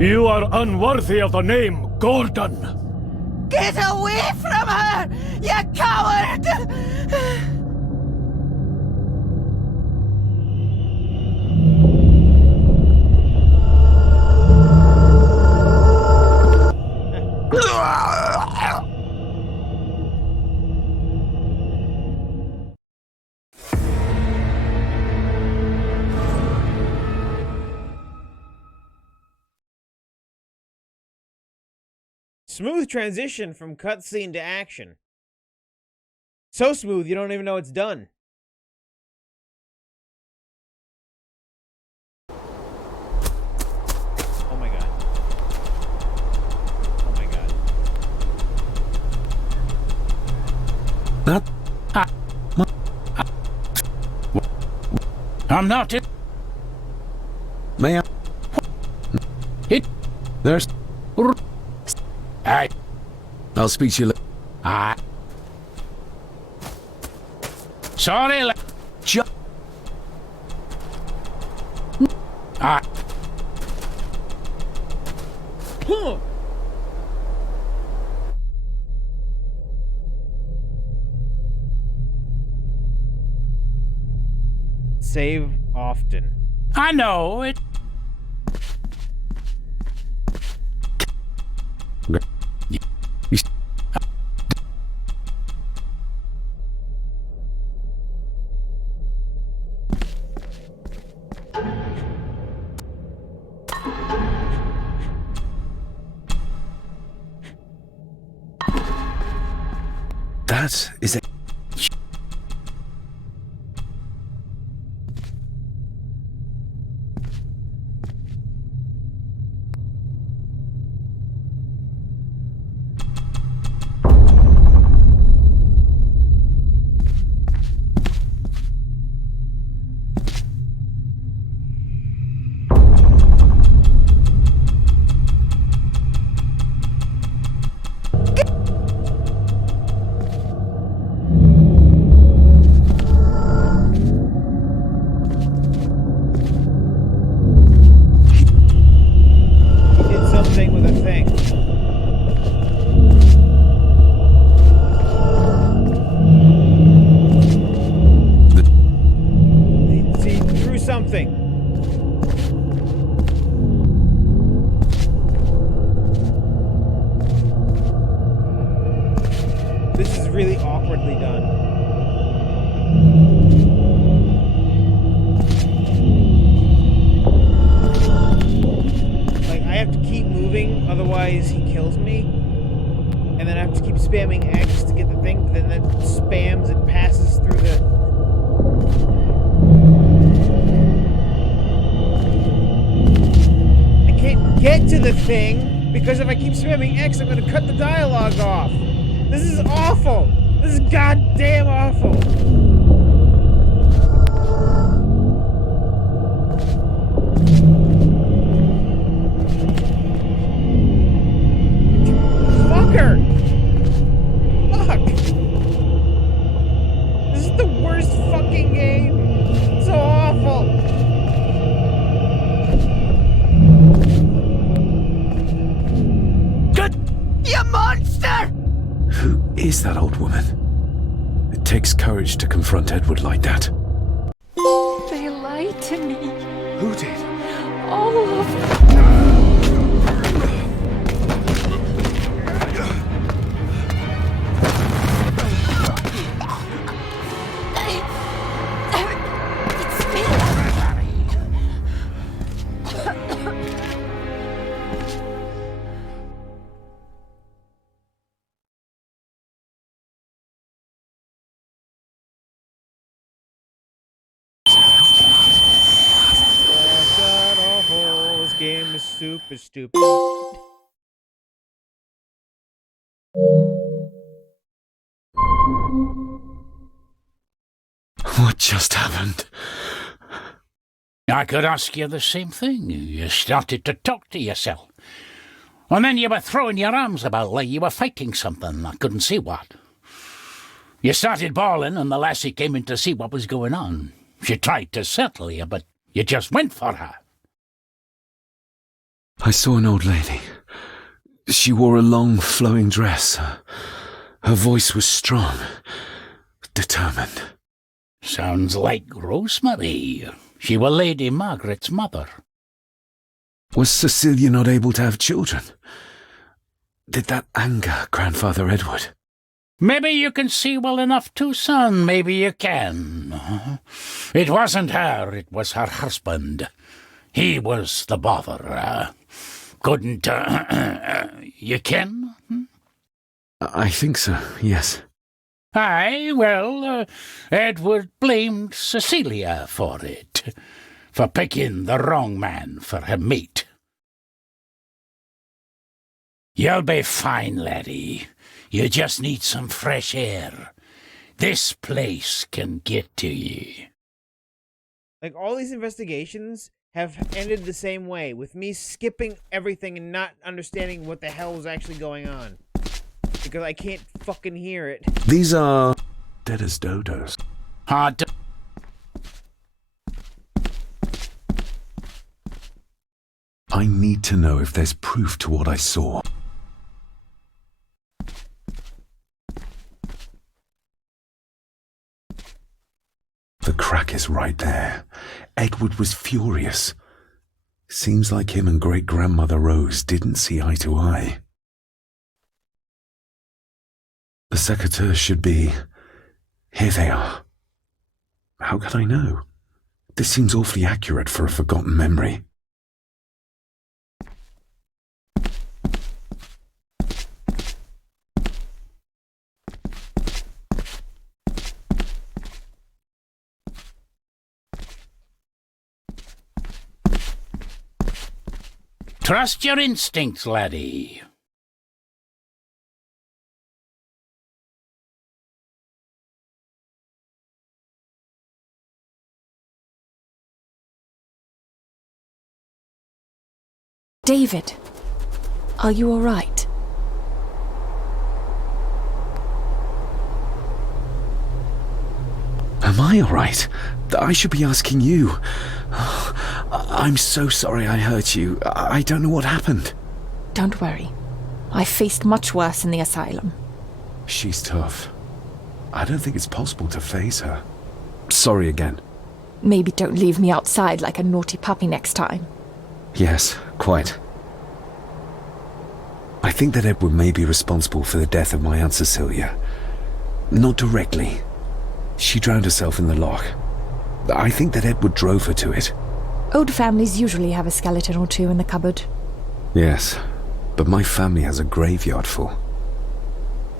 You are unworthy of the name Gordon. Get away from her, you coward! Smooth transition from cutscene to action. So smooth, you don't even know it's done. Oh my god. Oh my god. I'm not it. May I? There's... I'll speak to you later. Sorry, Save often. I know it. That is a... This is really awkwardly done. Like, I have to keep moving, otherwise he kills me. And then I have to keep spamming X to get the thing, but then that spams and passes through the... I can't get to the thing, because if I keep spamming X, I'm going to cut the dialogue off. This is awful! This is goddamn awful! Fucker! Fuck! This is the worst fucking game! It's so awful! Good! You monster! Who is that old woman? It takes courage to confront Edward like that. They lied to me. Who did? All of them. This game is super stupid. What just happened? I could ask you the same thing. You started to talk to yourself. And then you were throwing your arms about like you were fighting something. I couldn't see what. You started bawling and the lassie came in to see what was going on. She tried to settle you, but you just went for her. I saw an old lady. She wore a long, flowing dress. Her voice was strong, determined. Sounds like Rosemary. She was Lady Margaret's mother. Was Cecilia not able to have children? Did that anger Grandfather Edward? Maybe you can see well enough too, son. Maybe you can. It wasn't her, it was her husband. He was the bother. Couldn't, you can? I think so, yes. Aye, well, Edward blamed Cecilia for it, for picking the wrong man for her mate. You'll be fine, laddie. You just need some fresh air. This place can get to you. Like, all these investigations have ended the same way, with me skipping everything and not understanding what the hell is actually going on. Because I can't fucking hear it. These are dead as dodos. Hard to... I need to know if there's proof to what I saw. The crack is right there. Edward was furious. Seems like him and great-grandmother Rose didn't see eye to eye. The secateurs should be... Here they are. How could I know? This seems awfully accurate for a forgotten memory. Trust your instincts, laddie. David, are you all right? Am I all right? I should be asking you. I'm so sorry I hurt you. I don't know what happened. Don't worry. I faced much worse in the asylum. She's tough. I don't think it's possible to face her. Sorry again. Maybe don't leave me outside like a naughty puppy next time. Yes, quite. I think that Edward may be responsible for the death of my Aunt Cecilia. Not directly. She drowned herself in the loch. I think that Edward drove her to it. Old families usually have a skeleton or two in the cupboard. Yes, but my family has a graveyard full.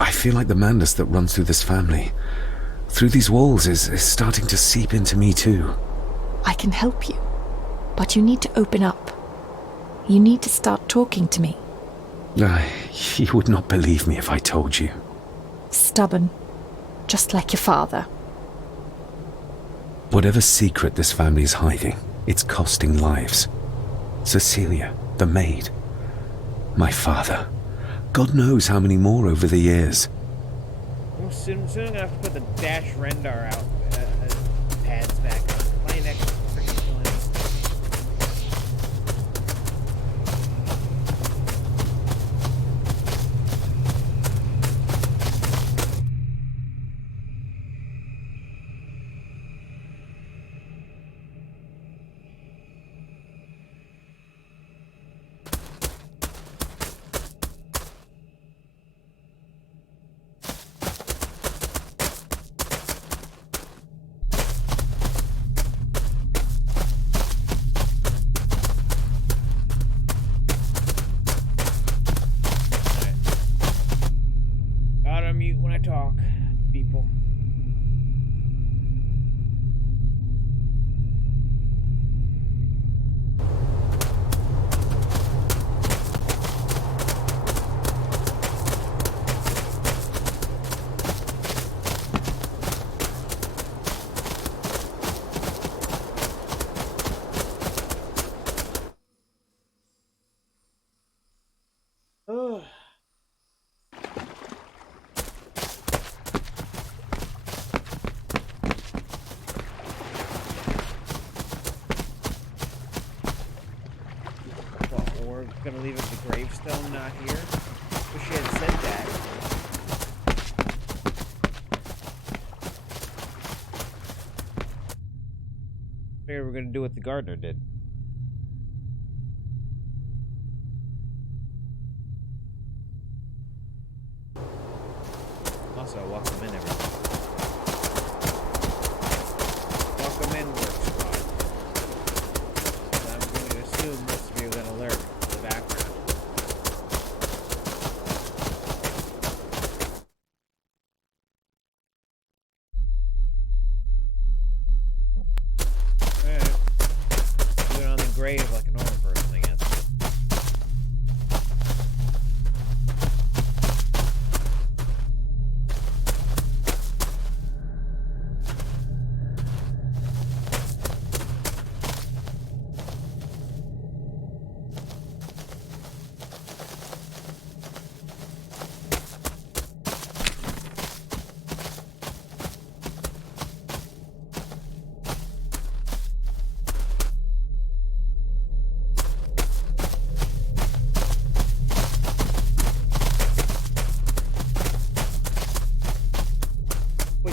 I feel like the madness that runs through this family, through these walls, is starting to seep into me too. I can help you, but you need to open up. You need to start talking to me. You would not believe me if I told you. Stubborn, just like your father. Whatever secret this family is hiding, it's costing lives. Cecilia, the maid. My father. God knows how many more over the years. Soon I'm gonna have to put the dash rendar out pads back on. Playing that freaking fun. Mute when I talk to people. Ugh. Gonna leave it at the gravestone, not here. Wish she had said that. Figured we're gonna do what the gardener did. Also, welcome in, everyone. Welcome in, work squad. I'm going to assume most of you are gonna lurk. Background.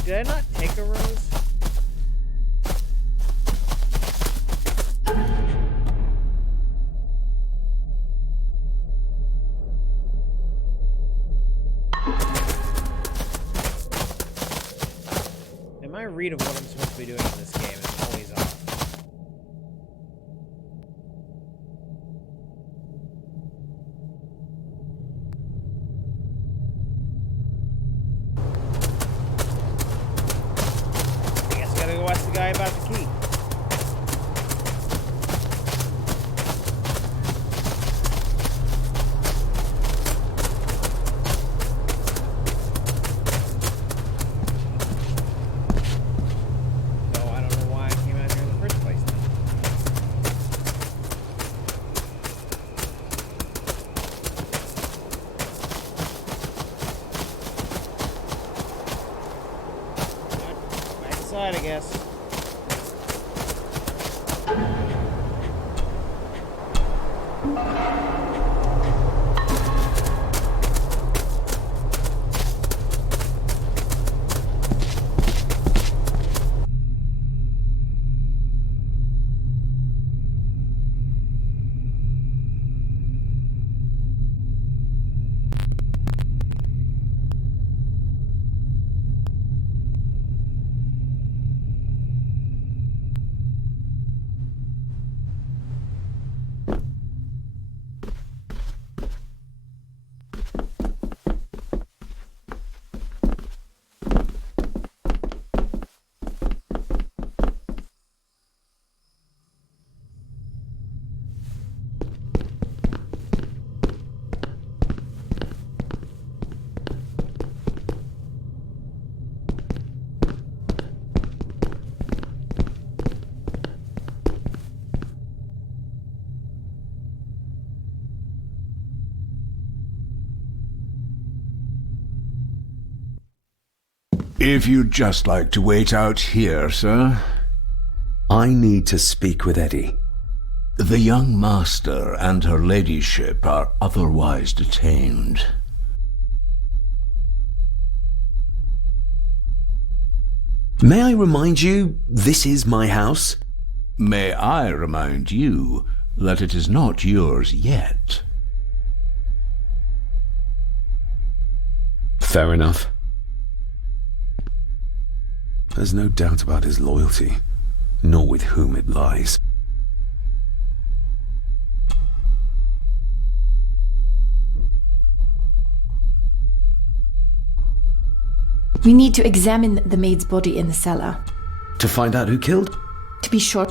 Did I not take a rose? My read of what I'm supposed to be doing in this game is always off. I guess I gotta go ask the guy about the key. I guess. If you'd just like to wait out here, sir. I need to speak with Eddie. The young master and her ladyship are otherwise detained. May I remind you, this is my house? May I remind you that it is not yours yet? Fair enough. There's no doubt about his loyalty, nor with whom it lies. We need to examine the maid's body in the cellar. To find out who killed? To be sure.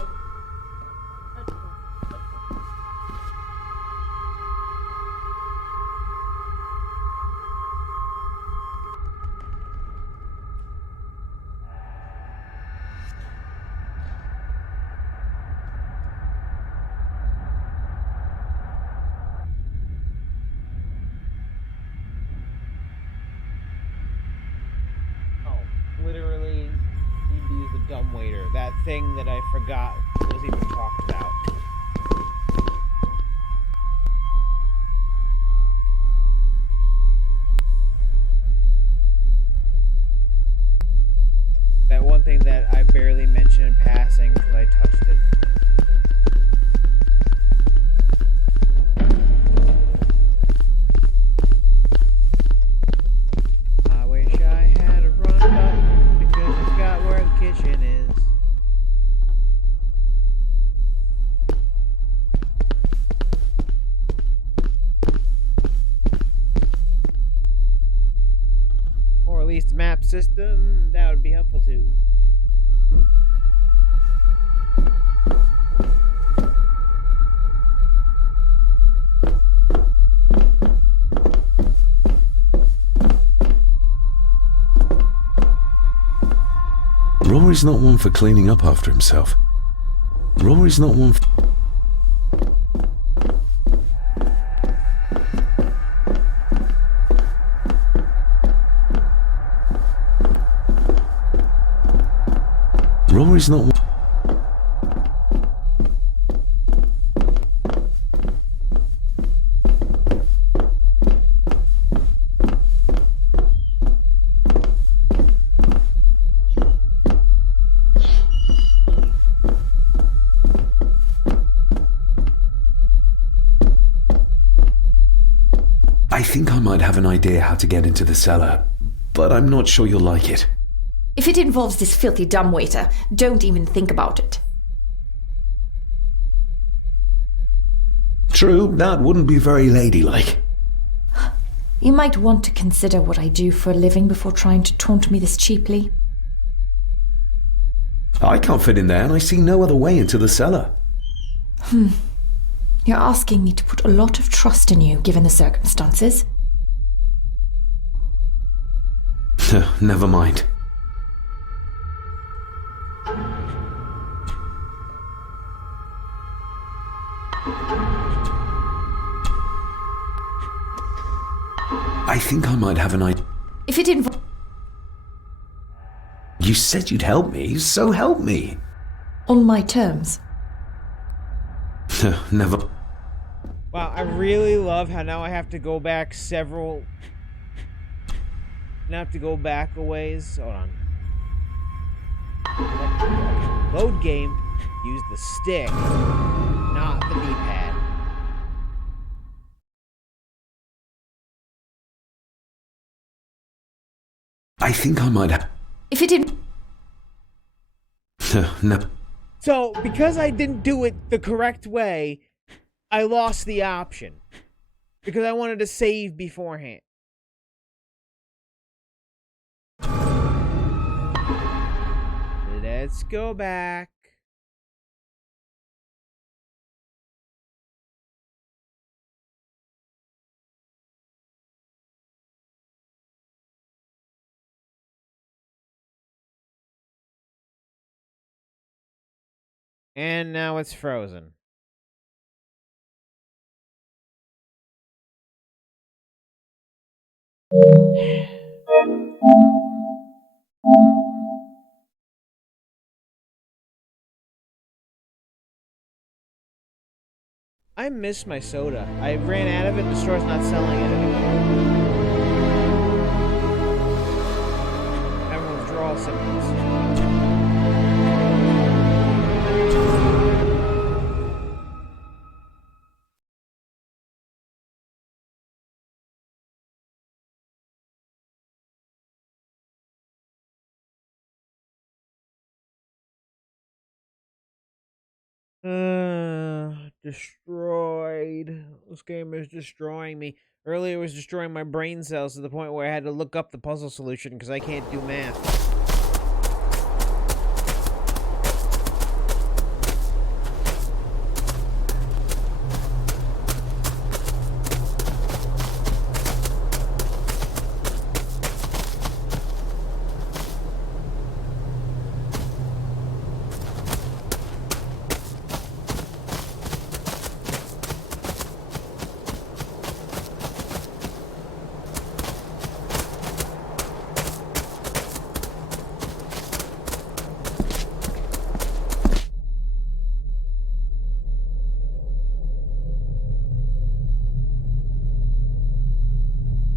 Literally need to use the dumbwaiter. That thing that I forgot was even talked about. That one thing that I barely mentioned in passing because I touched it. I wish I had a run button because it's got where the kitchen is. Or at least a map system, that would be helpful too. Rory's not one for cleaning up after himself. Rory's not one for... Rory's not one... think I might have an idea how to get into the cellar, but I'm not sure you'll like it. If it involves this filthy dumbwaiter, don't even think about it. True, that wouldn't be very ladylike. You might want to consider what I do for a living before trying to taunt me this cheaply. I can't fit in there, and I see no other way into the cellar. You're asking me to put a lot of trust in you, given the circumstances. Never mind. I think I might have an idea. If it involves... You said you'd help me, so help me. On my terms. Never. Wow, I really love how now I have to go back several... Now I have to go back a ways. Hold on. Load game. Use the stick, not the D-pad. I think I might have... If it didn't... No. So, because I didn't do it the correct way, I lost the option. Because I wanted to save beforehand. Let's go back. And now it's frozen. I miss my soda. I ran out of it, the store's not selling it anymore. Having withdrawal symptoms. Destroyed. This game is destroying me. Earlier it was destroying my brain cells to the point where I had to look up the puzzle solution because I can't do math.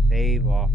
Save often.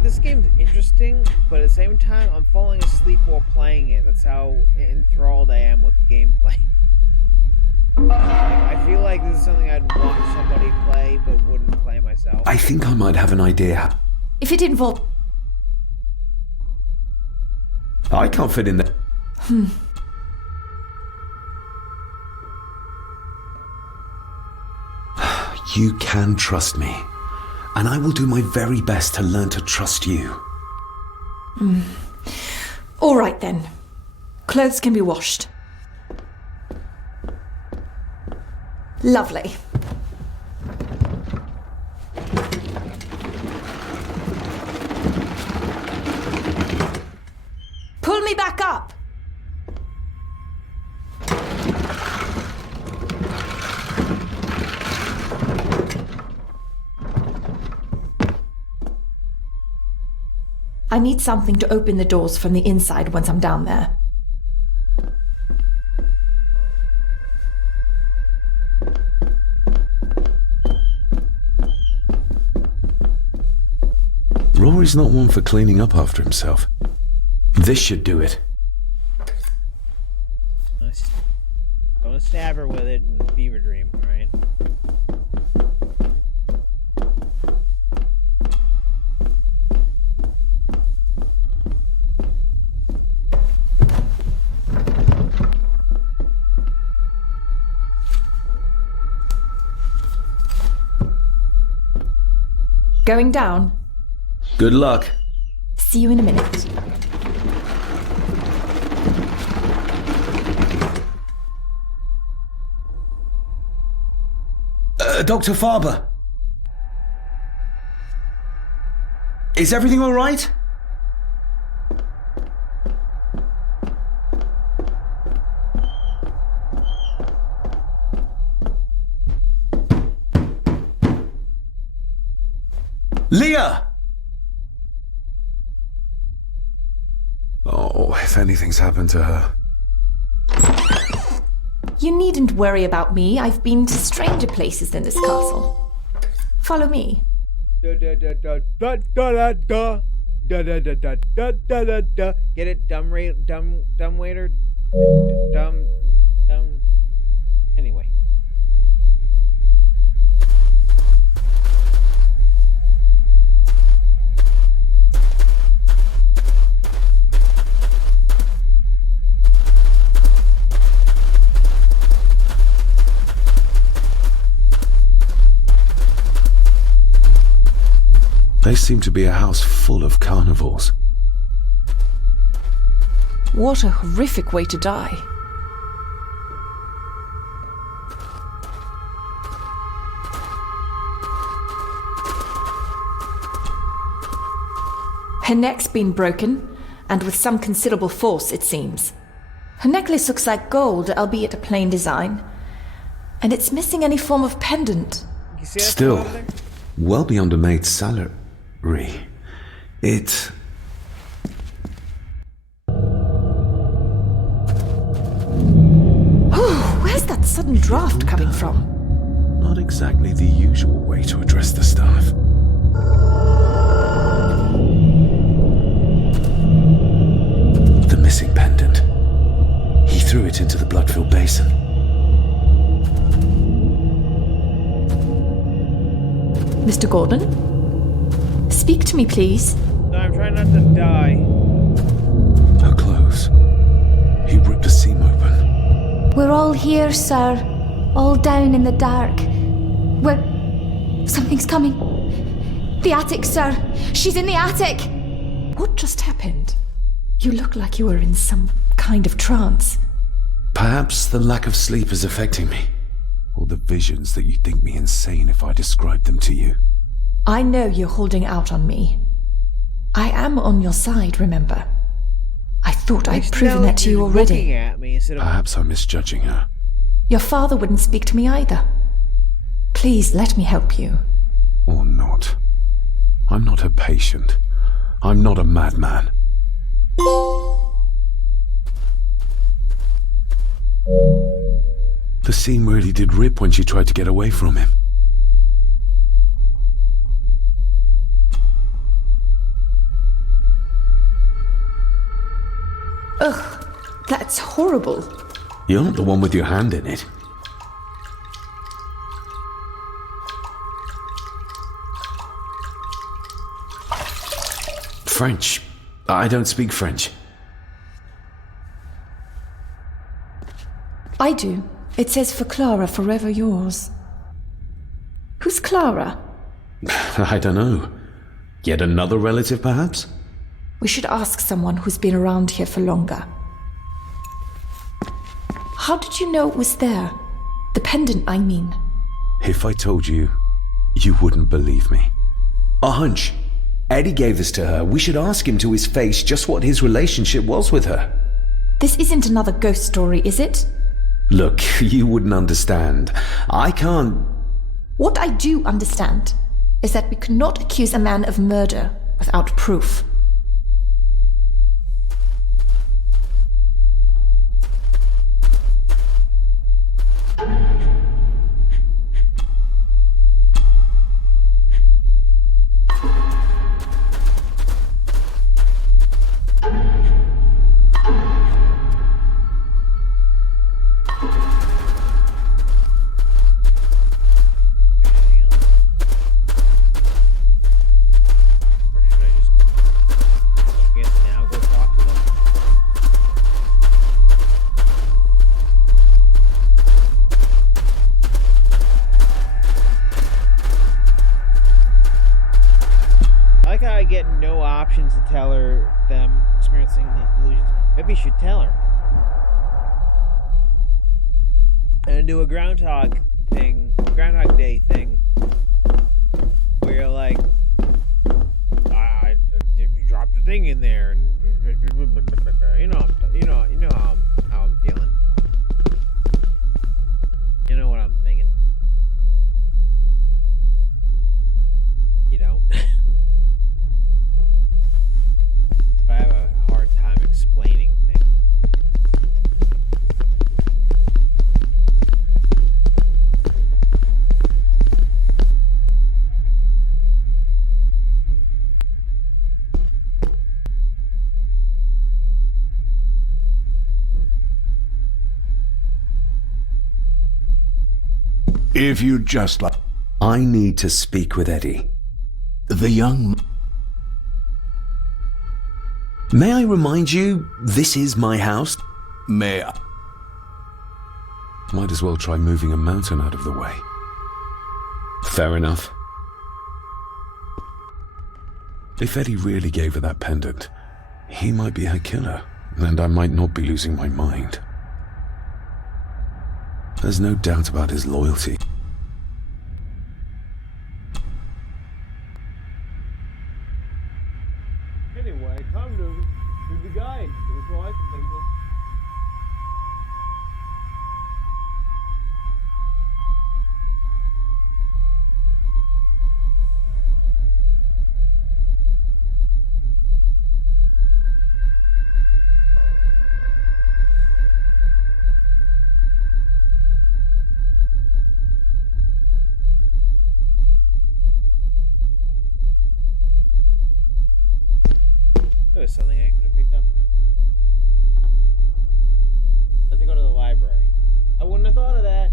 This game's interesting, but at the same time, I'm falling asleep while playing it. That's how enthralled I am with gameplay. I feel like this is something I'd watch somebody play, but wouldn't play myself. I think I might have an idea. If it involved... I can't fit in there. You can trust me. and I will do my very best to learn to trust you. All right then. Clothes can be washed. Lovely. Pull me back up! I need something to open the doors from the inside once I'm down there. Rory's not one for cleaning up after himself. This should do it. Don't stab her with it in the fever dream, right? Going down. Good luck. See you in a minute. Dr. Farber. Is everything all right? Leah! Oh, if anything's happened to her. You needn't worry about me. I've been to stranger places than this castle. Follow me. Get it, dumb waiter, dumb. Anyway. They seem to be a house full of carnivores. What a horrific way to die. Her neck's been broken, and with some considerable force, it seems. Her necklace looks like gold, albeit a plain design, and it's missing any form of pendant. Still, well beyond a maid's salary. It... Oh, where's that sudden draft coming from? Not exactly the usual way to address the staff. The missing pendant. He threw it into the blood-filled basin. Mr. Gordon? Speak to me, please. No, I'm trying not to die. Her clothes. He ripped a seam open. We're all here, sir. All down in the dark. Something's coming. The attic, sir. She's in the attic. What just happened? You look like you were in some kind of trance. Perhaps the lack of sleep is affecting me. Or the visions that you'd think me insane if I described them to you. I know you're holding out on me. I am on your side, remember. I thought I'd proven that to you already. Perhaps I'm misjudging her. Your father wouldn't speak to me either. Please let me help you. Or not. I'm not her patient. I'm not a madman. The seam really did rip when she tried to get away from him. Ugh, that's horrible. You're not the one with your hand in it. French. I don't speak French. I do. It says for Clara, forever yours. Who's Clara? I don't know. Yet another relative, perhaps? We should ask someone who's been around here for longer. How did you know it was there? The pendant, I mean. If I told you, you wouldn't believe me. A hunch. Eddie gave this to her. We should ask him to his face just what his relationship was with her. This isn't another ghost story, is it? Look, you wouldn't understand. I can't... What I do understand is that we cannot accuse a man of murder without proof. To tell her them experiencing these delusions. Maybe you should tell her. And do a Groundhog Day thing, where you're like, you dropped a thing in there, and you know how I'm feeling. You know what I'm thinking. You don't. I have a hard time explaining things. If you just like... I need to speak with Eddie. The young... May I remind you, this is my house? May I? Might as well try moving a mountain out of the way. Fair enough. If Eddie really gave her that pendant, he might be her killer, and I might not be losing my mind. There's no doubt about his loyalty. Anyway, come to the guide. That's all I can think of. There was something I could have picked up now. Let's go to the library. I wouldn't have thought of that.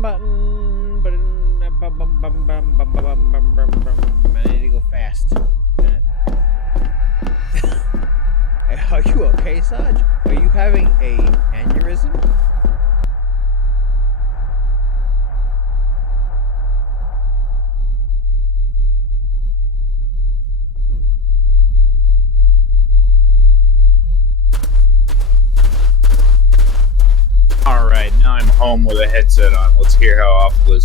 Button, I need to go fast. Are you okay, Saj? Are you having a aneurysm? Alright, now I'm home with a headset on. Let's hear how awful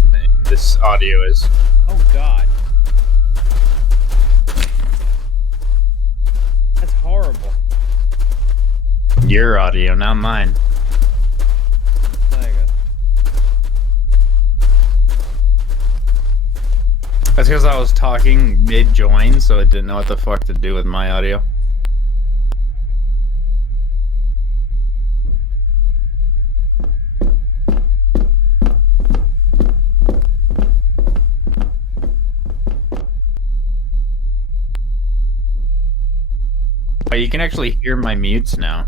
this audio is. Oh god. That's horrible. Your audio, not mine. There you go. That's because I was talking mid-join, so it didn't know what the fuck to do with my audio. Oh, you can actually hear my mutes now.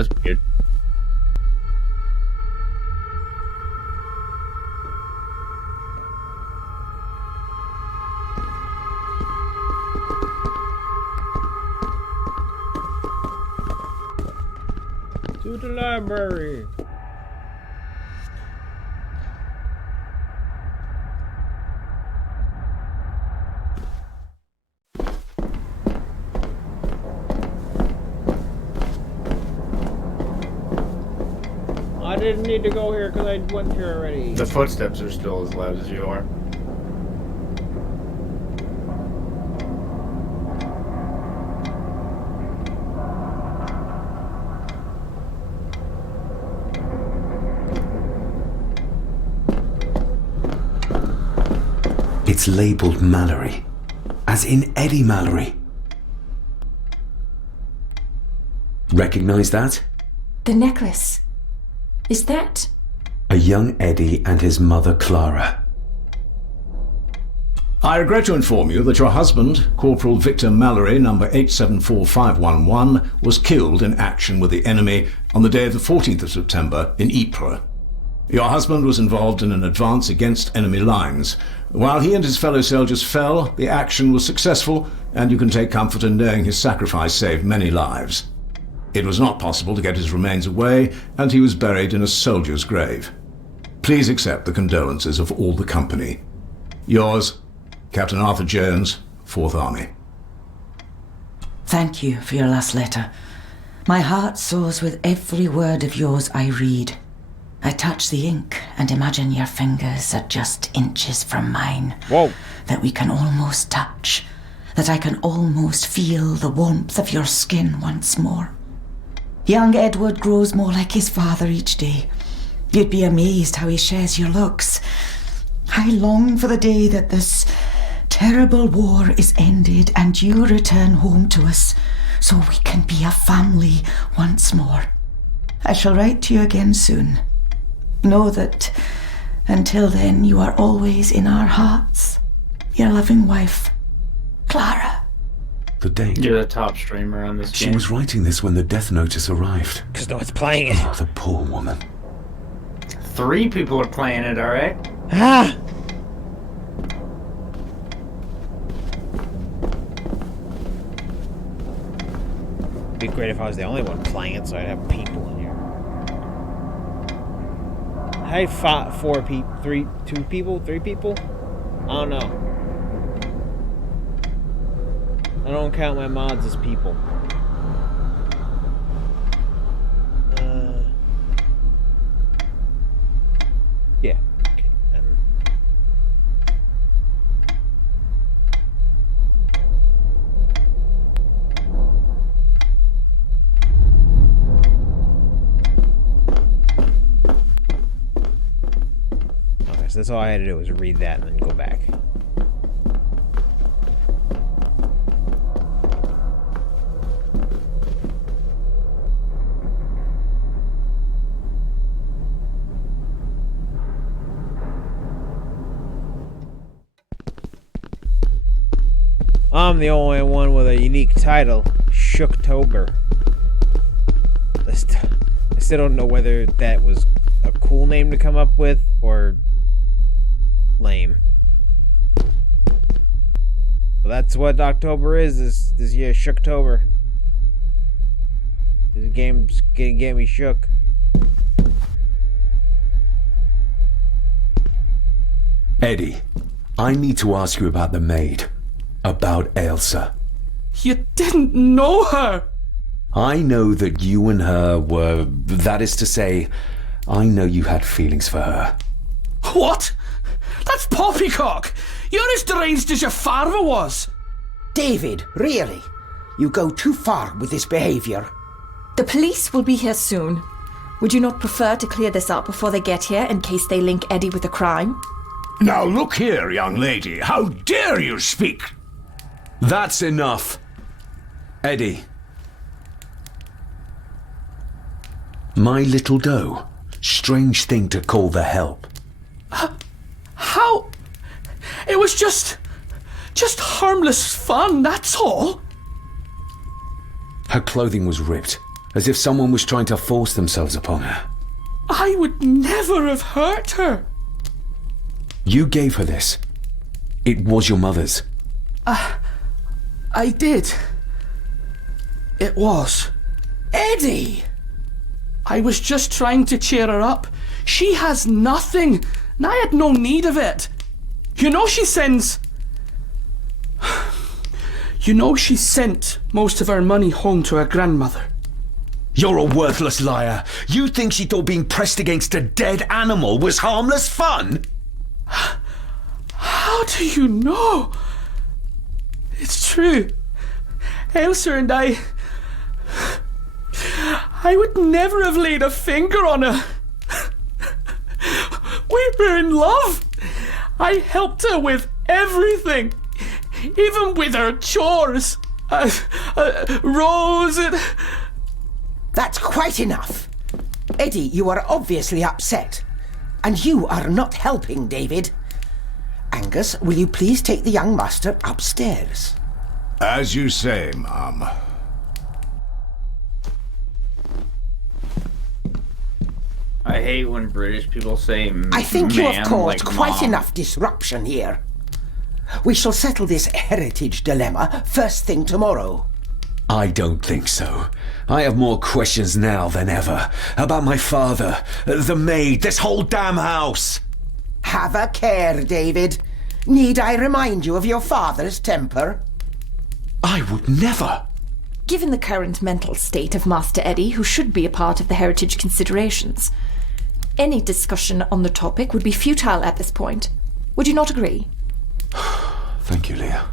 That's weird. To the library. I didn't need to go here because I went here already. The footsteps are still as loud as you are. It's labelled Mallory, as in Eddie Mallory. Recognize that? The necklace. Is that? A young Eddie and his mother Clara. I regret to inform you that your husband, Corporal Victor Mallory, number 874511, was killed in action with the enemy on the day of the 14th of September in Ypres. Your husband was involved in an advance against enemy lines. While he and his fellow soldiers fell, the action was successful, and you can take comfort in knowing his sacrifice saved many lives. It was not possible to get his remains away, and he was buried in a soldier's grave. Please accept the condolences of all the company. Yours, Captain Arthur Jones, 4th Army. Thank you for your last letter. My heart soars with every word of yours I read. I touch the ink and imagine your fingers are just inches from mine. Whoa. That we can almost touch. That I can almost feel the warmth of your skin once more. Young Edward grows more like his father each day. You'd be amazed how he shares your looks. I long for the day that this terrible war is ended and you return home to us so we can be a family once more. I shall write to you again soon. Know that until then you are always in our hearts. Your loving wife, Clara. The date. You're the top streamer on this game. She was writing this when the death notice arrived. Because no one's playing it. Oh, the poor woman. 3 people are playing it, alright? Ah! It'd be great if I was the only one playing it, so I'd have people in here. I had 4 people, 2 people, 3 people? I don't know. I don't count my mods as people. Yeah. Okay. Okay, so that's all I had to do was read that and then go back. I'm the only one with a unique title, Shooktober. I still don't know whether that was a cool name to come up with or lame. Well, that's what October is this year, Shooktober. This game's gonna get me shook. Eddie, I need to ask you about the maid. About Ailsa. You didn't know her! I know that you and her were... That is to say, I know you had feelings for her. What? That's poppycock! You're as deranged as your father was! David, really? You go too far with this behaviour. The police will be here soon. Would you not prefer to clear this up before they get here in case they link Eddie with the crime? Now look here, young lady. How dare you speak? That's enough. Eddie. My little doe. Strange thing to call the help. How? It was just harmless fun, that's all. Her clothing was ripped. as if someone was trying to force themselves upon her. I would never have hurt her. You gave her this. It was your mother's. I did. It was. Eddie! I was just trying to cheer her up. She has nothing, and I had no need of it. You know she sends most of her money home to her grandmother. You're a worthless liar. You think she thought being pressed against a dead animal was harmless fun? How do you know? It's true. Ailsa and I would never have laid a finger on her. We were in love. I helped her with everything, even with her chores. Rose and... That's quite enough. Eddie, you are obviously upset. And you are not helping, David. Angus, will you please take the young master upstairs? As you say, Mum. I hate when British people say I think you have caused like quite mom. enough disruption here. We shall settle this heritage dilemma first thing tomorrow. I don't think so. I have more questions now than ever. About my father, the maid, this whole damn house. Have a care, David. Need I remind you of your father's temper? I would never. Given the current mental state of Master Eddie, who should be a part of the heritage considerations, any discussion on the topic would be futile at this point. Would you not agree? Thank you, Leah.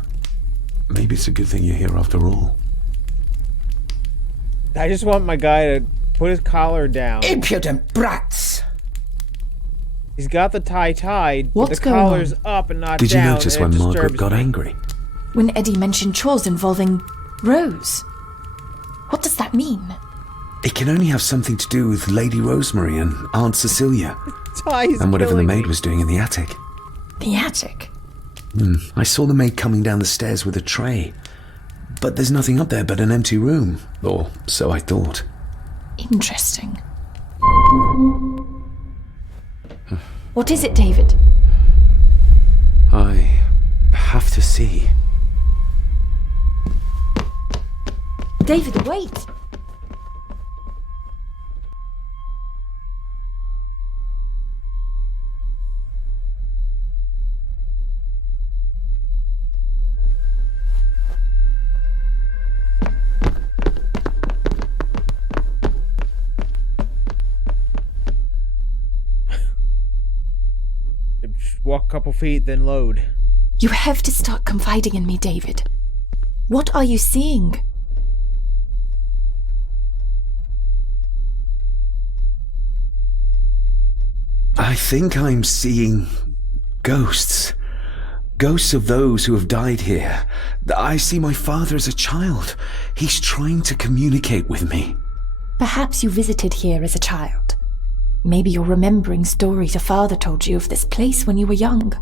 Maybe it's a good thing you're here after all. I just want my guy to put his collar down. Impudent brats! He's got the tie tied, but What's the going collar's on? up and not Did you down. notice and when it Margaret disturbs got me. angry? When Eddie mentioned chores involving Rose. What does that mean? It can only have something to do with Lady Rosemary and Aunt Cecilia. Tie's And whatever the killing maid me. was doing in the attic. The attic? I saw the maid coming down the stairs with a tray. But there's nothing up there but an empty room. Or so I thought. Interesting. What is it, David? I have to see. David, wait! Just walk a couple feet, then load. You have to start confiding in me, David. What are you seeing? I think I'm seeing ghosts. Ghosts of those who have died here. I see my father as a child. He's trying to communicate with me. Perhaps you visited here as a child. Maybe you're remembering stories your father told you of this place when you were young.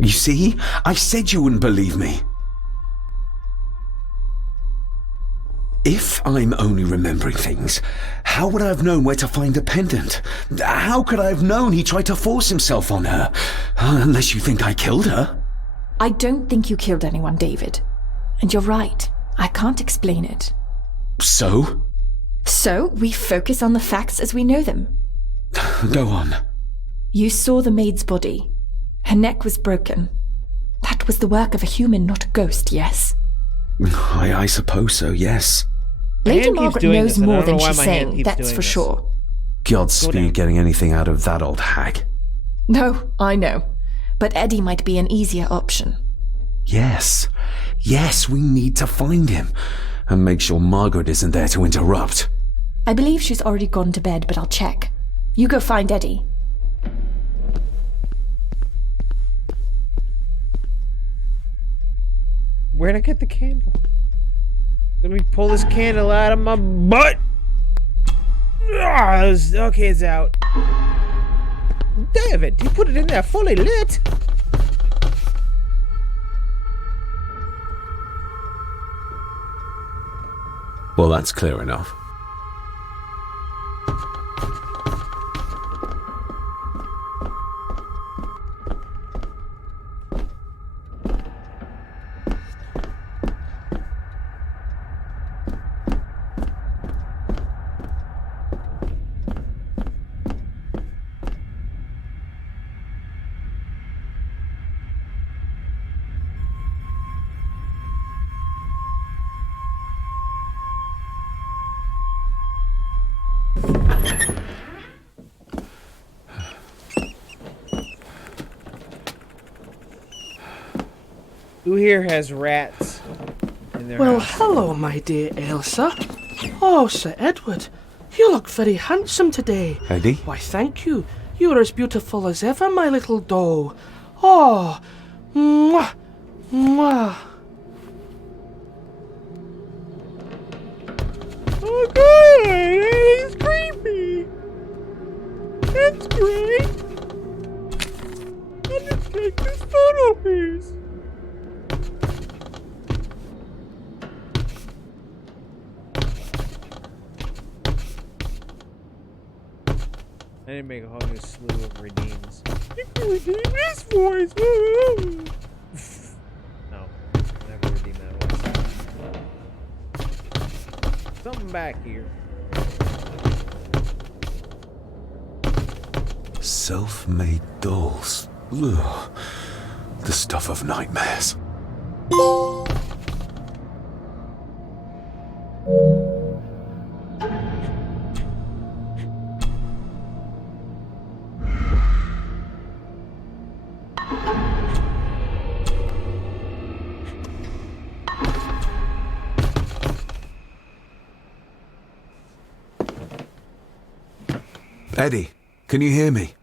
You see? I said you wouldn't believe me. If I'm only remembering things, how would I have known where to find a pendant? How could I have known he tried to force himself on her? Unless you think I killed her. I don't think you killed anyone, David. And you're right. I can't explain it. So? So, we focus on the facts as we know them. Go on. You saw the maid's body. Her neck was broken. That was the work of a human, not a ghost, yes? I suppose so, yes. Lady Margaret knows this, more I don't know than why she's my hand saying, keeps that's doing for this. sure. Godspeed getting anything out of that old hag. No, I know. But Eddie might be an easier option. Yes. Yes, we need to find him. And make sure Margaret isn't there to interrupt. I believe she's already gone to bed, but I'll check. You go find Eddie. Where'd I get the candle? Let me pull this candle out of my butt. Okay, it's out. David, you put it in there fully lit. Well, that's clear enough. Who here has rats in their Well, house? hello, my dear Elsa. Oh, Sir Edward, you look very handsome today. Eddie? Why, thank you. You are as beautiful as ever, my little doe. Oh, mwah, mwah. Oh, good! He's creepy! That's great! I'll just take this photo piece. I didn't make a whole new slew of redeems. You can redeem this voice! No, never redeem that voice. Something back here. Self-made dolls. Ugh. The stuff of nightmares. Eddie, can you hear me?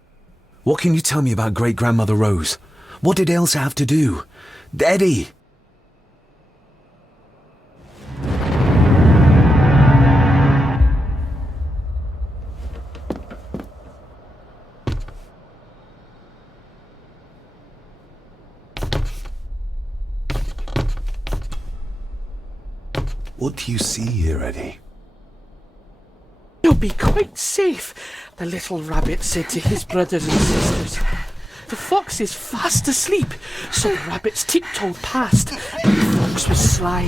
What can you tell me about great-grandmother Rose? What did Elsa have to do? Eddie! What do you see here, Eddie? You'll be quite safe, the little rabbit said to his brothers and sisters. The fox is fast asleep, so the rabbits tiptoed past. But the fox was sly.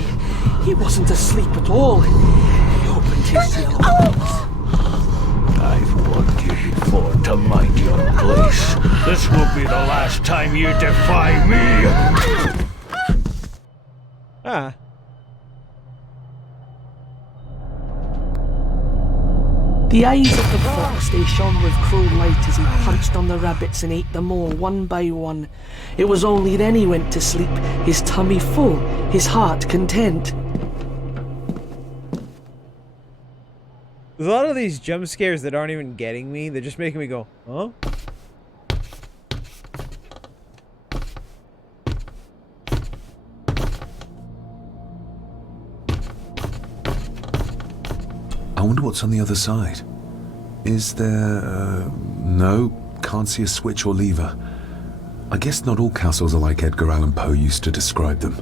He wasn't asleep at all. He opened his yellow eyes. I've warned you before to mind your place. This will be the last time you defy me. Ah. The eyes of the fox, they shone with cruel light as he punched on the rabbits and ate them all one by one. It was only then he went to sleep, his tummy full, his heart content. There's a lot of these jump scares that aren't even getting me. They're just making me go, huh? I wonder what's on the other side. Is there... no, can't see a switch or lever. I guess not all castles are like Edgar Allan Poe used to describe them.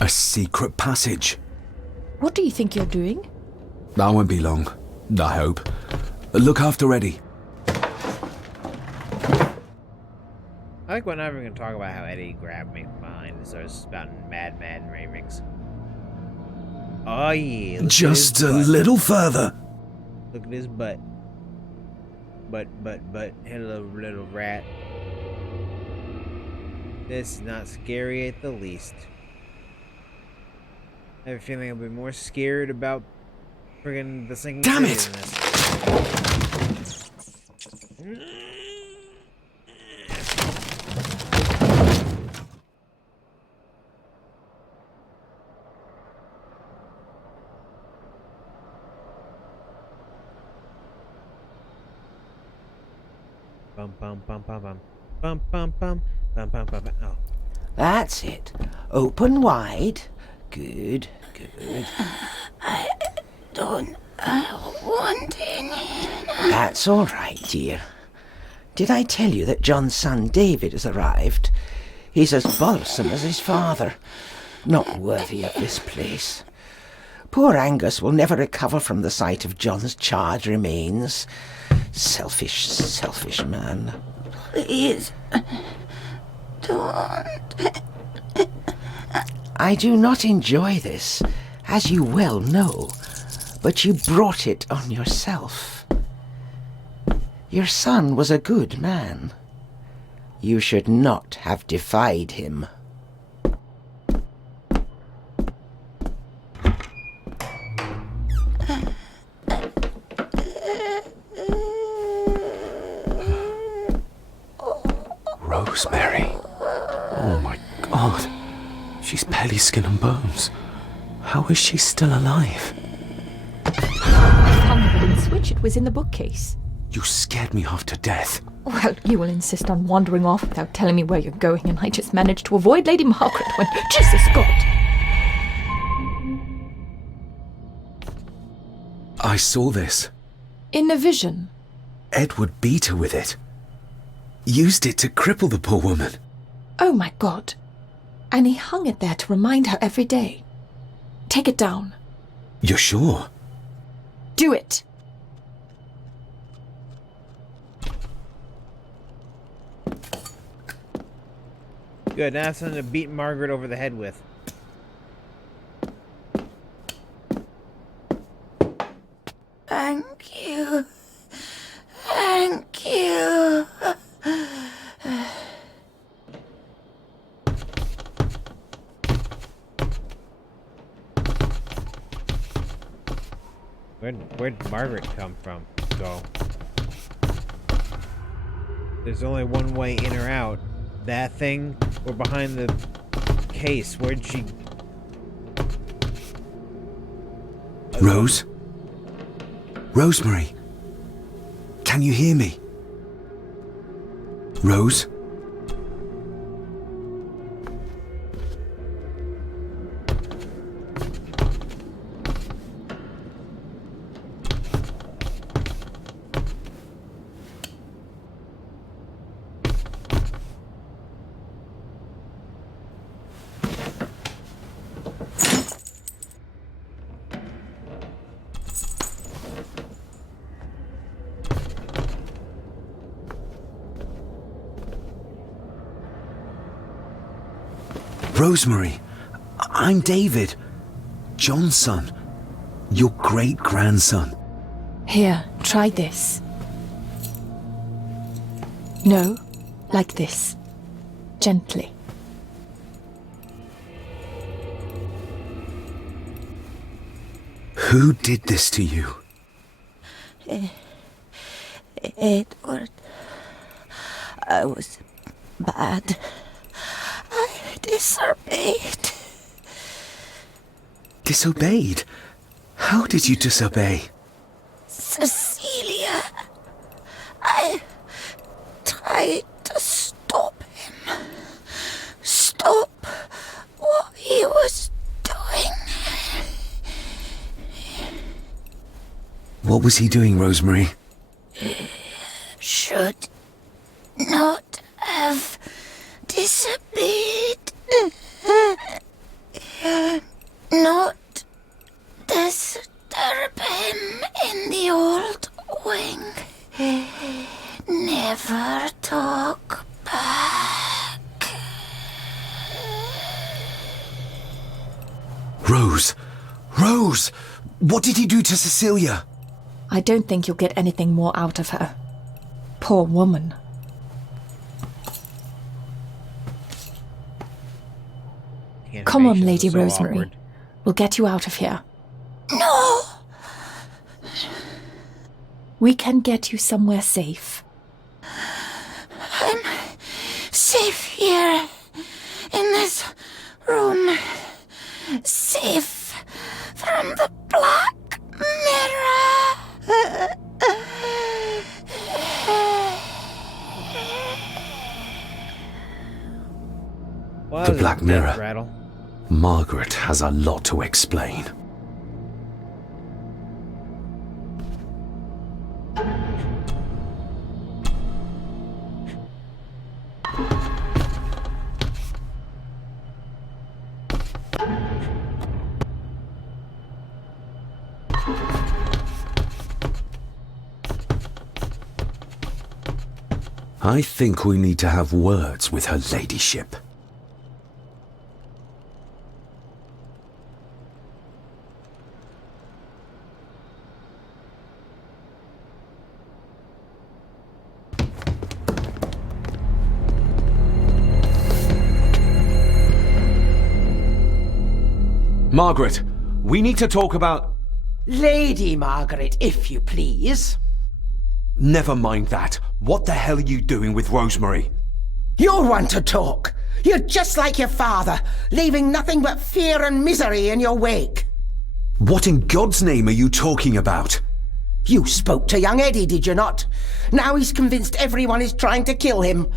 A secret passage. What do you think you're doing? That won't be long, I hope. Look after Eddie. I think we're not even going to talk about how Eddie grabbed me from behind and started spouting mad ravings. Oh yeah. Just a little further. Look at his butt. hello, little rat. This is not scary at the least. I have a feeling I'll be more scared about friggin' the sinking Damn city it! than this. Bum bum bum bum bum bum bum bum bum bum bum bum. Oh. That's it. Open wide. Good, good. I don't want any. That's all right, dear. Did I tell you that John's son David has arrived? He's as bothersome as his father. Not worthy of this place. Poor Angus will never recover from the sight of John's charred remains. Selfish, selfish man. Please, don't. I do not enjoy this, as you well know, but you brought it on yourself. Your son was a good man. You should not have defied him. Rosemary. Oh my God. She's barely skin and bones. How is she still alive? I found the wooden switch. It was in the bookcase. You scared me half to death. Well, you will insist on wandering off without telling me where you're going, and I just managed to avoid Lady Margaret when... Jesus God! I saw this. In a vision. Edward beat her with it. Used it to cripple the poor woman. Oh my God. And he hung it there to remind her every day. Take it down. You're sure? Do it! Good, now I have something to beat Margaret over the head with. Thank you. Thank you. Where'd Margaret come from? Go. There's only one way in or out. That thing or behind the case. Where'd she... Rose? Rosemary? Can you hear me? Rose? Rosemary, I'm David, John's son, your great-grandson. Here, try this. No, like this. Gently. Who did this to you? Edward. I was bad. I disobeyed. Disobeyed? How did you disobey? Cecilia. I tried to stop him. Stop what he was doing. What was he doing, Rosemary? Should not have disobeyed. Not disturb him in the old wing. Never talk back. Rose! Rose! What did he do to Cecilia? I don't think you'll get anything more out of her. Poor woman. Come on, Lady Rosemary. Awkward. We'll get you out of here. No! We can get you somewhere safe. I'm safe here, in this room. Safe from the Black Mirror. The Black Mirror. Rattle. Margaret has a lot to explain. I think we need to have words with her ladyship. Margaret, we need to talk about... Lady Margaret, if you please. Never mind that. What the hell are you doing with Rosemary? You're one to talk. You're just like your father, leaving nothing but fear and misery in your wake. What in God's name are you talking about? You spoke to young Eddie, did you not? Now he's convinced everyone is trying to kill him.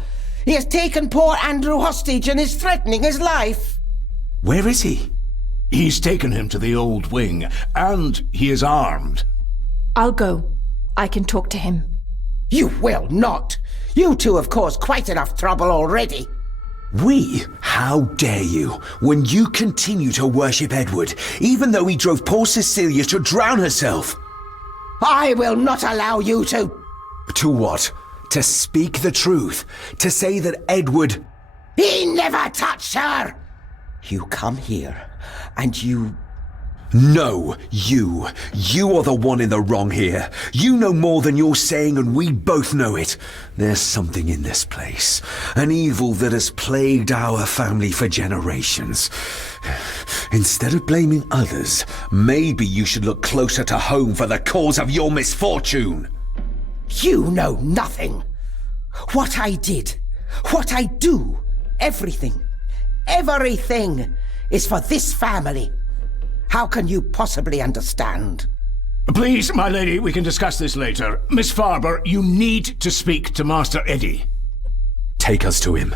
He has taken poor Andrew hostage and is threatening his life. Where is he? He's taken him to the old wing, and he is armed. I'll go. I can talk to him. You will not. You two have caused quite enough trouble already. We? How dare you, when you continue to worship Edward, even though he drove poor Cecilia to drown herself? I will not allow you to... To what? To speak the truth? To say that Edward... He never touched her! You come here, and you... No, you. You are the one in the wrong here. You know more than you're saying, and we both know it. There's something in this place. An evil that has plagued our family for generations. Instead of blaming others, maybe you should look closer to home for the cause of your misfortune. You know nothing. What I did, what I do, everything is for this family. How can you possibly understand? Please, my lady, we can discuss this later. Miss Farber, you need to speak to Master Eddie. Take us to him.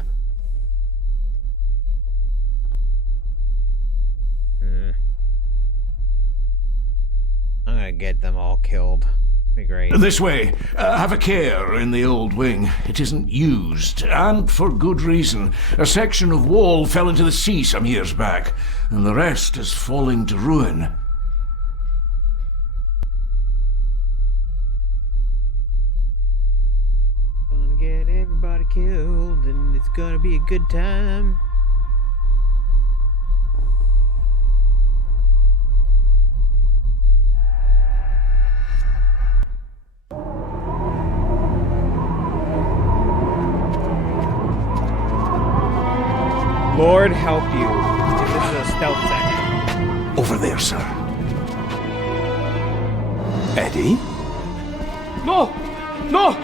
I'm gonna get them all killed. Be great. This way. Have a care in the old wing. It isn't used, and for good reason. A section of wall fell into the sea some years back, and the rest is falling to ruin. Gonna get everybody killed, and it's gonna be a good time. Lord help you. This is a stealth section. Over there, sir. Eddie? No! No!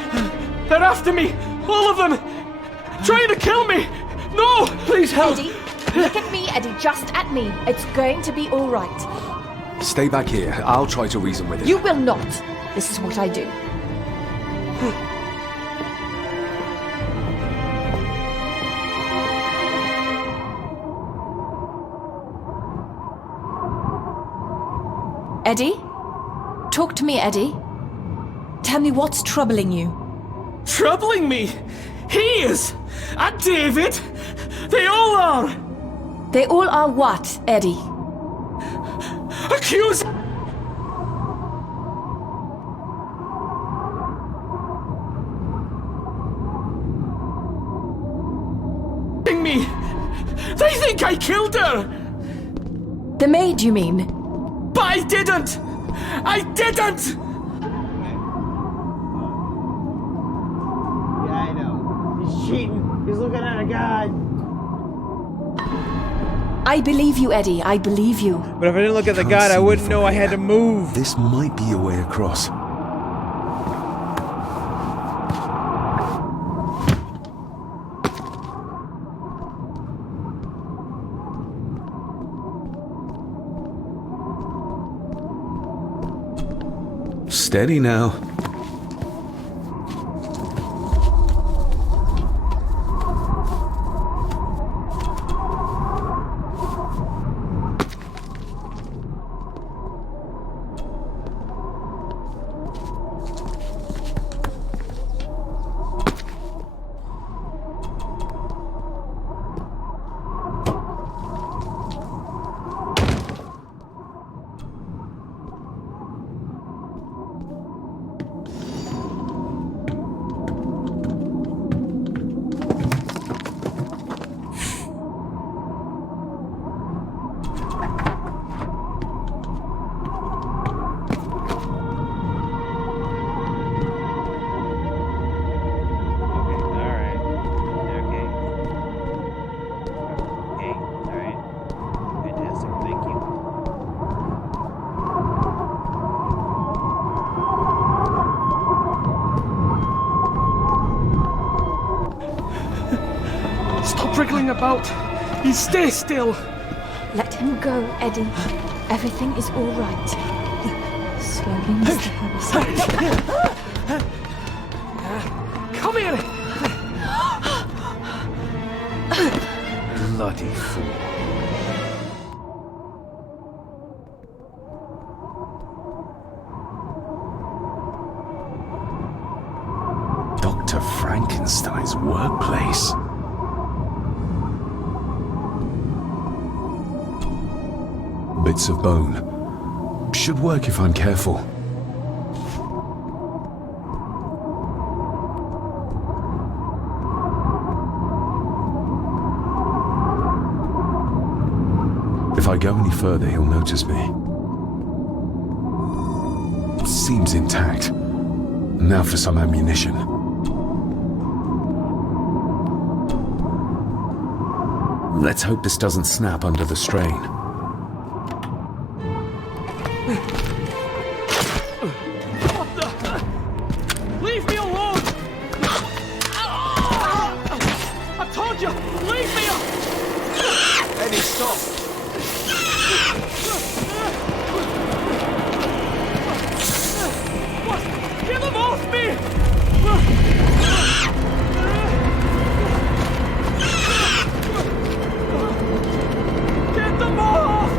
They're after me! All of them! Trying to kill me! No! Please help! Eddie, look at me, Eddie, just at me. It's going to be all right. Stay back here. I'll try to reason with it. You will not. This is what I do. Eddie? Talk to me, Eddie. Tell me what's troubling you. Troubling me? He is! And David! They all are! They all are what, Eddie? Accuse me! They think I killed her! The maid, you mean? But I didn't! I didn't! cheating. He's looking at a god. I believe you, Eddie. I believe you. But if I didn't look at the god, I wouldn't know I had to move. This might be a way across. Steady now. Stop wriggling about. You stay still. Let him go, Eddie. Everything is all right. Slowly, Mr. Harrison. Come here. Bloody fool. Dr. Frankenstein's workplace. Bits of bone. Should work if I'm careful. If I go any further, he'll notice me. Seems intact. Now for some ammunition. Let's hope this doesn't snap under the strain. Leave me alone! I told you, leave me alone! Eddie, stop! What? Get them off me! Get them off!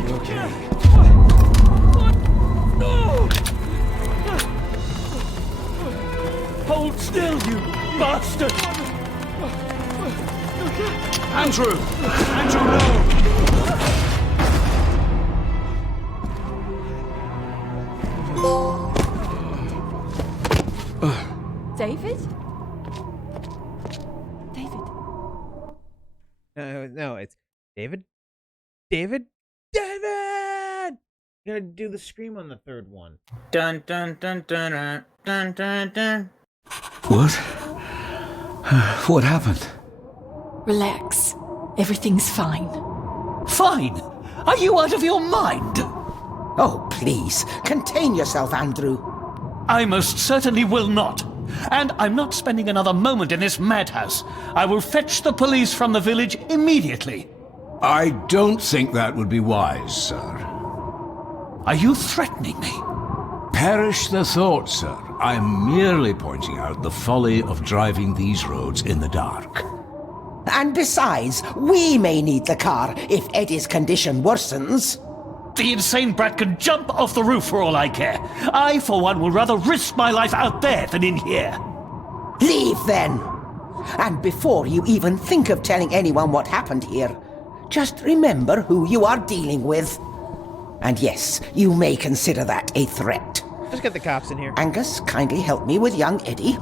You okay? No! Hold still, you bastard! Andrew! Andrew, no! David? David? No, it's David? David? David! You gotta do the scream on the third one. Dun dun dun dun dun dun dun dun. What? What happened? Relax. Everything's fine. Fine? Are you out of your mind? Oh, please, contain yourself, Andrew. I most certainly will not. And I'm not spending another moment in this madhouse. I will fetch the police from the village immediately. I don't think that would be wise, sir. Are you threatening me? Perish the thought, sir. I'm merely pointing out the folly of driving these roads in the dark. And besides, we may need the car if Eddie's condition worsens. The insane brat can jump off the roof for all I care. I, for one, will rather risk my life out there than in here. Leave, then. And before you even think of telling anyone what happened here, just remember who you are dealing with. And yes, you may consider that a threat. Let's get the cops in here. Angus, kindly help me with young Eddie.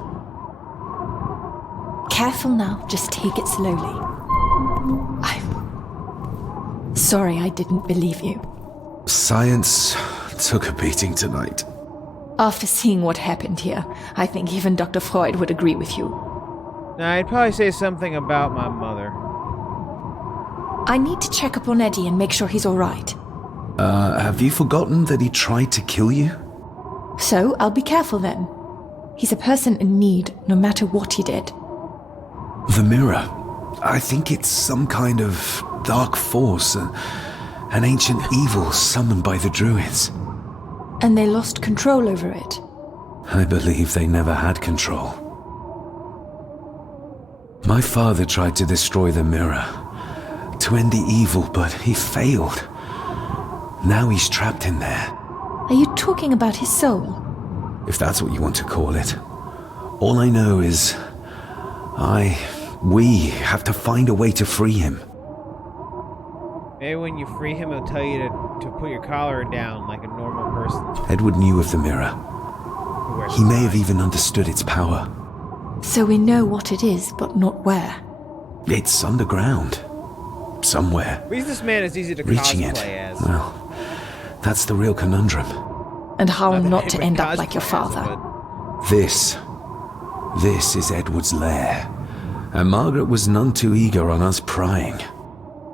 Careful now, just take it slowly. I'm sorry I didn't believe you. Science took a beating tonight. After seeing what happened here, I think even Dr. Freud would agree with you. Now, I'd probably say something about my mother. I need to check up on Eddie and make sure he's alright. Have you forgotten that he tried to kill you? So, I'll be careful then. He's a person in need, no matter what he did. The mirror. I think it's some kind of dark force, an ancient evil summoned by the druids. And they lost control over it. I believe they never had control. My father tried to destroy the mirror, to end the evil, but he failed. Now he's trapped in there. Are you talking about his soul? If that's what you want to call it. All I know is we have to find a way to free him. Maybe when you free him, he'll tell you to put your collar down like a normal person. Edward knew of the mirror. He may have even understood its power. So we know what it is, but not where. It's underground. Somewhere. Reason this man is easy to Reaching cosplay it. as. Well, that's the real conundrum. And how not to end up like your father. This is Edward's lair. And Margaret was none too eager on us prying.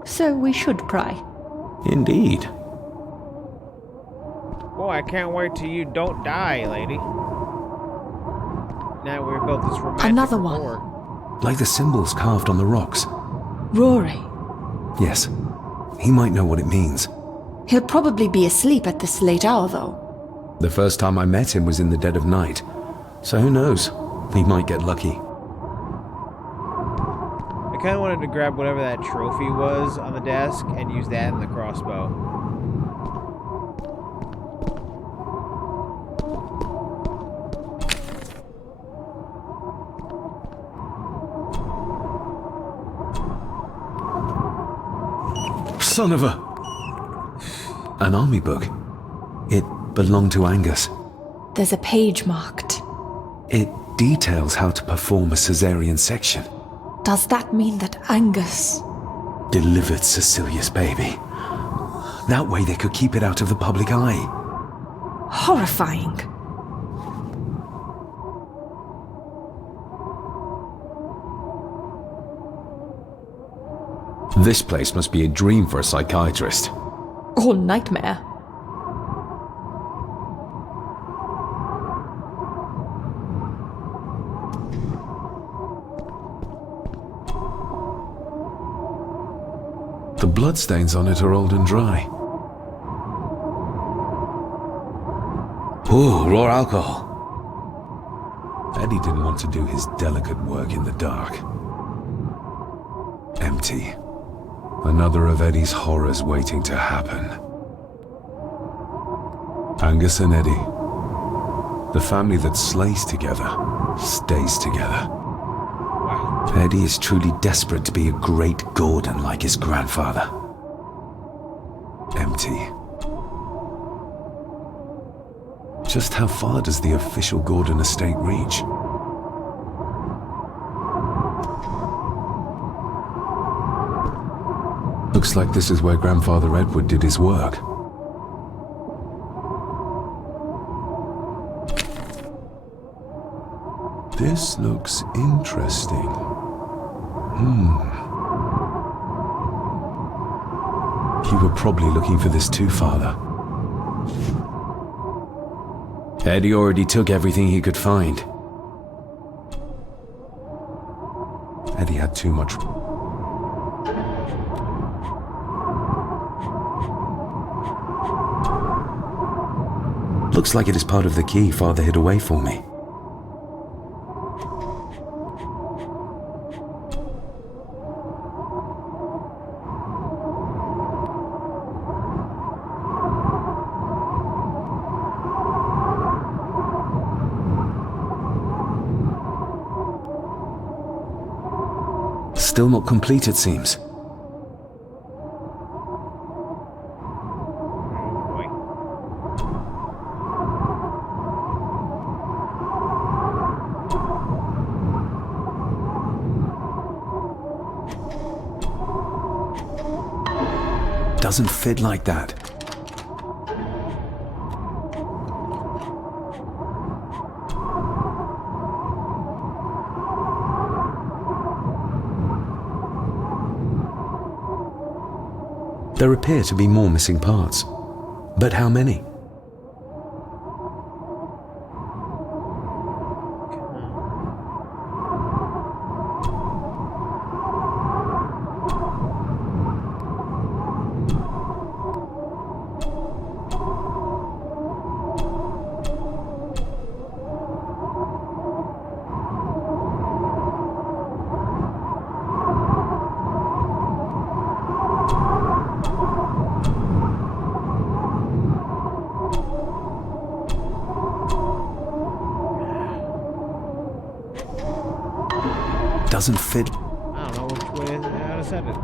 So we should pry. Indeed. Boy, I can't wait till you don't die, lady. Now we've built this romantic Another rapport. one. Like the symbols carved on the rocks. Rory. Yes. He might know what it means. He'll probably be asleep at this late hour, though. The first time I met him was in the dead of night. So who knows? He might get lucky. I kind of wanted to grab whatever that trophy was on the desk and use that in the crossbow. Son of a... An army book. It belonged to Angus. There's a page marked. It details how to perform a cesarean section. Does that mean that Angus Delivered Cecilia's baby. That way they could keep it out of the public eye. Horrifying. This place must be a dream for a psychiatrist. Or nightmare. The bloodstains on it are old and dry. Ooh, raw alcohol. Eddie didn't want to do his delicate work in the dark. Empty. Another of Eddie's horrors waiting to happen. Angus and Eddie. The family that slays together, stays together. Eddie is truly desperate to be a great Gordon like his grandfather. Empty. Just how far does the official Gordon estate reach? Looks like this is where Grandfather Edward did his work. This looks interesting. You were probably looking for this too, Father. Eddie already took everything he could find. Eddie had too much. Looks like it is part of the key Father hid away for me. Still not complete, it seems. Doesn't fit like that. There appear to be more missing parts. But how many? Doesn't fit. I don't know which way, how to set it.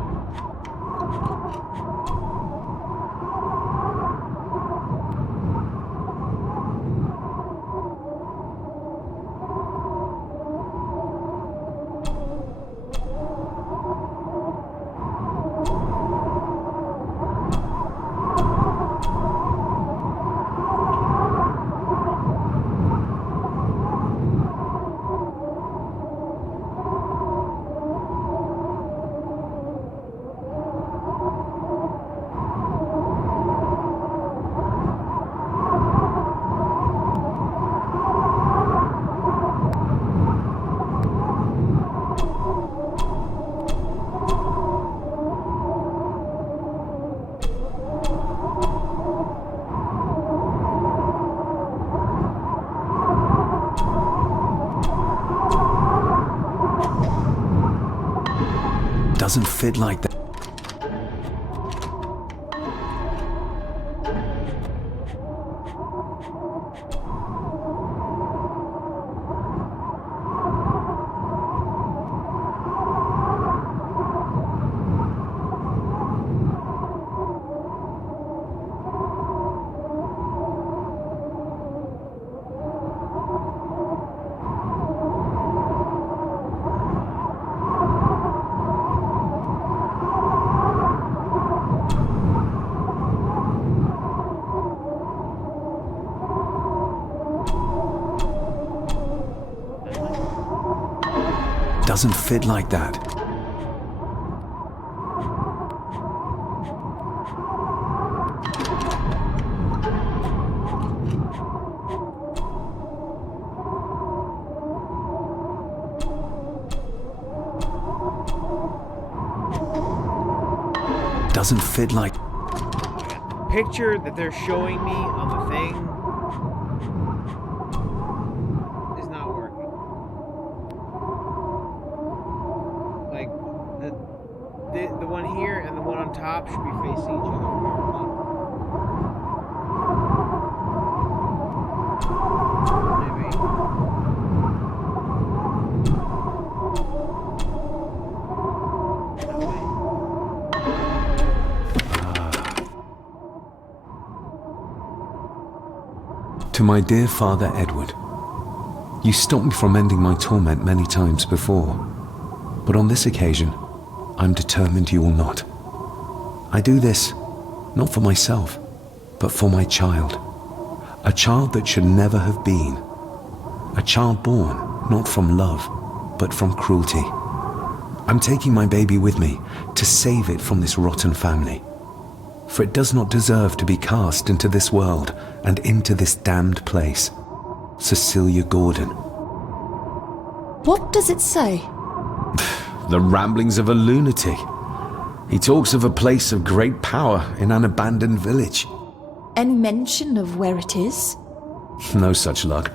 Doesn't fit like that. Doesn't fit like that. Doesn't fit like. Picture that they're showing me on the thing is not working. Like the one here and the one on top should be facing each other To my dear Father Edward, you stopped me from ending my torment many times before, but on this occasion, I'm determined you will not. I do this, not for myself, but for my child. A child that should never have been. A child born, not from love, but from cruelty. I'm taking my baby with me to save it from this rotten family. For it does not deserve to be cast into this world and into this damned place. Cecilia Gordon. What does it say? The ramblings of a lunatic. He talks of a place of great power in an abandoned village. Any mention of where it is? No such luck.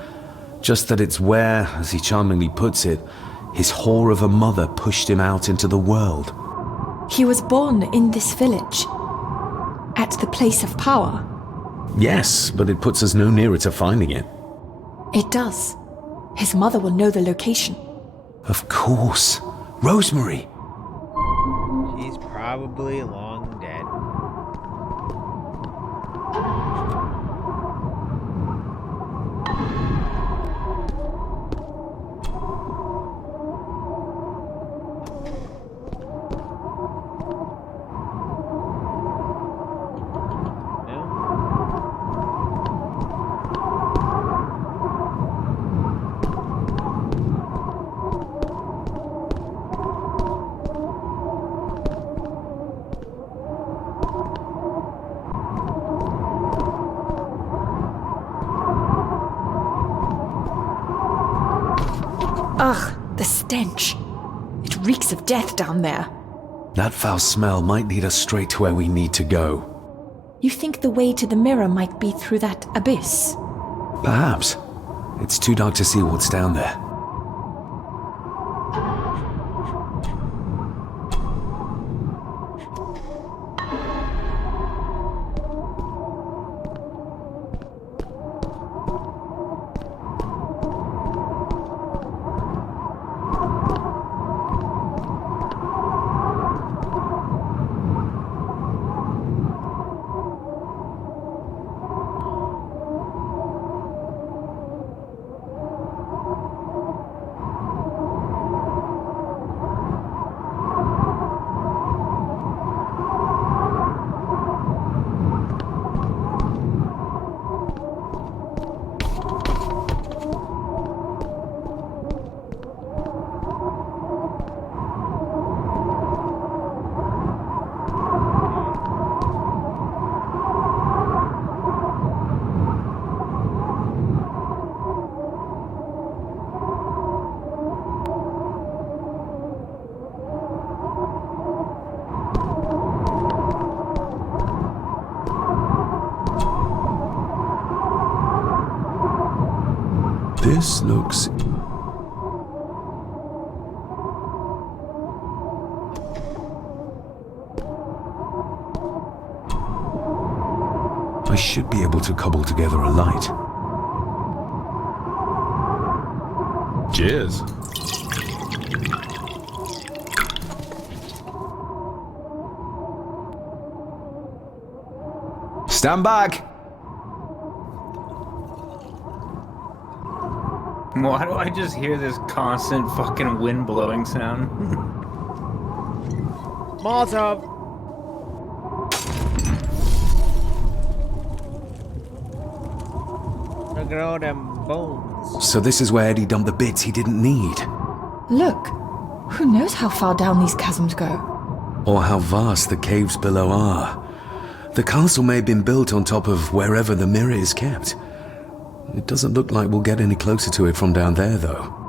Just that it's where, as he charmingly puts it, his whore of a mother pushed him out into the world. He was born in this village. At the place of power. Yes, but it puts us no nearer to finding it. It does. His mother will know the location. Of course. Rosemary. She's probably long dead. Ugh, the stench. It reeks of death down there. That foul smell might lead us straight to where we need to go. You think the way to the mirror might be through that abyss? Perhaps. It's too dark to see what's down there. This looks... I should be able to cobble together a light. Cheers. Stand back! Why do I just hear this constant fucking wind blowing sound? Molotov! Look at all them bones. So this is where Eddie dumped the bits he didn't need. Look, who knows how far down these chasms go? Or how vast the caves below are. The castle may have been built on top of wherever the mirror is kept. It doesn't look like we'll get any closer to it from down there, though.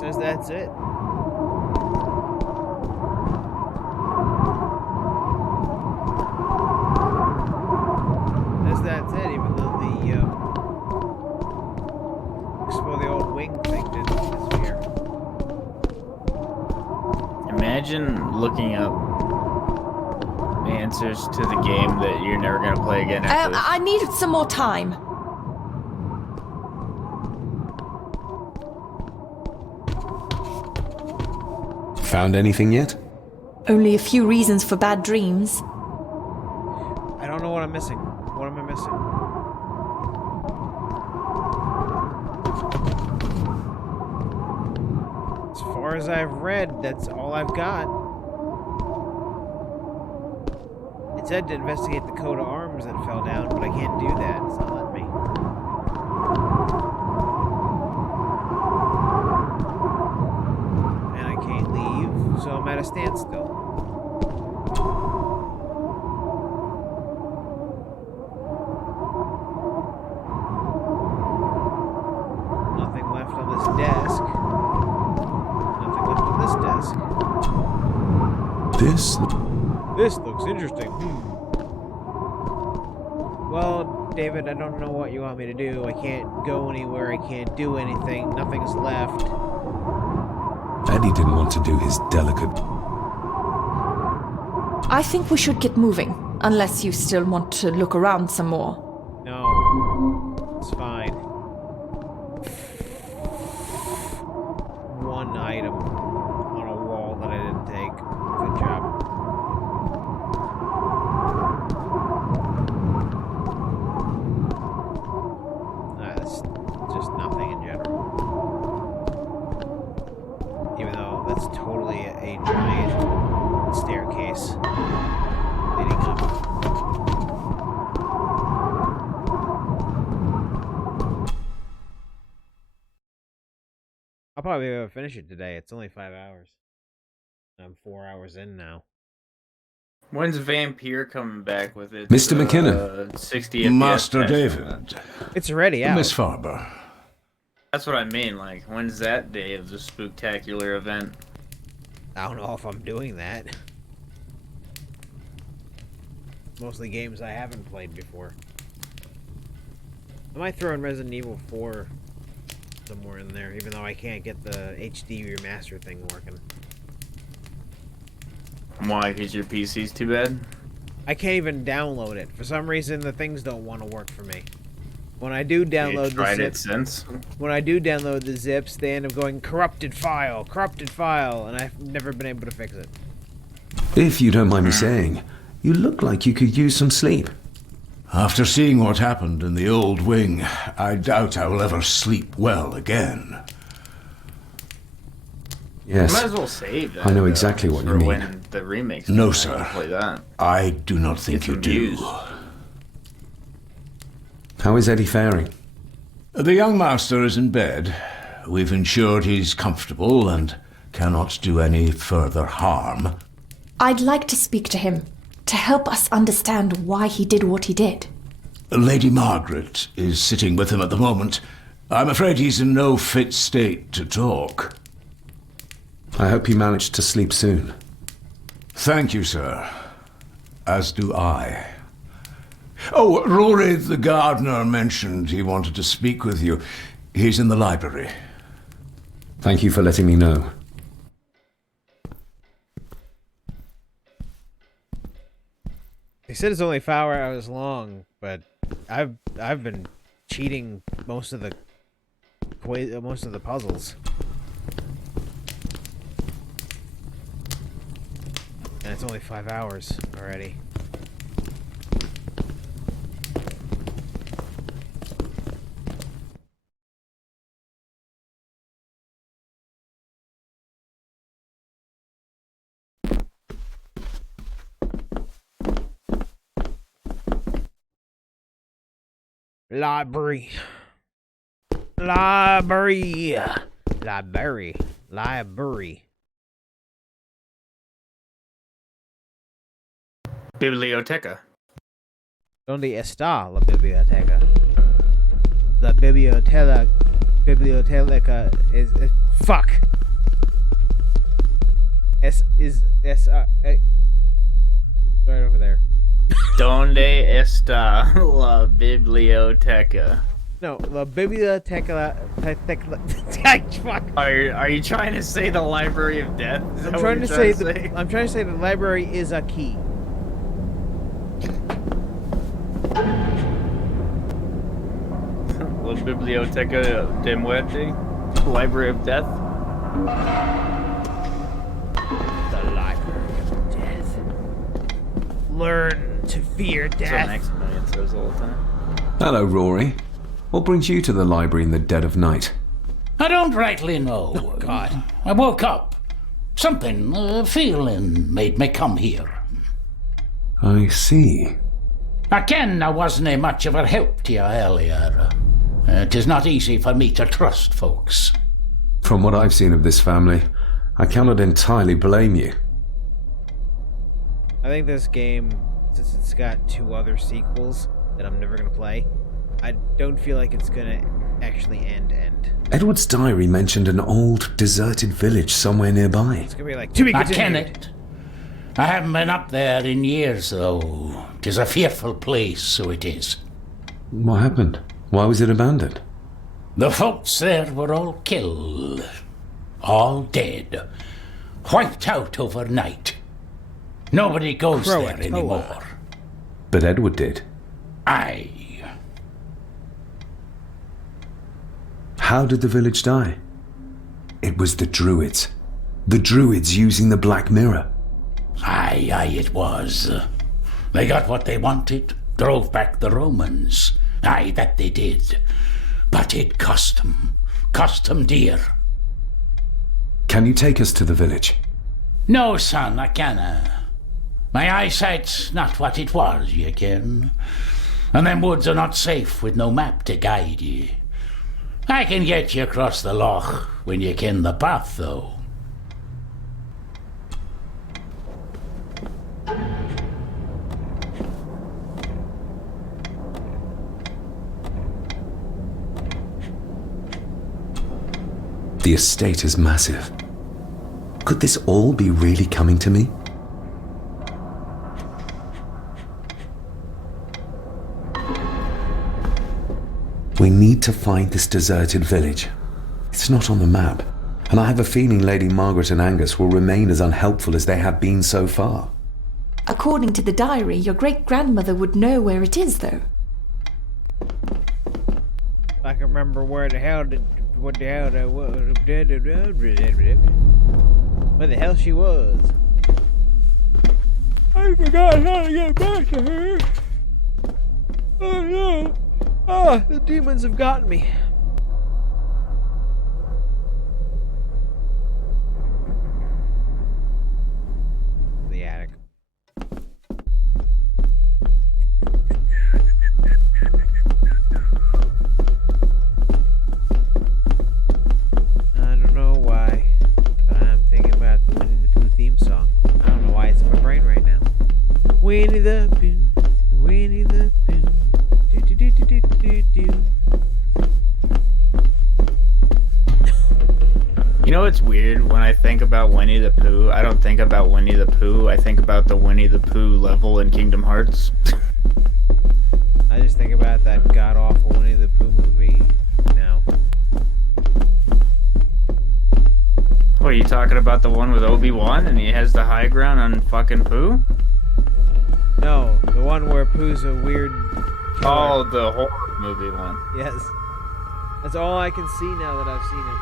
Says that's it. Says that's it, even though the explore the old wing thing didn't disappear. Imagine looking up answers to the game that you're never gonna play again after this. I needed some more time. Found anything yet? Only a few reasons for bad dreams. I don't know what I'm missing. What am I missing? As far as I've read, that's all I've got. It said to investigate the coat of arms that fell down, but I can't do that. It's not letting me. And I can't leave, so I'm at a standstill. Nothing left on this desk. Nothing left on this desk. This This looks interesting. David, I don't know what you want me to do. I can't go anywhere. I can't do anything. Nothing's left. Eddie didn't want to do his delicate... I think we should get moving, unless you still want to look around some more. No. It's fine. One item on a wall that I didn't take. Good job. That's just nothing in general. Even though that's totally a giant staircase leading up. I'll probably be able to finish it today. It's only 5 hours. I'm 4 hours in now. When's Vampire coming back with it? Mr. McKinnon. 60 Master David. It's already out. Miss Farber. That's what I mean. Like, when's that day of the spooktacular event? I don't know if I'm doing that. Mostly games I haven't played before. I might throw in Resident Evil 4 somewhere in there, even though I can't get the HD remaster thing working. Why? Because your PC's too bad? I can't even download it. For some reason, the things don't want to work for me. When I do download the zips, when I do download the zips, they end up going corrupted file, and I've never been able to fix it. If you don't mind me saying, you look like you could use some sleep. After seeing what happened in the old wing, I doubt I will ever sleep well again. Yes. Might as well save that. I know exactly what you mean. When the remakes. No, sir. Play that. I do not think you do. How is Eddie faring? The young master is in bed. We've ensured he's comfortable and cannot do any further harm. I'd like to speak to him, to help us understand why he did what he did. Lady Margaret is sitting with him at the moment. I'm afraid he's in no fit state to talk. I hope you managed to sleep soon. Thank you, sir. As do I. Oh, Rory the gardener mentioned he wanted to speak with you. He's in the library. Thank you for letting me know. They said it's only 5 hours long, but I've been cheating most of the puzzles. And it's only 5 hours already. Library. Biblioteca. ¿Dónde está la biblioteca? La biblioteca is fuck. Right over there. ¿Dónde está la biblioteca? No, la biblioteca. Fuck. Are you trying to say the Library of Death? I'm trying to say the library is a key. La Biblioteca de Muerte? Library of Death? The Library of Death. Learn to fear death. That's what Maximilian says all the time. Hello, Rory. What brings you to the library in the dead of night? I don't rightly know. Oh, God. I woke up. Something, feeling made me come here. I see. I ken I wasn't much of a help to you earlier. It is not easy for me to trust folks. From what I've seen of this family, I cannot entirely blame you. I think this game, since it's got 2 other sequels that I'm never gonna play, I don't feel like it's gonna actually end. Edward's diary mentioned an old, deserted village somewhere nearby. It's gonna be like, to be continued. I ken it. I haven't been up there in years, though. 'Tis a fearful place, so it is. What happened? Why was it abandoned? The folks there were all killed. All dead. Wiped out overnight. Nobody goes there anymore. But Edward did. Aye. How did the village die? It was the Druids. The Druids using the Black Mirror. Aye, it was. They got what they wanted, drove back the Romans. Aye, that they did. But it cost them dear. Can you take us to the village? No, son, I canna. My eyesight's not what it was, ye ken. And them woods are not safe with no map to guide ye. I can get you across the loch when you ken the path, though. The estate is massive. Could this all be really coming to me? We need to find this deserted village. It's not on the map, and I have a feeling Lady Margaret and Angus will remain as unhelpful as they have been so far. According to the diary, your great-grandmother would know where it is, though. I can remember where the hell she was. I forgot how to get back to her. Oh no. Oh, the demons have gotten me. The attic. I don't know why, but I'm thinking about the Winnie the Pooh theme song. I don't know why it's in my brain right now. Winnie the Pooh, Winnie the Pooh, do do do do do do do. You know what's weird? When I think about Winnie the Pooh, I don't think about Winnie the Pooh. I think about the Winnie the Pooh level in Kingdom Hearts. I just think about that god-awful Winnie the Pooh movie now. What, are you talking about the one with Obi-Wan and he has the high ground on fucking Pooh? No, the one where Pooh's a weird killer. Oh, the horror movie one. Yes. That's all I can see now that I've seen it.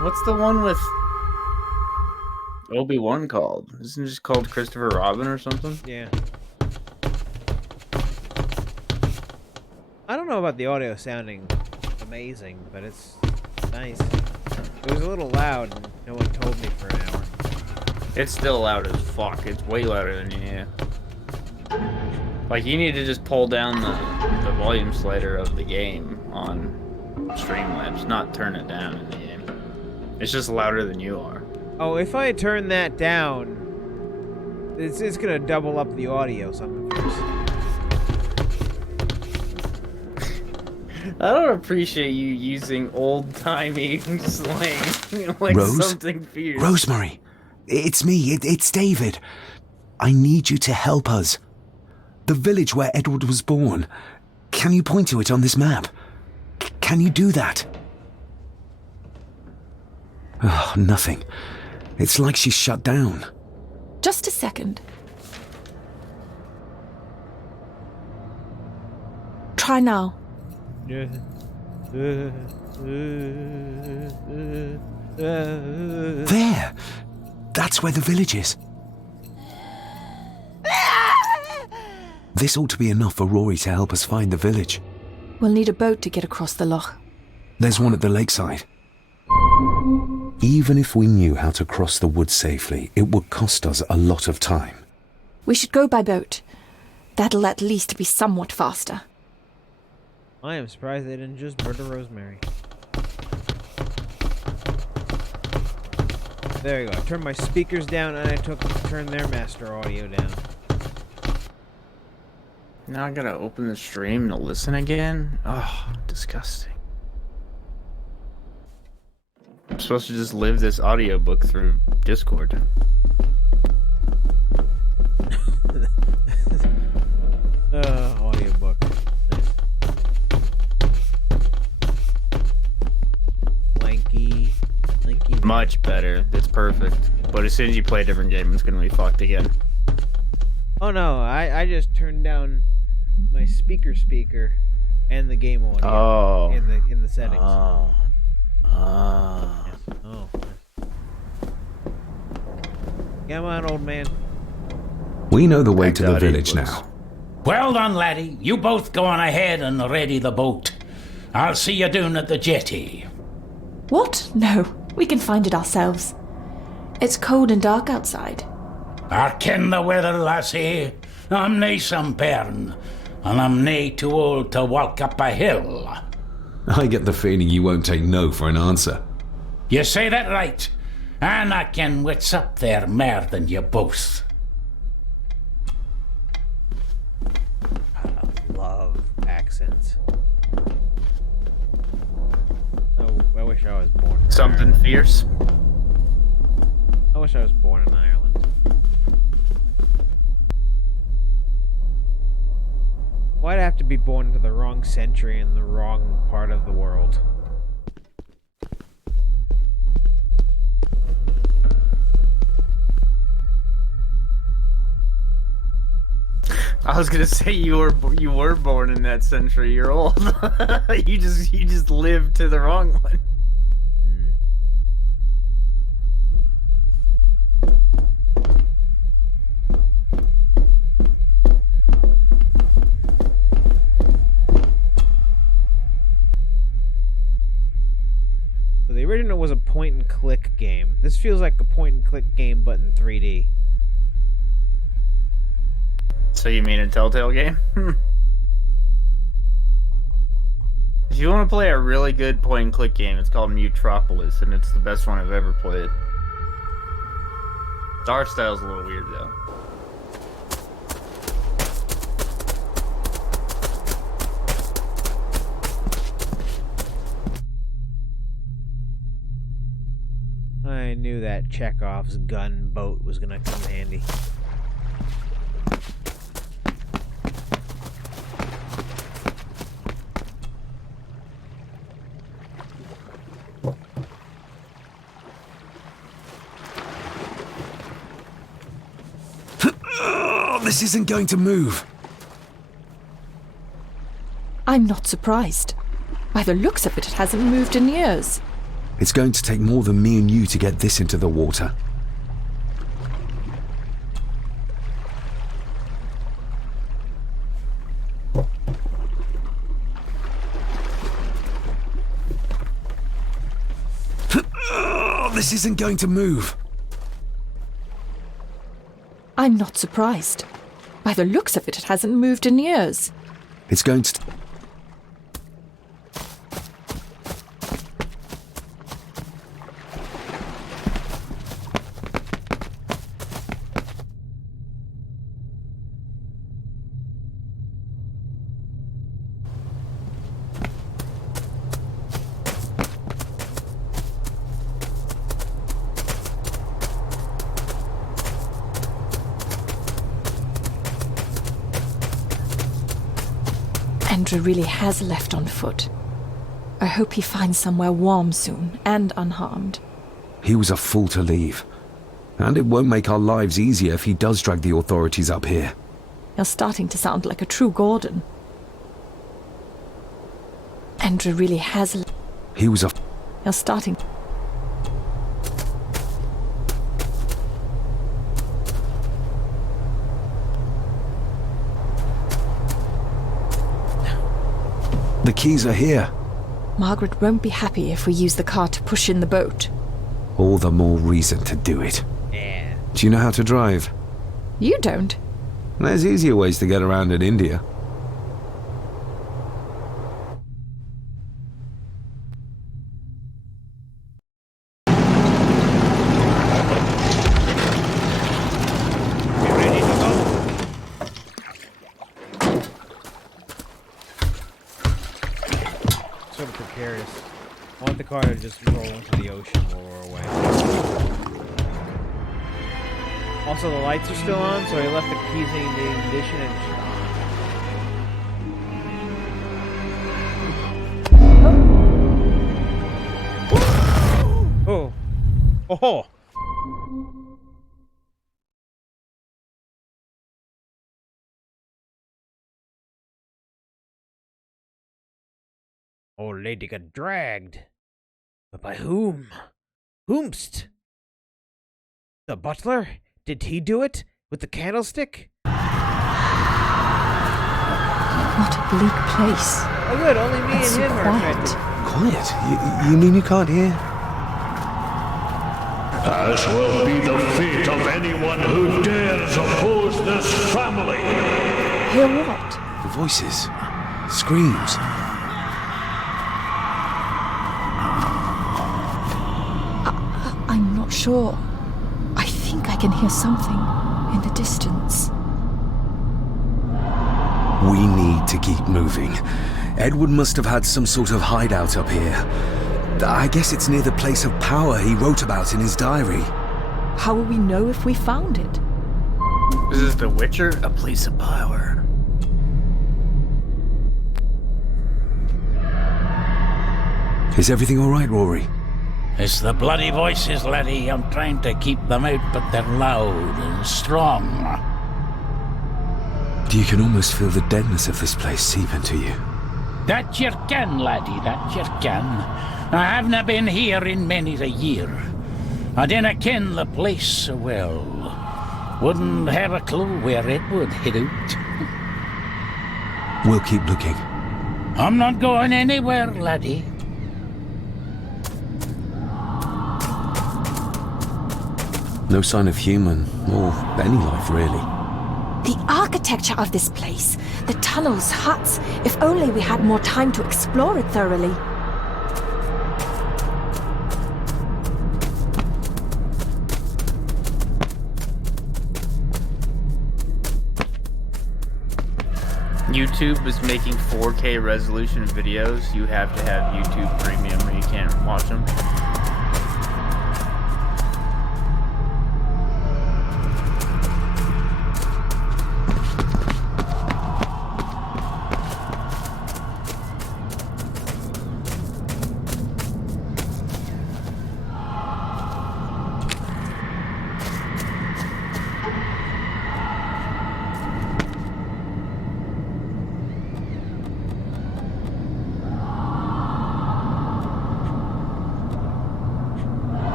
What's the one with Obi-Wan called? Isn't it just called Christopher Robin or something? Yeah. I don't know about the audio sounding amazing, but it's nice. It was a little loud and no one told me for an hour. It's still loud as fuck. It's way louder than you. Like, you need to just pull down the volume slider of the game on Streamlabs, not turn it down in the game. It's just louder than you are. Oh, if I turn that down, it's gonna double up the audio something first. I don't appreciate you using old-timey slang like something fierce. Rosemary, it's me, it's David. I need you to help us. The village where Edward was born. Can you point to it on this map? Can you do that? Oh, nothing. It's like she's shut down. Just a second. Try now. There! That's where the village is. This ought to be enough for Rory to help us find the village. We'll need a boat to get across the loch. There's one at the lakeside. Even if we knew how to cross the woods safely, it would cost us a lot of time. We should go by boat. That'll at least be somewhat faster. I am surprised they didn't just murder Rosemary. There you go. I turned my speakers down and I turned their master audio down. Now I gotta open the stream to listen again? Oh, disgusting. I'm supposed to just live this audiobook through Discord. Audiobook. Much better. It's perfect. But as soon as you play a different game, it's gonna be fucked again. Oh no, I just turned down my speaker and the game audio in the settings. Oh. Yeah. Oh. Come on, old man. We know the way to the village now. Well done, laddie. You both go on ahead and ready the boat. I'll see you down at the jetty. What? No, we can find it ourselves. It's cold and dark outside. I ken the weather, lassie. I'm nae some bairn, and I'm nae too old to walk up a hill. I get the feeling you won't take no for an answer. You say that right, and I ken what's up there mair than you both. I love accents. Oh, I wish I was born in Something Ireland. fierce. I wish I was born in Ireland. Why'd I have to be born into the wrong century in the wrong part of the world? I was gonna say you were born in that century. You're old. you just lived to the wrong one. So the original was a point-and-click game. This feels like a point-and-click game, but in 3D. So you mean a Telltale game? If you want to play a really good point-and-click game, it's called Mutropolis, and it's the best one I've ever played. The art style's a little weird, though. I knew that Chekhov's gun boat was gonna come in handy. This isn't going to move. I'm not surprised. By the looks of it, it hasn't moved in years. It's going to take more than me and you to get this into the water. This isn't going to move. I'm not surprised. By the looks of it, it hasn't moved in years. It's going to... Andrew really has left on foot. I hope he finds somewhere warm soon, and unharmed. He was a fool to leave. And it won't make our lives easier if he does drag the authorities up here. You're starting to sound like a true Gordon. Andrew really has... He was a... You're starting... The keys are here. Margaret won't be happy if we use the car to push in the boat. All the more reason to do it. Yeah. Do you know how to drive? You don't. There's easier ways to get around in India. Sort of precarious. I want the car to just roll into the ocean while we're away. Also, the lights are still on, so I left the keys in the ignition and just on. Oh! Oh. Old lady got dragged. But by whom? Whomst? The butler? Did he do it? With the candlestick? What a bleak place. Oh good, only me It's and him so are quiet. affected. Quiet? You mean you can't hear? As will be the fate of anyone who dares oppose this family. Hear what? The voices. Screams. I'm not sure. I think I can hear something in the distance. We need to keep moving. Edward must have had some sort of hideout up here. I guess it's near the place of power he wrote about in his diary. How will we know if we found it? This is The Witcher, a place of power. Is everything all right, Rory? It's the bloody voices, laddie. I'm trying to keep them out, but they're loud and strong. You can almost feel the deadness of this place seep into you. That you can, laddie, that you can. I havena been here in many a year. I dinna ken the place so well. Wouldn't have a clue where it would hit out. We'll keep looking. I'm not going anywhere, laddie. No sign of human, or any life, really. The architecture of this place, the tunnels, huts, if only we had more time to explore it thoroughly. YouTube is making 4K resolution videos. You have to have YouTube Premium or you can't watch them.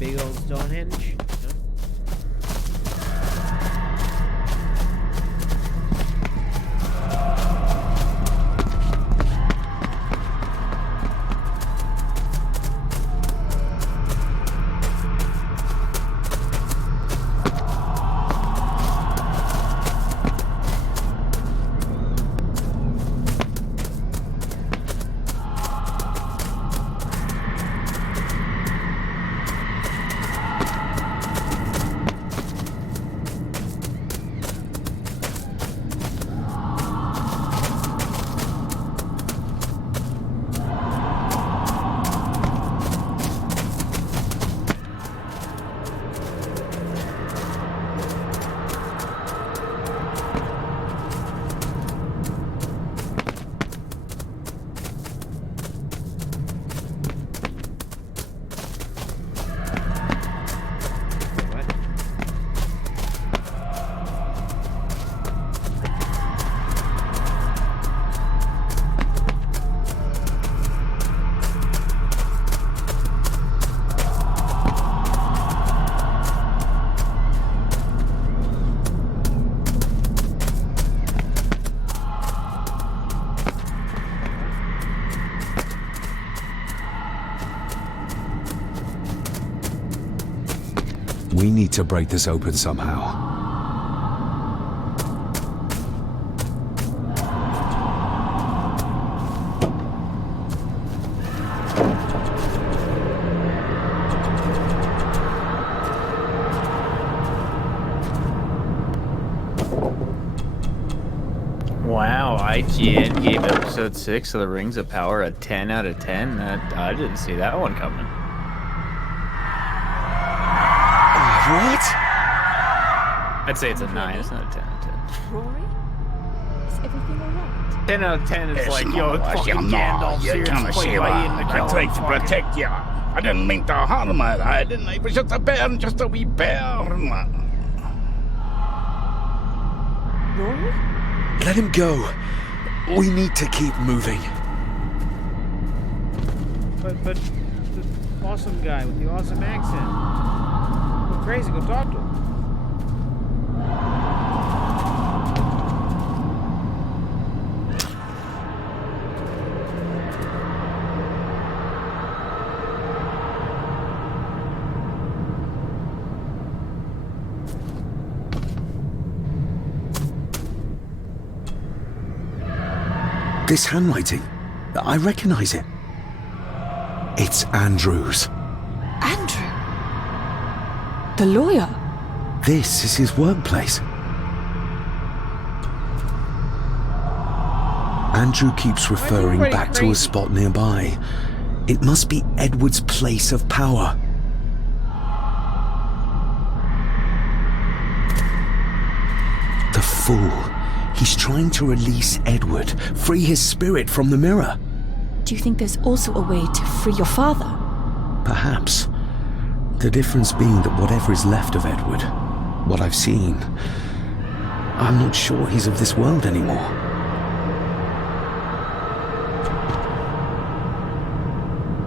Big old Stonehenge. We need to break this open somehow. Wow, IGN gave episode 6 of The Rings of Power a 10 out of 10. I didn't see that one coming. What? I'd say it's a 9. It's not a 10 out of 10. Rory? Is everything alright? 10 out of 10 is It's like, not yo, what fucking you know. Gandalf You here. can't It's see played by Ian that. I McKellen. tried to protect you. I didn't mean to harm her. I didn't. It was just a bear, just a wee bear. Rory? Let him go. We need to keep moving. But the awesome guy with the awesome accent. Go crazy, go talk to him. This handwriting, I recognize it. It's Andrew's. Andrew? The lawyer? This is his workplace. Andrew keeps referring back to a spot nearby. It must be Edward's place of power. The fool. He's trying to release Edward, free his spirit from the mirror. Do you think there's also a way to free your father? Perhaps. The difference being that whatever is left of Edward, what I've seen, I'm not sure he's of this world anymore.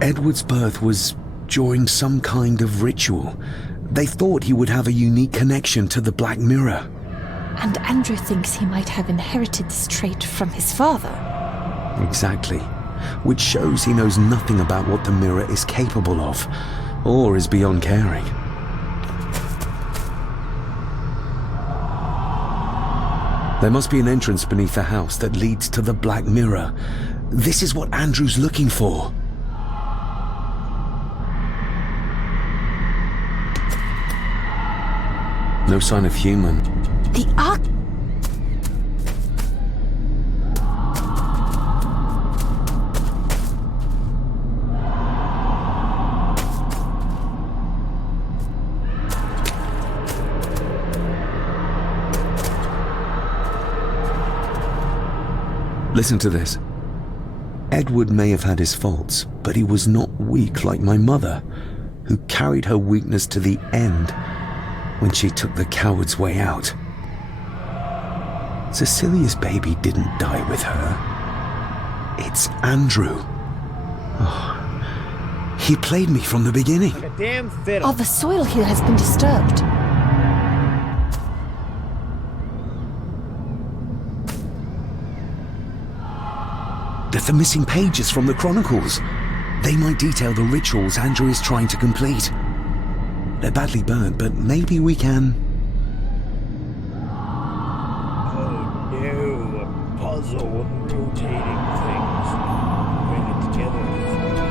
Edward's birth was during some kind of ritual. They thought he would have a unique connection to the Black Mirror. And Andrew thinks he might have inherited this trait from his father. Exactly. Which shows he knows nothing about what the mirror is capable of, or is beyond caring. There must be an entrance beneath the house that leads to the Black Mirror. This is what Andrew's looking for. No sign of human. The Ark... Listen to this. Edward may have had his faults, but he was not weak like my mother, who carried her weakness to the end when she took the coward's way out. Cecilia's baby didn't die with her. It's Andrew. Oh, he played me from the beginning. Like a damn fiddle. Oh, the soil here has been disturbed. The missing pages from the Chronicles. They might detail the rituals Andrew is trying to complete. They're badly burnt, but maybe we can... Oh no, a puzzle with rotating things. Bring it together with something.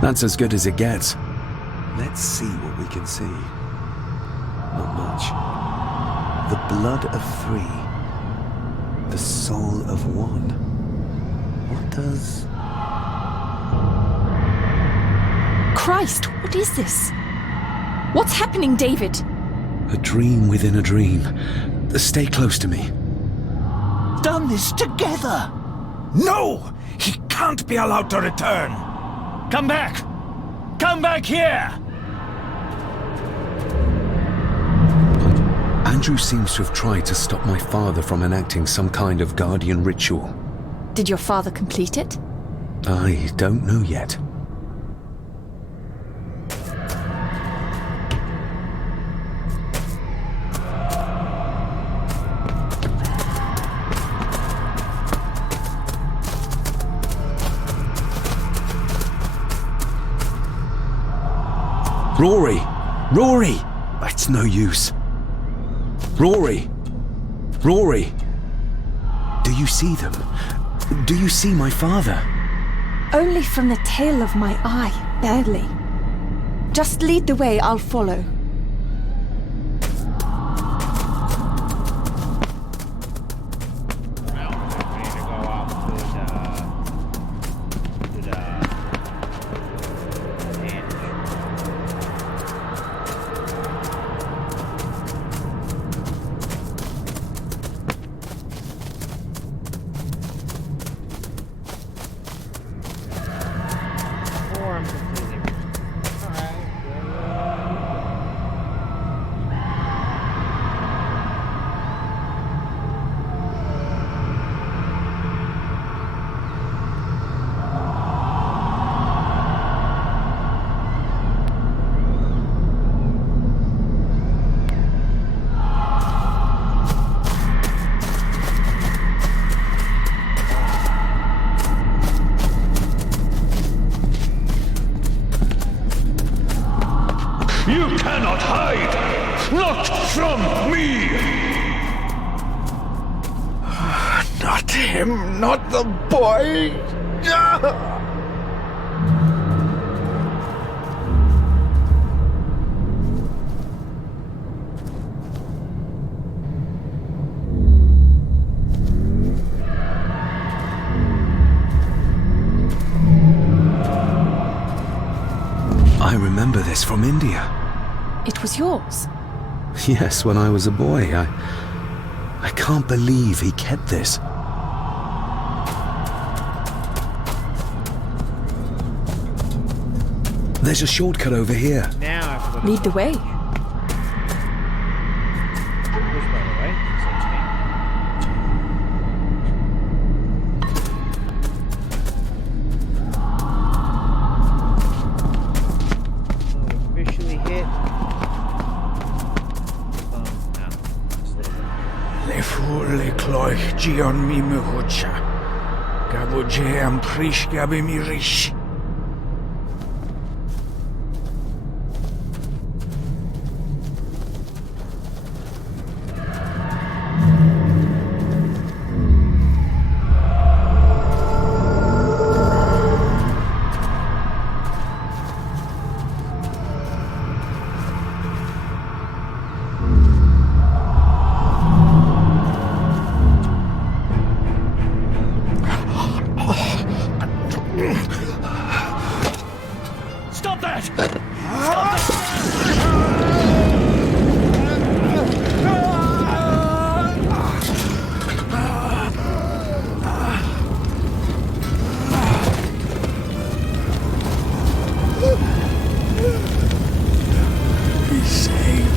That's as good as it gets. Let's see what we can see. Not much. The blood of 3. The soul of 1. What does... Christ, what is this? What's happening, David? A dream within a dream. Stay close to me. Done this together! No! He can't be allowed to return! Come back! Come back here! Andrew seems to have tried to stop my father from enacting some kind of guardian ritual. Did your father complete it? I don't know yet. Rory! Rory! It's no use. Rory! Rory! Do you see them? Do you see my father? Only from the tail of my eye, barely. Just lead the way, I'll follow. You cannot hide! Not from me! Not him, not the boy! I remember this from India. It was yours? Yes, when I was a boy. I can't believe he kept this. There's a shortcut over here. Now I have to go. Lead the way. Which by the way? Officially hit. Le furle cloich gion mi muhucha. Gabo jeam prish gabi mi rish. Stop that! Be safe,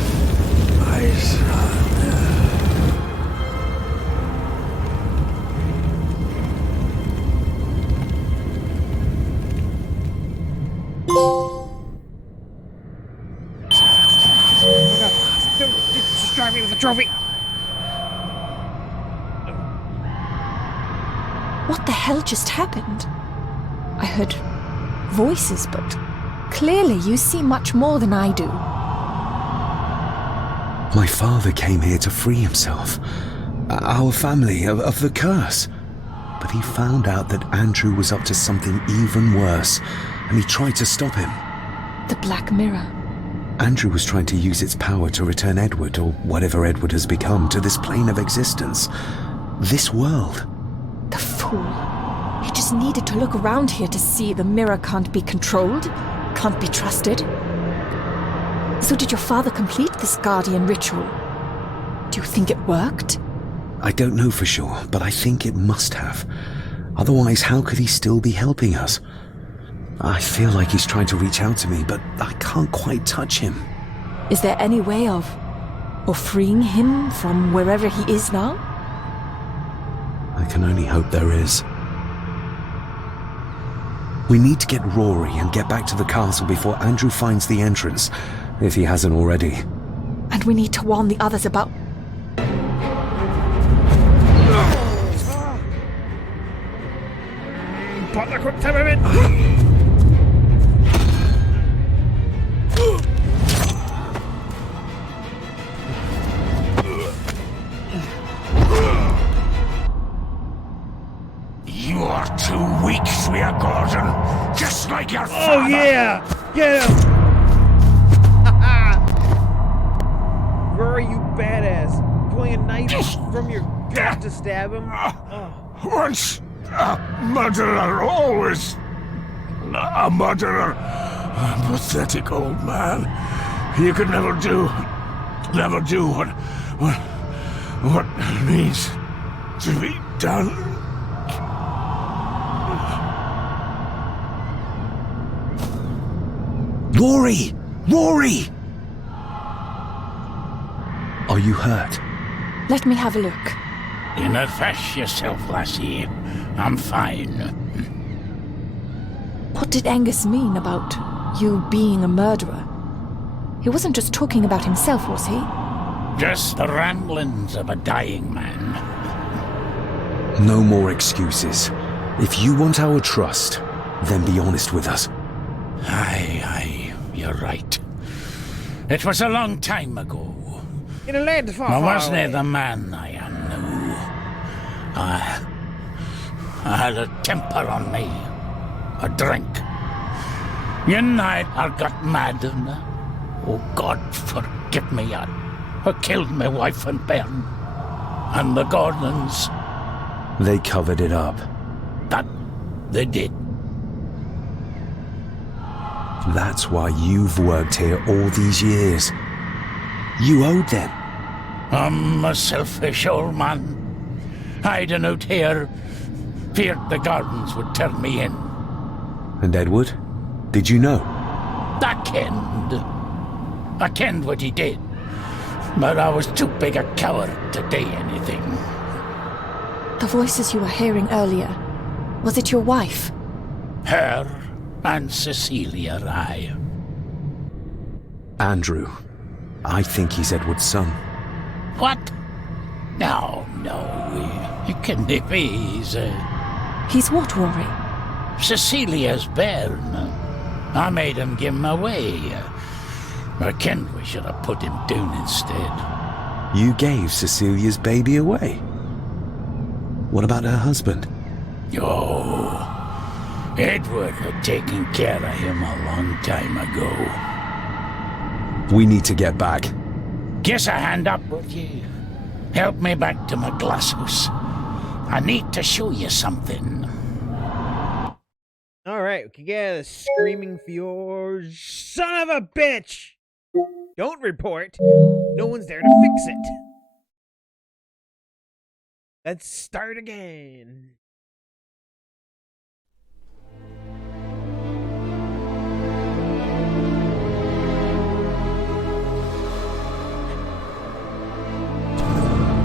my son. Don't distract me with the trophy. What the hell just happened? I heard voices, but clearly you see much more than I do. My father came here to free himself, our family, of the curse. But he found out that Andrew was up to something even worse, and he tried to stop him. The Black Mirror. Andrew was trying to use its power to return Edward, or whatever Edward has become, to this plane of existence. This world. The fool. He just needed to look around here to see the mirror can't be controlled, can't be trusted. So did your father complete this guardian ritual? Do you think it worked? I don't know for sure, but I think it must have. Otherwise, how could he still be helping us? I feel like he's trying to reach out to me, but I can't quite touch him. Is there any way of freeing him from wherever he is now? I can only hope there is. We need to get Rory and get back to the castle before Andrew finds the entrance, if he hasn't already. And we need to warn the others about... Butler, quick time of it! You are too weak, Swear Gordon. Just like your father. Oh yeah! Get him! Rory, you badass. Pulling a knife from your gut to stab him. Once a murderer, always a murderer. Pathetic old man. You could never do what needs to be done. Rory! Rory! Are you hurt? Let me have a look. You not fash yourself, lassie. I'm fine. What did Angus mean about you being a murderer? He wasn't just talking about himself, was he? Just the ramblings of a dying man. No more excuses. If you want our trust, then be honest with us. Aye, you're right. It was a long time ago. In a land far, I far wasn't away. the man I am now. I had a temper on me. A drink. One night I got mad and, oh God forgive me, I killed my wife and bairn. And the Gordons. They covered it up. That they did. That's why you've worked here all these years. You owed them. I'm a selfish old man. Hiding out here, feared the Gardens would turn me in. And Edward? Did you know? I kenned what he did. But I was too big a coward to do anything. The voices you were hearing earlier, was it your wife? Her and Cecilia, aye. Andrew. I think he's Edward's son. What? No, he can't be. He's what, Rory? Cecilia's bairn. I made him give him away. I kenned we should have put him down instead. You gave Cecilia's baby away? What about her husband? Oh, Edward had taken care of him a long time ago. We need to get back. Guess a hand up with you. Help me back to my glasshouse. I need to show you something. Alright, we can get out of the screaming fjord. Son of a bitch! Don't report. No one's there to fix it. Let's start again.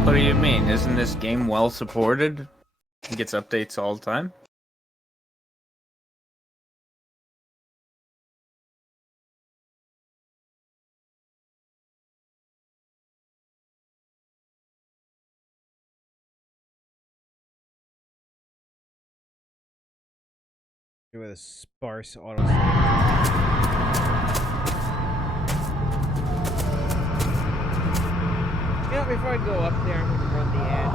What do you mean? Isn't this game well supported? It gets updates all the time? With a sparse autosave. Yeah, before I go up there, I'm going to run the ad.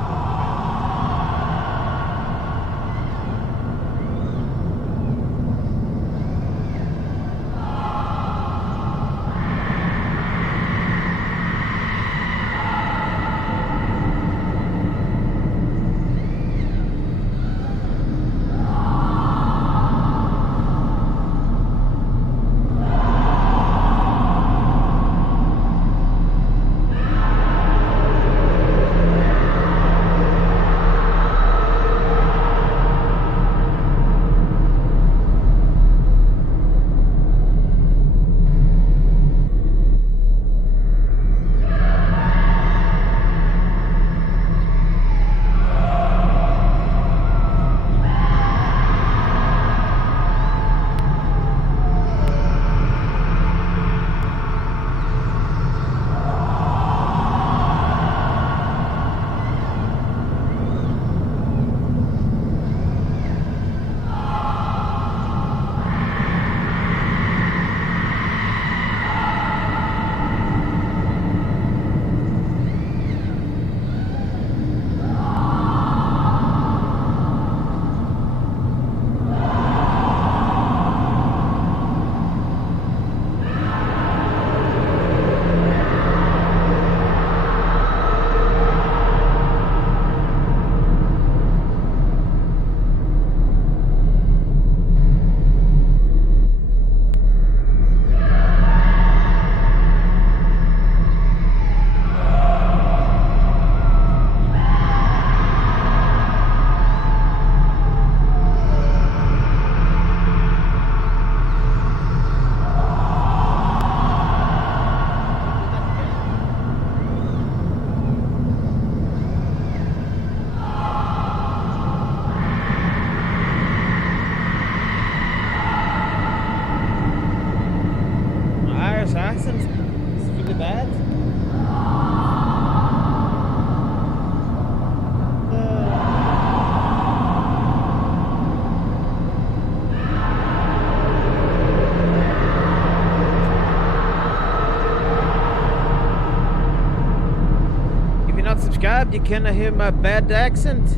lad? You cannot hear my bad accent?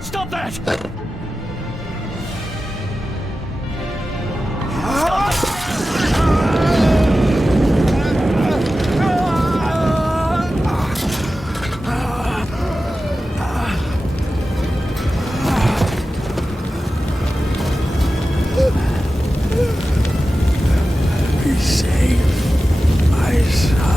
Stop that! Be safe, my son.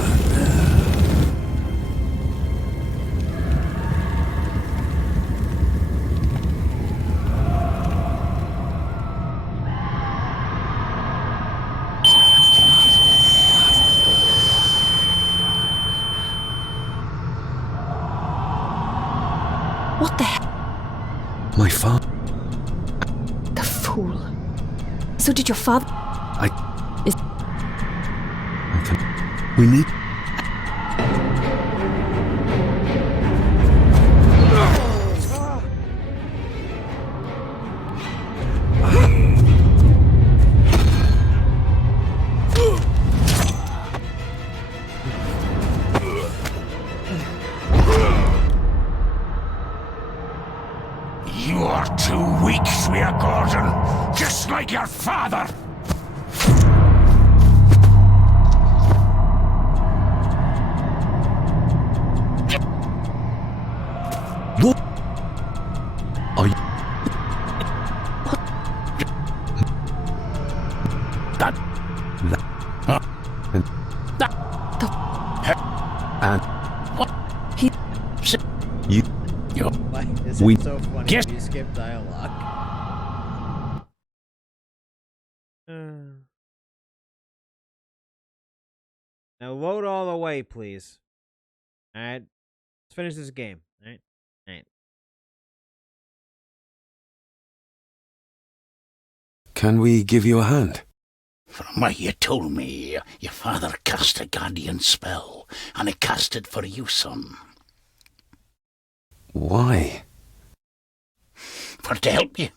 What the hell? My father. The fool. So did your father... We need... You are too weak, Swear Gordon, just like your father. What? Are you... That... And... What? You... Why is We- it so funny Get- when you skip dialogue? Now load all the way, please. Alright. Let's finish this game. Alright? Alright. Can we give you a hand? From what you told me, your father cast a guardian spell, and he cast it for you, son. Why? For to help you,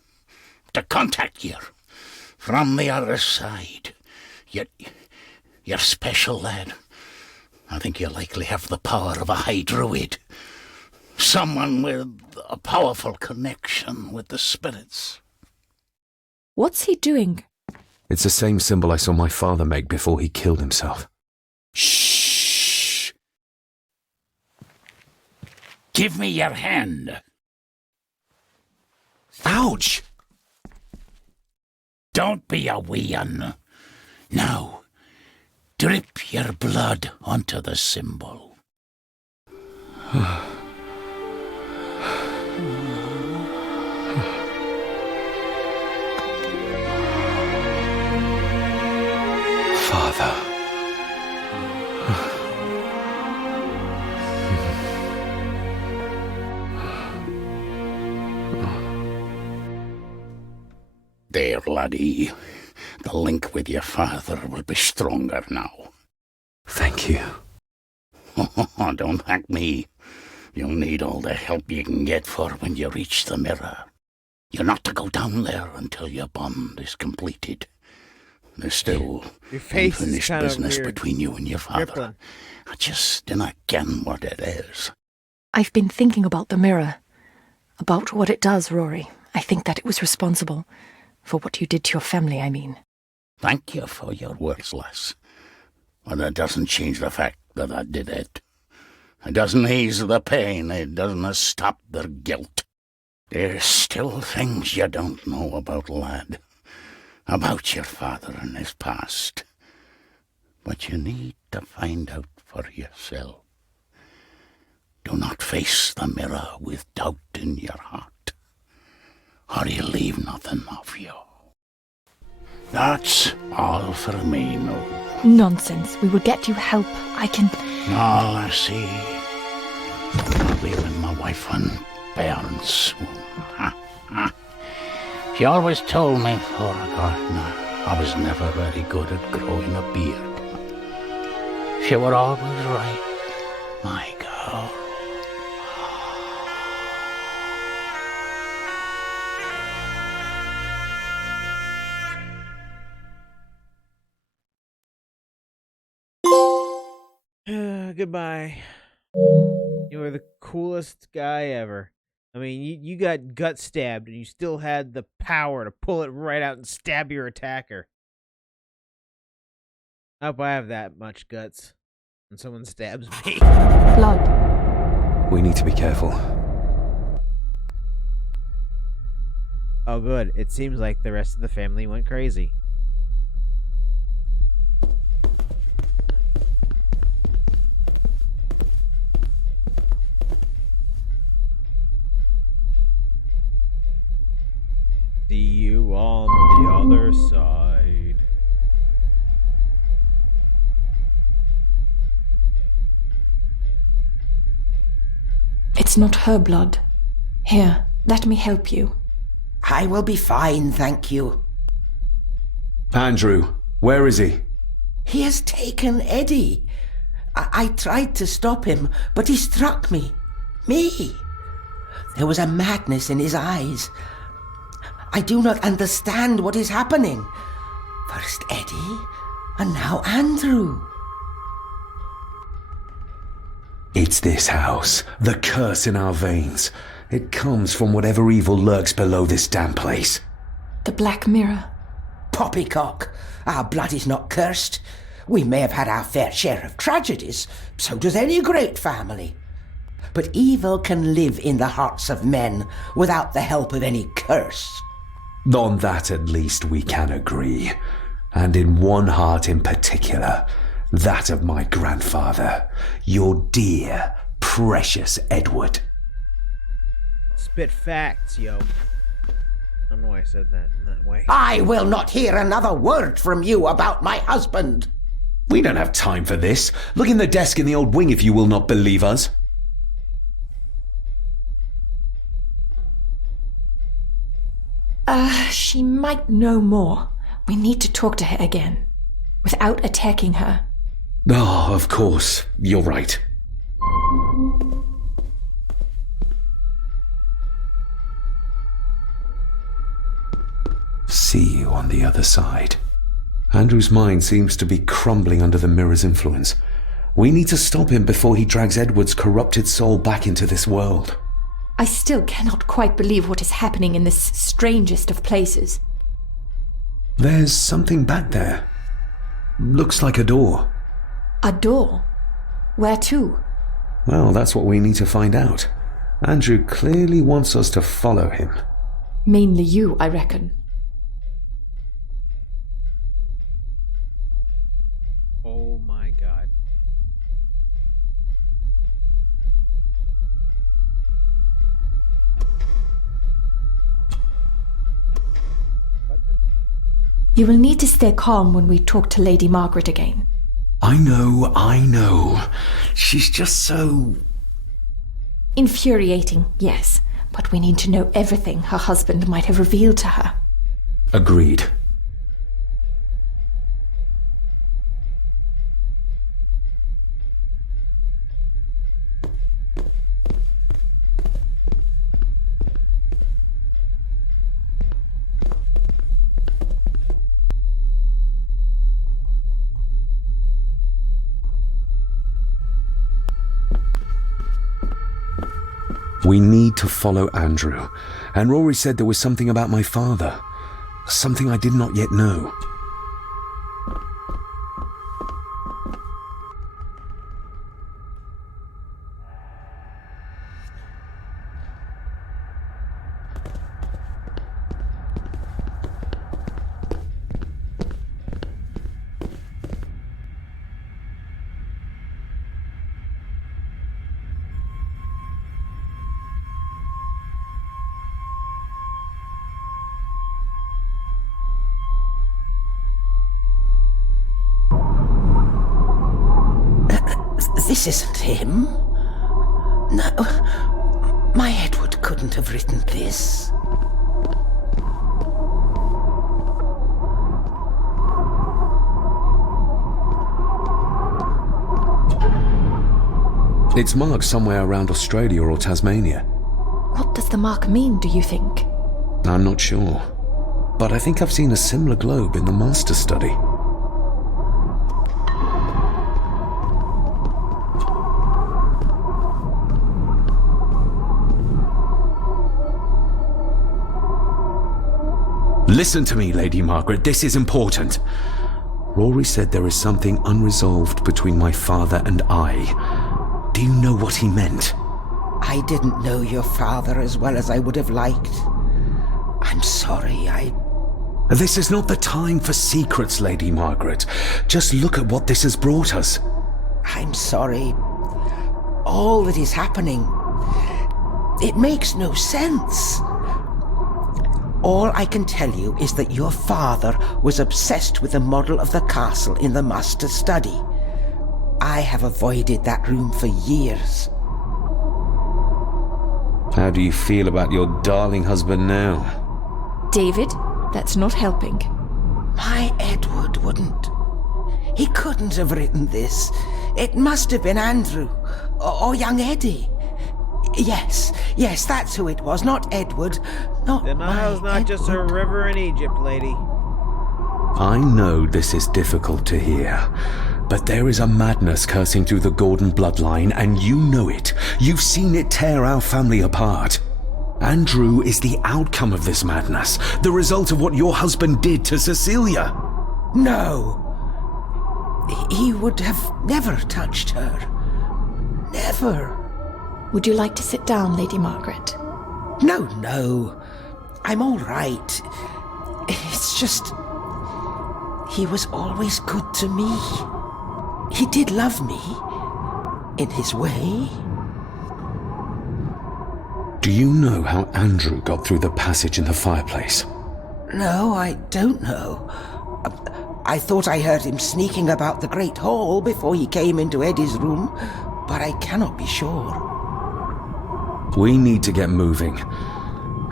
to contact you from the other side. You're special, lad. I think you likely have the power of a high druid. Someone with a powerful connection with the spirits. What's he doing? It's the same symbol I saw my father make before he killed himself. Shh! Give me your hand. Ouch! Don't be a wee un. Now, drip your blood onto the symbol. Father. There, laddie. The link with your father will be stronger now. Thank you. Don't thank me. You'll need all the help you can get for when you reach the mirror. You're not to go down there until your bond is completed. There's still Your face is unfinished kind of business weird. between you and your father. Crippling. I just dinna ken what it is. I've been thinking about the mirror. About what it does, Rory. I think that it was responsible. For what you did to your family, I mean. Thank you for your words, lass. But it doesn't change the fact that I did it. It doesn't ease the pain. It doesn't stop their guilt. There's still things you don't know about, lad. About your father and his past. But you need to find out for yourself. Do not face the mirror with doubt in your heart, or you leave nothing of you. That's all for me, no. Nonsense. We will get you help. I can... No, lassie. I'll be with my wife on Bairn soon. She always told me for a gardener I was never very good at growing a beard. She were always right, my girl. Goodbye. You were the coolest guy ever. I mean, you got gut stabbed and you still had the power to pull it right out and stab your attacker. I hope I have that much guts when someone stabs me. Blood. We need to be careful. Oh, good. It seems like the rest of the family went crazy. See you on the other side. It's not her blood. Here, let me help you. I will be fine, thank you. Andrew, where is he? He has taken Eddie. I tried to stop him, but he struck me. Me. There was a madness in his eyes. I do not understand what is happening. First Eddie, and now Andrew. It's this house, the curse in our veins. It comes from whatever evil lurks below this damn place. The Black Mirror. Poppycock. Our blood is not cursed. We may have had our fair share of tragedies. So does any great family. But evil can live in the hearts of men without the help of any curse. On that at least we can agree. And in one heart in particular, that of my grandfather, your dear, precious Edward. Spit facts, yo. I don't know why I said that in that way. I will not hear another word from you about my husband. We don't have time for this. Look in the desk in the old wing if you will not believe us. She might know more. We need to talk to her again, without attacking her. Oh, of course. You're right. See you on the other side. Andrew's mind seems to be crumbling under the mirror's influence. We need to stop him before he drags Edward's corrupted soul back into this world. I still cannot quite believe what is happening in this strangest of places. There's something back there. Looks like a door. A door? Where to? Well, that's what we need to find out. Andrew clearly wants us to follow him. Mainly you, I reckon. Oh my god. You will need to stay calm when we talk to Lady Margaret again. I know. She's just so... Infuriating, yes, but we need to know everything her husband might have revealed to her. Agreed. We need to follow Andrew. And Rory said there was something about my father. Something I did not yet know. This isn't him. No, my Edward couldn't have written this. It's marked somewhere around Australia or Tasmania. What does the mark mean, do you think? I'm not sure. But I think I've seen a similar globe in the Master Study. Listen to me, Lady Margaret. This is important. Rory said there is something unresolved between my father and I. Do you know what he meant? I didn't know your father as well as I would have liked. I'm sorry, This is not the time for secrets, Lady Margaret. Just look at what this has brought us. I'm sorry. All that is happening, it makes no sense. All I can tell you is that your father was obsessed with the model of the castle in the Master Study. I have avoided that room for years. How do you feel about your darling husband now? David, that's not helping. My Edward wouldn't. He couldn't have written this. It must have been Andrew, or young Eddie. Yes, that's who it was, not Edward. The Nile's not just a river in Egypt, lady. I know this is difficult to hear, but there is a madness coursing through the Gordon bloodline, and you know it. You've seen it tear our family apart. Andrew is the outcome of this madness, the result of what your husband did to Cecilia. No. He would have never touched her. Never. Would you like to sit down, Lady Margaret? No. I'm all right. It's just... he was always good to me. He did love me. In his way. Do you know how Andrew got through the passage in the fireplace? No, I don't know. I thought I heard him sneaking about the Great Hall before he came into Eddie's room, but I cannot be sure. We need to get moving.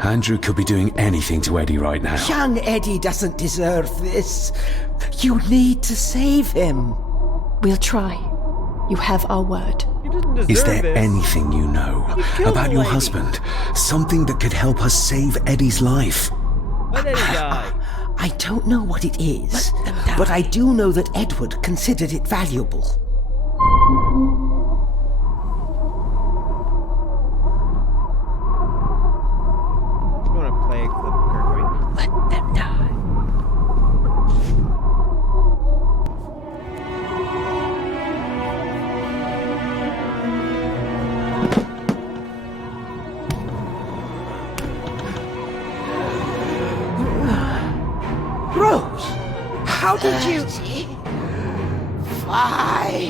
Andrew could be doing anything to Eddie right now. Young Eddie doesn't deserve this. You need to save him. We'll try. You have our word. Is there anything you know about your husband? Something that could help us save Eddie's life? Let Eddie die. I don't know what it is, but I do know that Edward considered it valuable. You want to play a clip, Kirk? Let them die. Rose, how did you... 5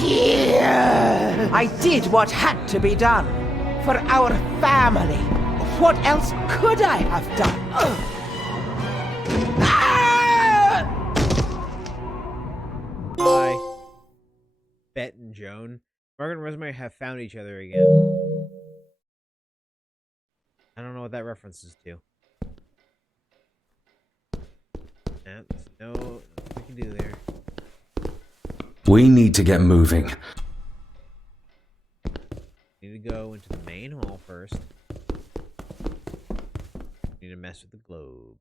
years! I did what had to be done. For our family. What else could I have done? Bye. Bet and Joan. Margaret and Rosemary have found each other again. I don't know what that references to. No, we can do there. We need to get moving. Need to go into the main hall first. Need to mess with the globe.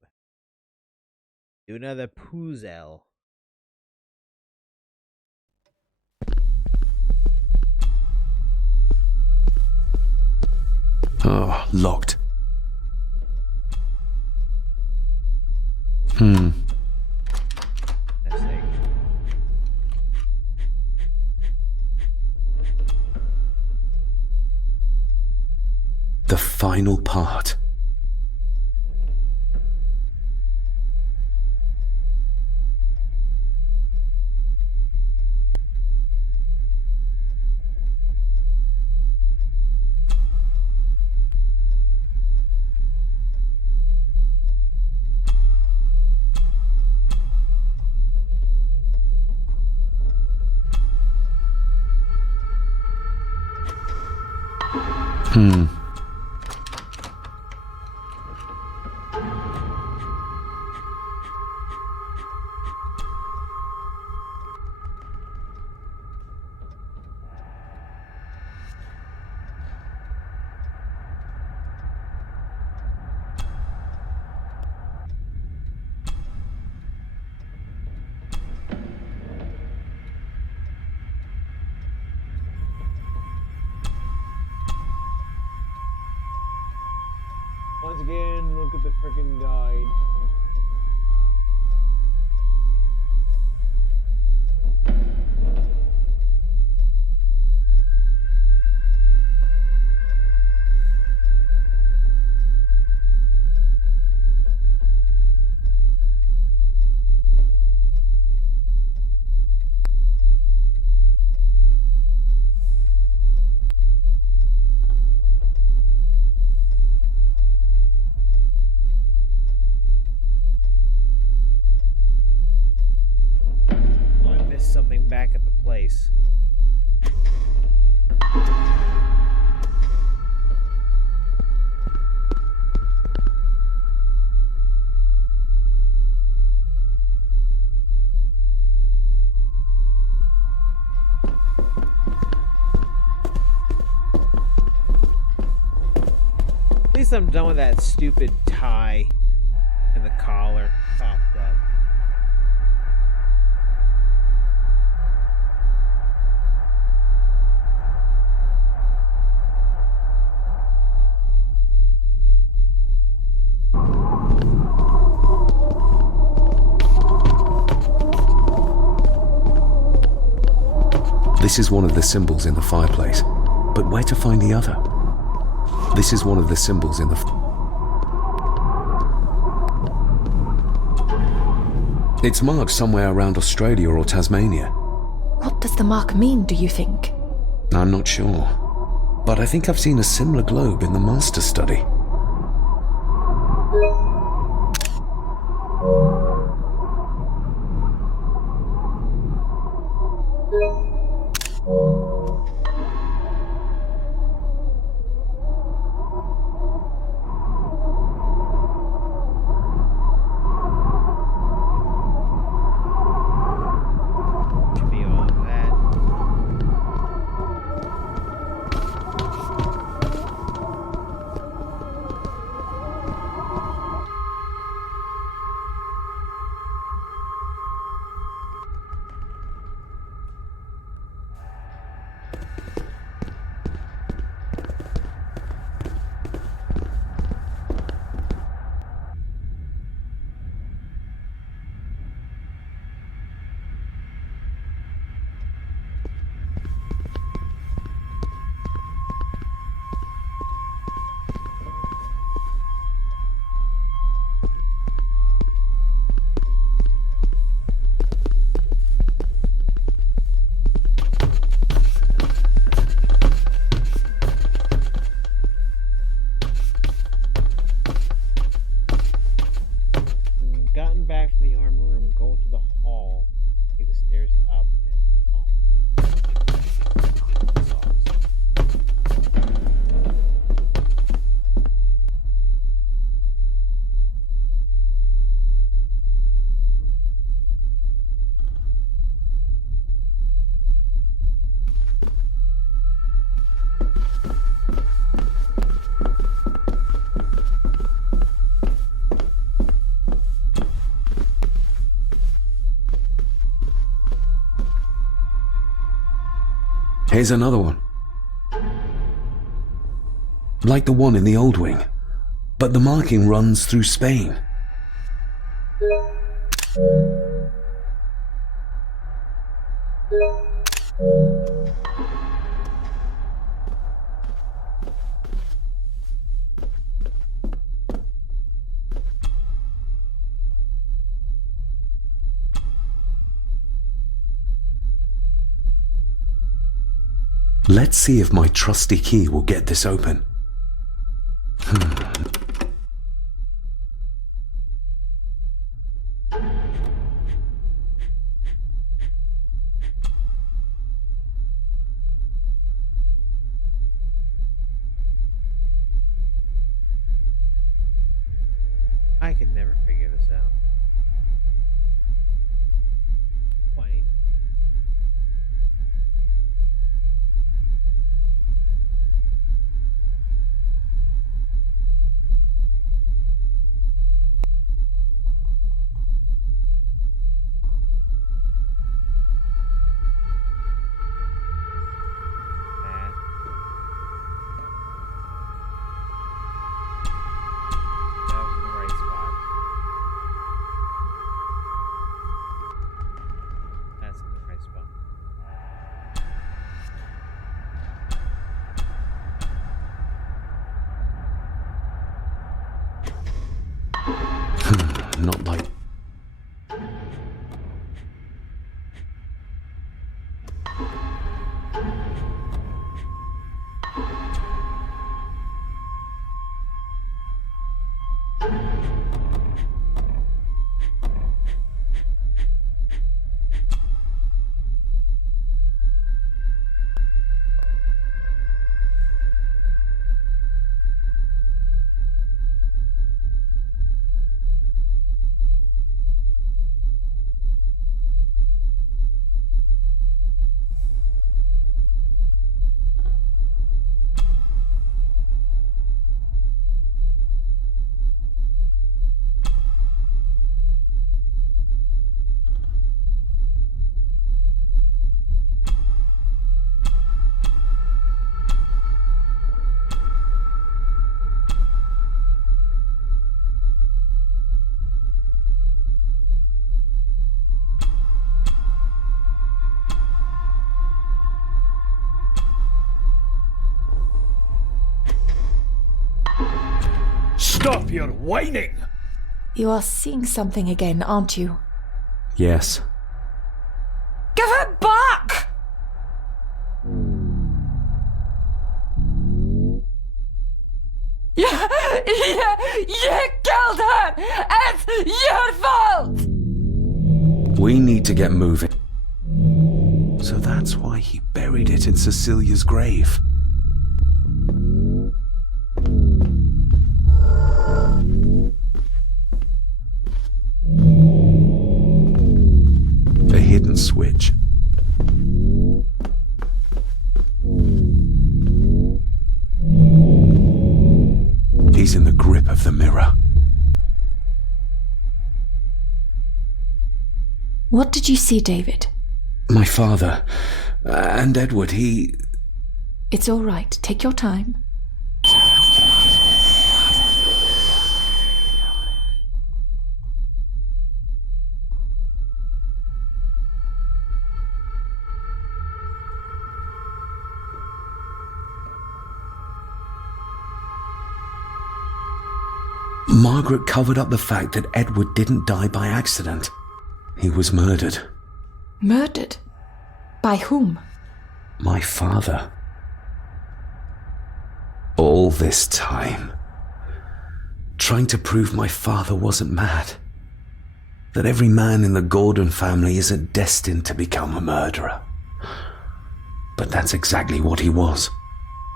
Do another puzzle. Oh, locked. The final part. Once again, look at the freaking guide. Something back at the place. At least I'm done with that stupid tie and the collar popped up. This is one of the symbols in the fireplace, but where to find the other? This is one of the symbols in the... It's marked somewhere around Australia or Tasmania. What does the mark mean, do you think? I'm not sure, but I think I've seen a similar globe in the master study. Here's another one. Like the one in the old wing, but the marking runs through Spain. Let's see if my trusty key will get this open. I could never figure this out. Plain. Not like... Stop your whining! You are seeing something again, aren't you? Yes. Give it back! You killed her! It's your fault! We need to get moving. So that's why he buried it in Cecilia's grave. A hidden switch. He's in the grip of the mirror. What did you see, David? My father and Edward, he... It's all right. Take your time. Margaret covered up the fact that Edward didn't die by accident. He was murdered. Murdered? By whom? My father. All this time, trying to prove my father wasn't mad. That every man in the Gordon family isn't destined to become a murderer. But that's exactly what he was.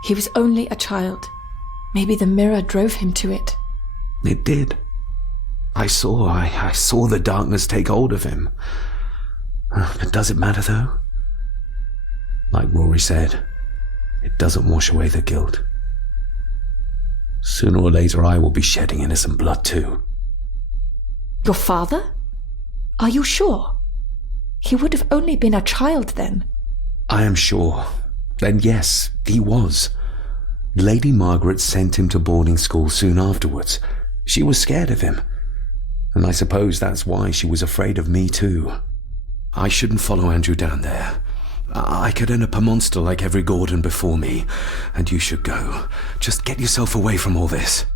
He was only a child. Maybe the mirror drove him to it. It did. I saw the darkness take hold of him. But does it matter, though? Like Rory said, it doesn't wash away the guilt. Sooner or later, I will be shedding innocent blood, too. Your father? Are you sure? He would have only been a child then. I am sure. And yes, he was. Lady Margaret sent him to boarding school soon afterwards. She was scared of him. And I suppose that's why she was afraid of me too. I shouldn't follow Andrew down there. I could end up a monster like every Gordon before me. And you should go. Just get yourself away from all this.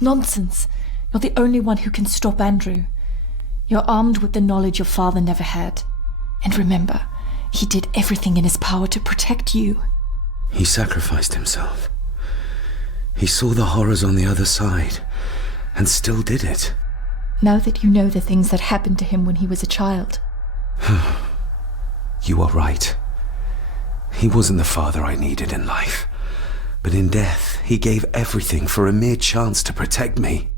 Nonsense. You're the only one who can stop Andrew. You're armed with the knowledge your father never had. And remember, he did everything in his power to protect you. He sacrificed himself. He saw the horrors on the other side. And still did it. Now that you know the things that happened to him when he was a child. You are right. He wasn't the father I needed in life. But in death, he gave everything for a mere chance to protect me.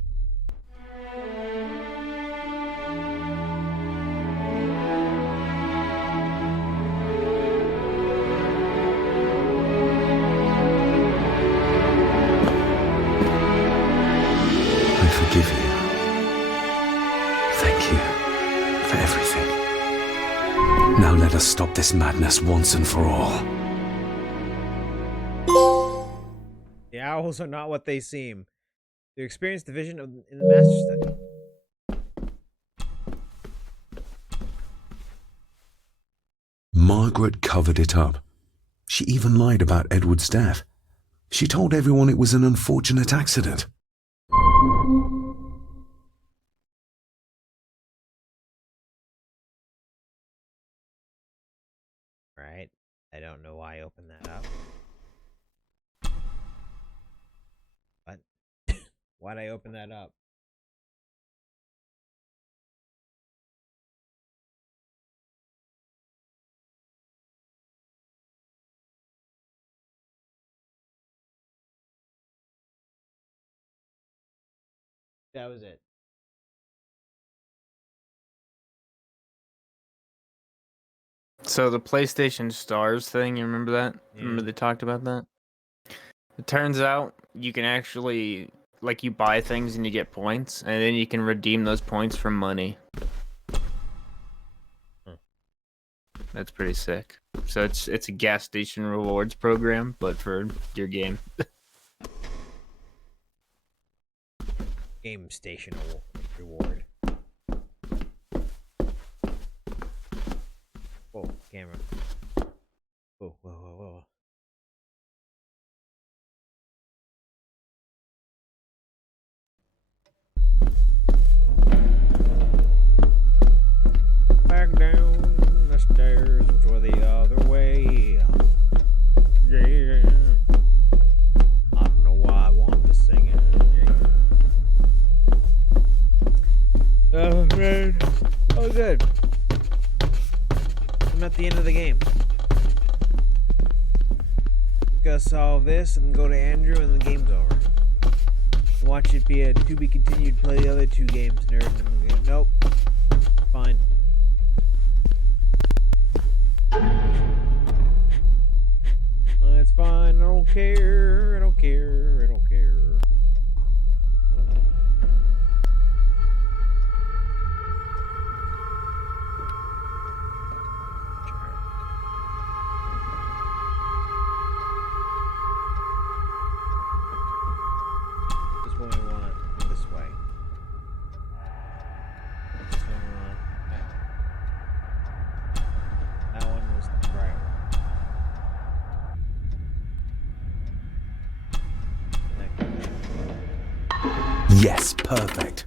Let us stop this madness once and for all. The owls are not what they seem. They experience the vision in the master study. Margaret covered it up. She even lied about Edward's death. She told everyone it was an unfortunate accident. Right. I don't know why I opened that up. What? Why'd I open that up? That was it. So the PlayStation Stars thing, you remember that? Yeah. Remember they talked about that? It turns out you can actually, like, you buy things and you get points, and then you can redeem those points for money. That's pretty sick. So it's a gas station rewards program, but for your game. Game station reward. Whoa, camera. Whoa, whoa, whoa, whoa. Back down the stairs for the other way. Yeah. I don't know why I wanted to sing it. Oh, man. Oh, good. I'm at the end of the game. Gotta solve this and go to Andrew and the game's over. Watch it be a to be continued, play the other two games, nerd. And I'm going, nope. Fine. It's fine. I don't care. I don't care. I don't care. This one we want this way. This one we want that. That one was the right one. Yes, perfect.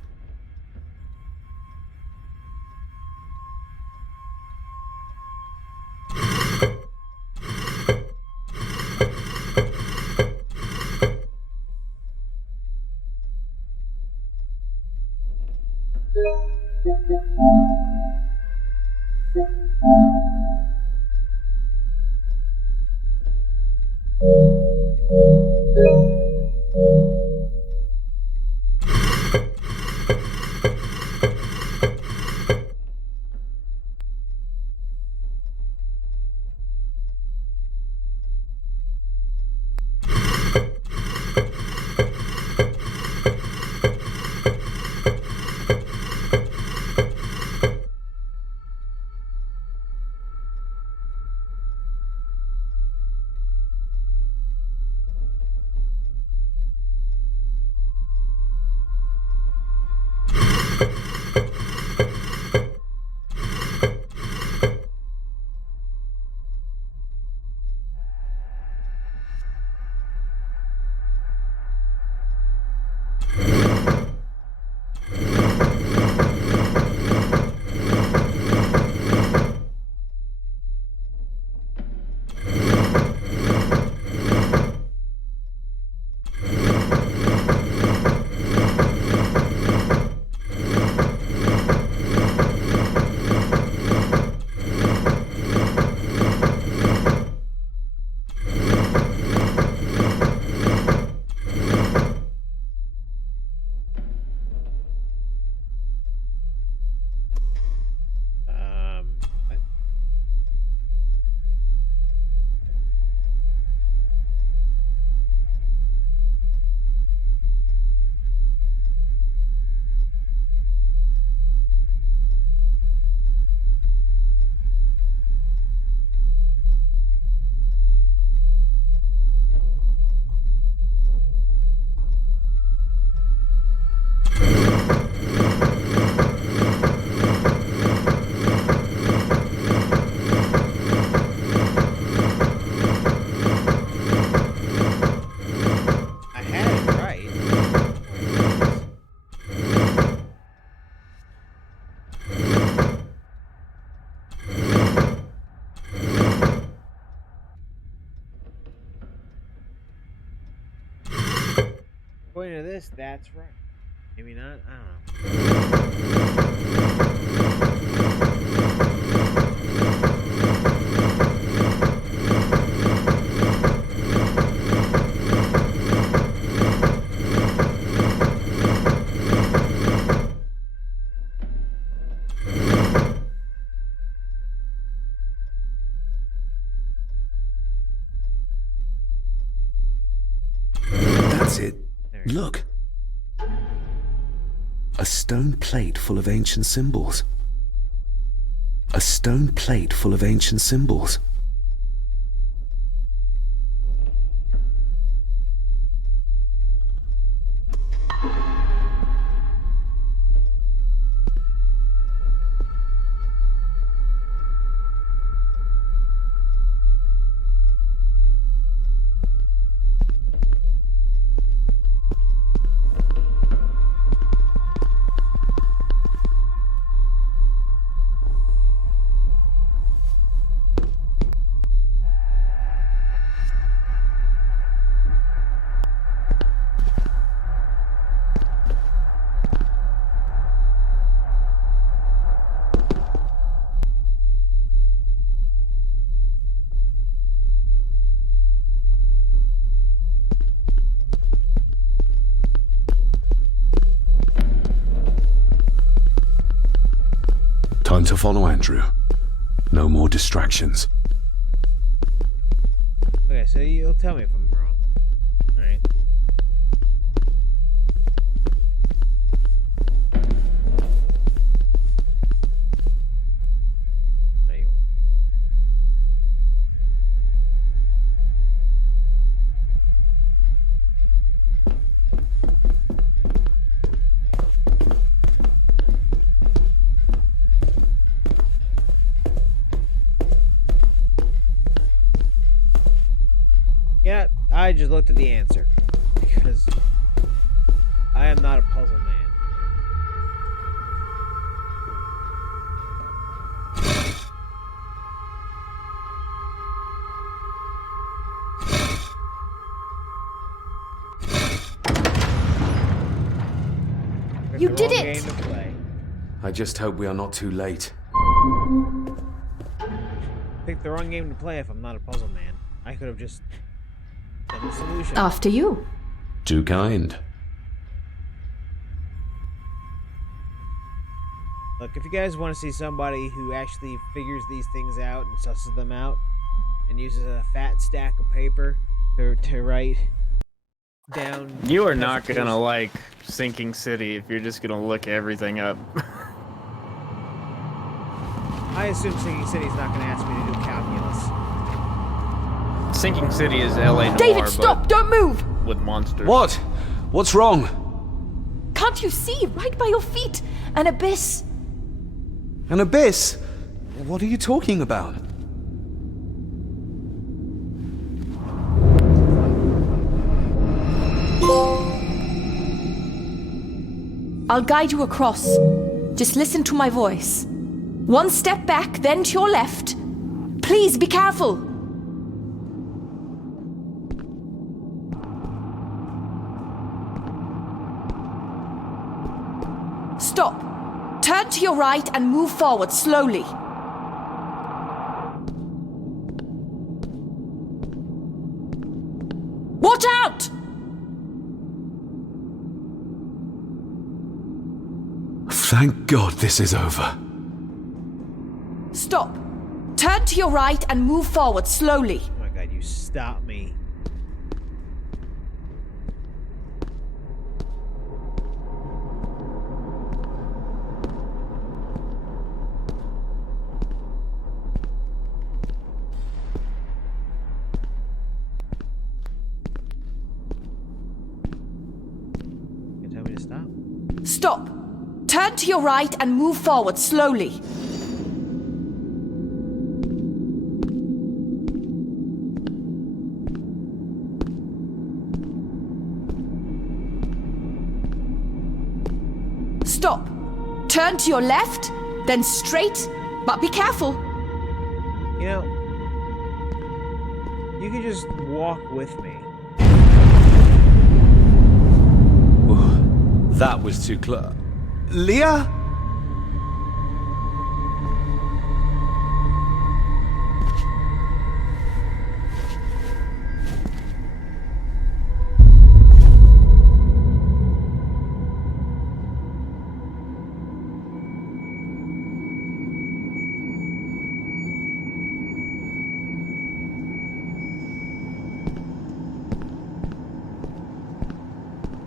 guess that's right. Maybe not. I don't know. That's it. Look. A stone plate full of ancient symbols. A stone plate full of ancient symbols. Time to follow Andrew. No more distractions. Okay, so you'll tell me if I'm wrong. Alright. There you go. Yeah, I just looked at the answer. Because I am not a puzzle man. You did it! Game to play. I just hope we are not too late. Picked the wrong game to play if I'm not a puzzle man. I could have just done the solution. After you. Too kind. Look, if you guys want to see somebody who actually figures these things out and susses them out and uses a fat stack of paper to write down... You are not gonna like Sinking City if you're just gonna look everything up. I assume Sinking City's not gonna ask me to do calculus. Sinking City is LA Noire, David, stop! Don't move! with monsters. What? What's wrong? Can't you see? Right by your feet! An abyss! An abyss? What are you talking about? I'll guide you across. Just listen to my voice. One step back, then to your left. Please be careful. Stop. Turn to your right and move forward slowly. Watch out! Thank God this is over. Stop. Turn to your right and move forward slowly. Oh my god, you stop me. You tell me to stop? Stop. Turn to your right and move forward slowly. Stop. Turn to your left, then straight, but be careful. You know, you can just walk with me. That was too close. Leah?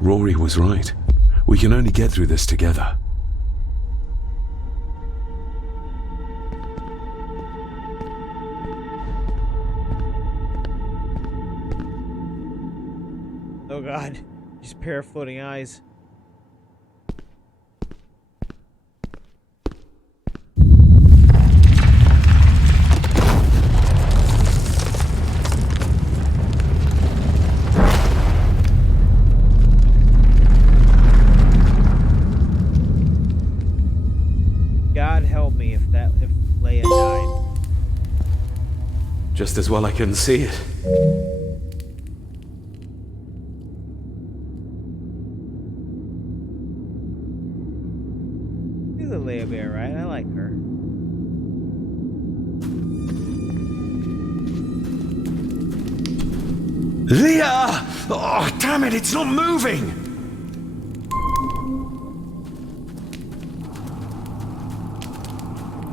Rory was right. We can only get through this together. Oh god, just a pair of floating eyes. God help me if Leia died. Just as well I couldn't see it. She's a Leia bear, right? I like her. Leah! Oh, damn it, it's not moving!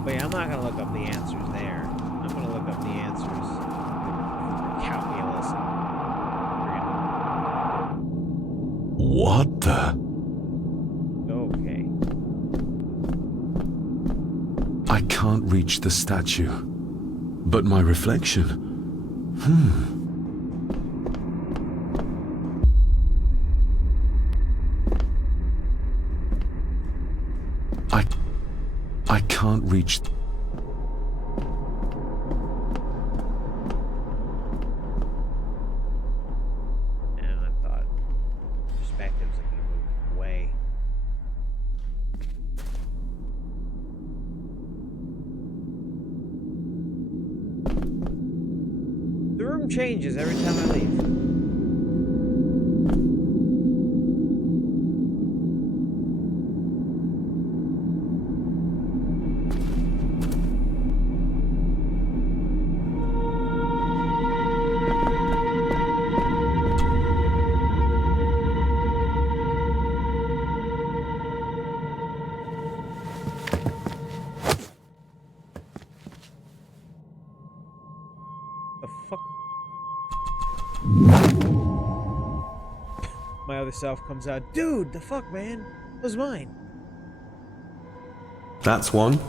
Wait, I'm not gonna look up the answers there. I'm gonna look up the answers for calculus. What the? Okay. I can't reach the statue. But my reflection... I can't reach... And I thought perspectives are gonna move away. The room changes every time I leave. The fuck? My other self comes out. Dude, the fuck, man? It was mine. That's one.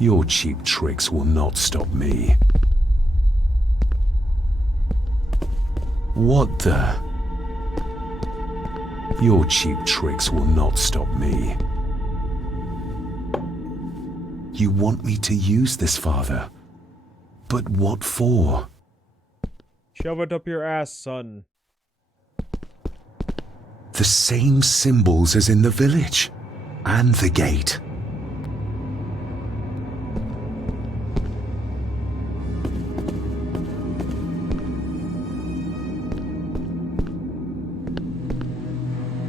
Your cheap tricks will not stop me. What the? Your cheap tricks will not stop me. You want me to use this, Father? But what for? Shove it up your ass, son. The same symbols as in the village. And the gate.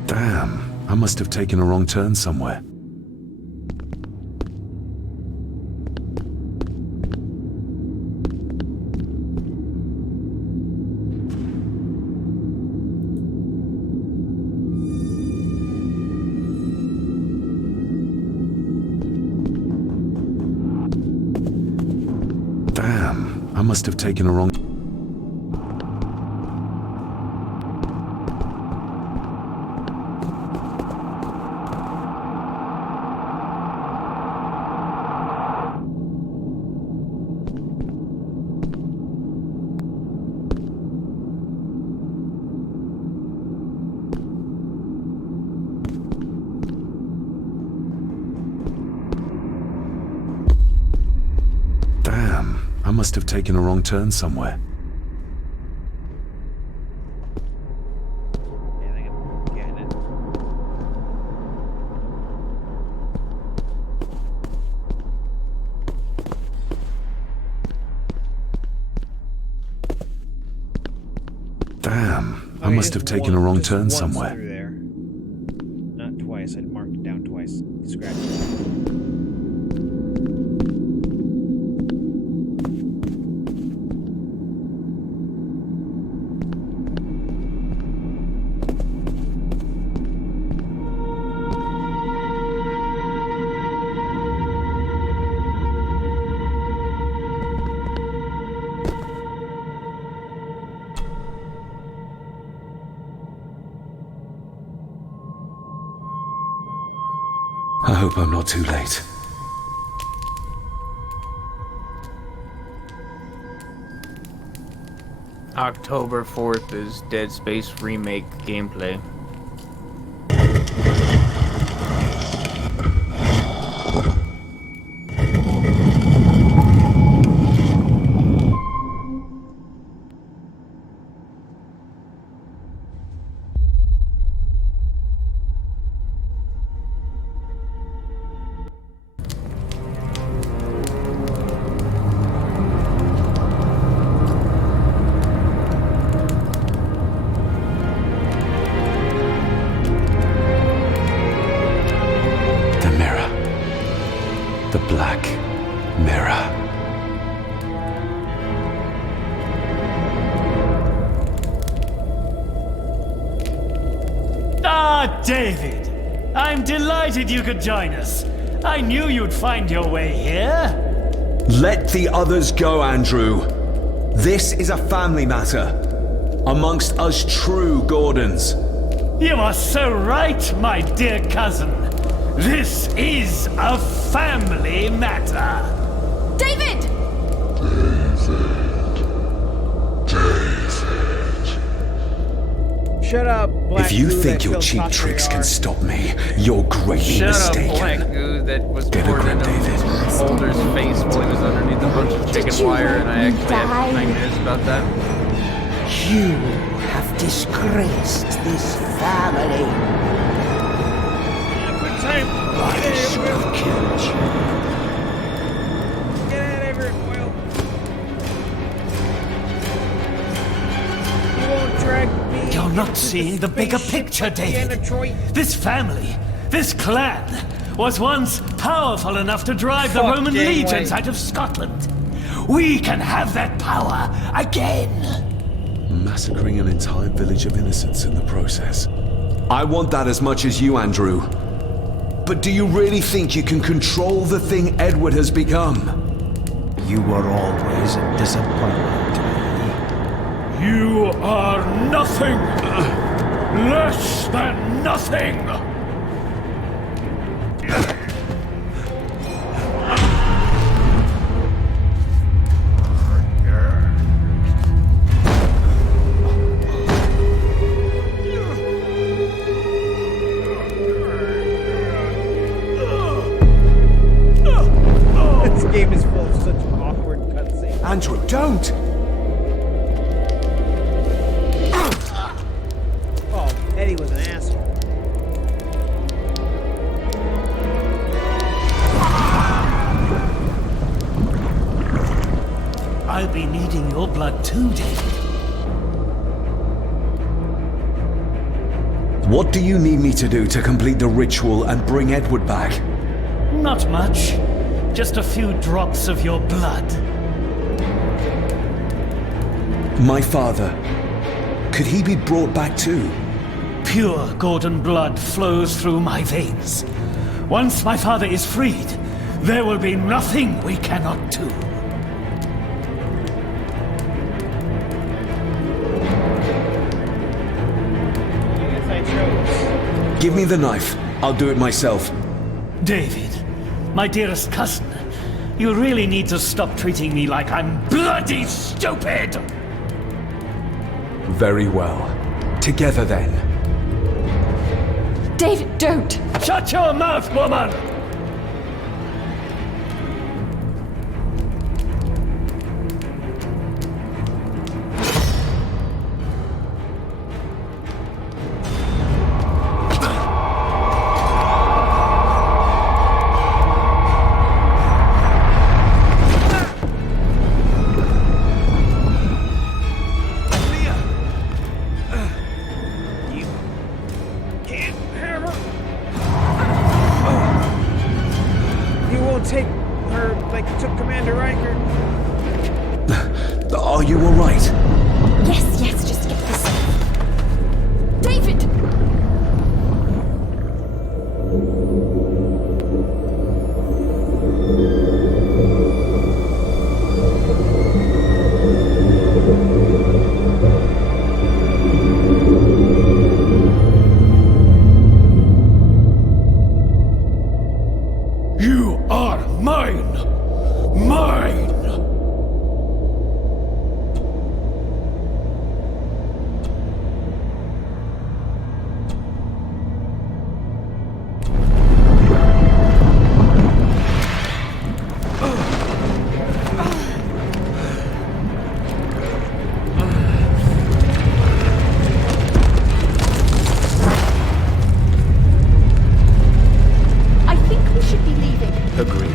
Damn, I must have taken a wrong turn somewhere. Damn, I must have taken a wrong... I must have taken a wrong turn somewhere. Yeah, I think I'm getting it. Damn, I must have taken a wrong turn somewhere. Through there. Not twice. I marked it down twice. Scratch it. I hope I'm not too late. October 4th is Dead Space Remake gameplay. The Black Mirror. Ah, David! I'm delighted you could join us. I knew you'd find your way here. Let the others go, Andrew. This is a family matter. Amongst us true Gordons. You are so right, my dear cousin. This is a family matter. David! Shut up, Black If you Goo think that your killed cheap Tasha tricks Yar. can stop me, you're greatly Shut mistaken. up, Black Goo that was Get a poured grip, into David. Holder's face while he was underneath a bunch of chicken wire, and I actually had 9 minutes about that. You have disgraced this family. Quick time! I should have killed you. Get out of here, Boyle! You won't drag me. You're not seeing the bigger picture, David. This family, this clan, was once powerful enough to drive the Fuck Roman Janeway. legions out of Scotland. We can have that power again. Massacring an entire village of innocents in the process. I want that as much as you, Andrew. But do you really think you can control the thing Edward has become? You were always a disappointment to me. You are nothing! Less than nothing! This game is full of such awkward cutscenes. Andrew, don't! Oh, Eddie was an asshole. I'll be needing your blood too, David. What do you need me to do to complete the ritual and bring Edward back? Not much. Just a few drops of your blood. My father. Could he be brought back too? Pure Gordon blood flows through my veins. Once my father is freed, there will be nothing we cannot do. I guess I chose. Give me the knife. I'll do it myself. David, my dearest cousin, you really need to stop treating me like I'm bloody stupid! Very well. Together then. David, don't! Shut your mouth, woman! don't take her like you took Commander Riker. Are you alright? Yes, just get this. David! You are mine! Mine! I think we should be leaving. Agreed.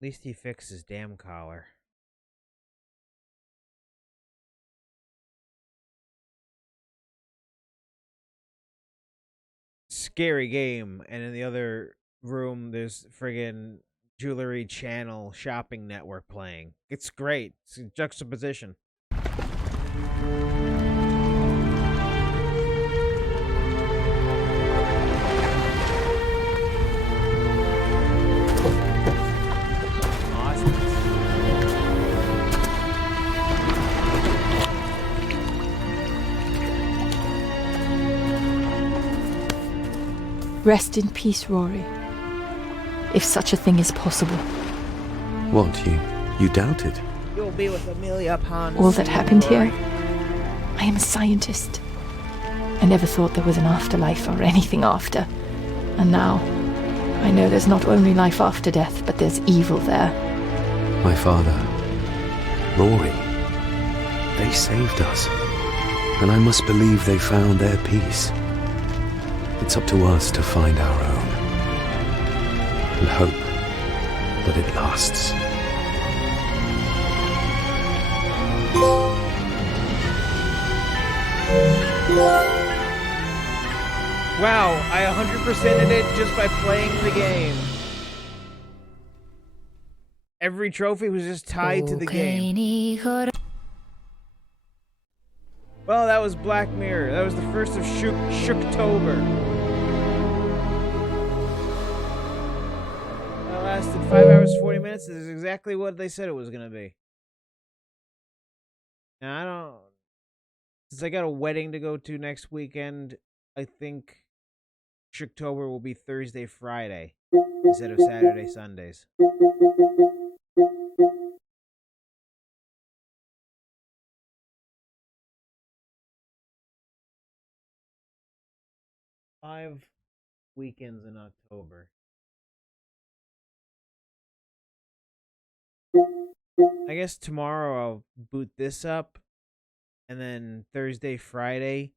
At least he fixed his damn collar. Scary game, and in the other room there's friggin' Jewelry Channel Shopping Network playing. It's great. It's a juxtaposition. Rest in peace, Rory. If such a thing is possible. What, you doubted? You'll be with Amelia upon All that happened here? I am a scientist. I never thought there was an afterlife or anything after. And now, I know there's not only life after death, but there's evil there. My father, Rory, they saved us. And I must believe they found their peace. It's up to us to find our own. And hope that it lasts. Wow, I 100%ed it just by playing the game. Every trophy was just tied to the game. Well, that was Black Mirror. That was the first of Shooktober. That lasted 5 hours, 40 minutes. This is exactly what they said it was going to be. Now, I don't... Since I got a wedding to go to next weekend, I think Shooktober will be Thursday, Friday, instead of Saturday, Sundays. Five weekends in October. I guess tomorrow I'll boot this up, and then Thursday, Friday,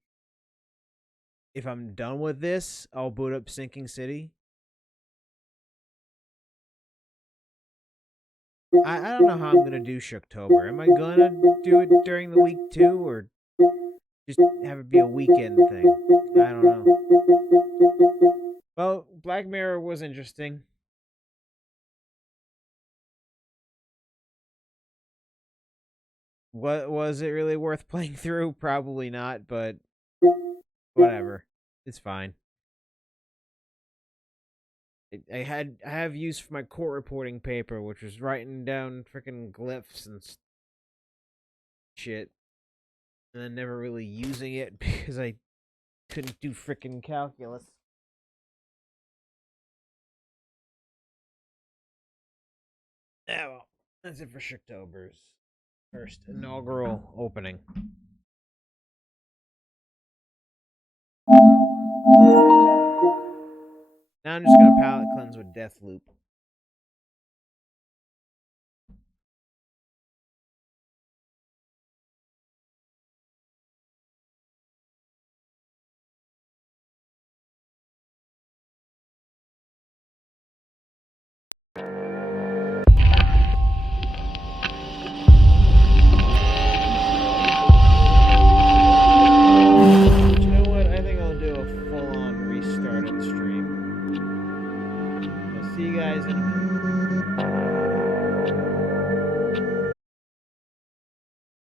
if I'm done with this, I'll boot up Sinking City. I don't know how I'm going to do Shooktober. Am I going to do it during the week too, or just have it be a weekend thing? I don't know. Well, Black Mirror was interesting. What was it really worth playing through? Probably not, but whatever. It's fine. I have use for my court reporting paper, which was writing down freaking glyphs and shit, and then never really using it because I couldn't do freaking calculus. Yeah, well, that's it for Shooktober's first inaugural opening. Now I'm just gonna palate cleanse with Deathloop. You know what? I think I'll do a full-on restart of the stream. I'll see you guys in a minute.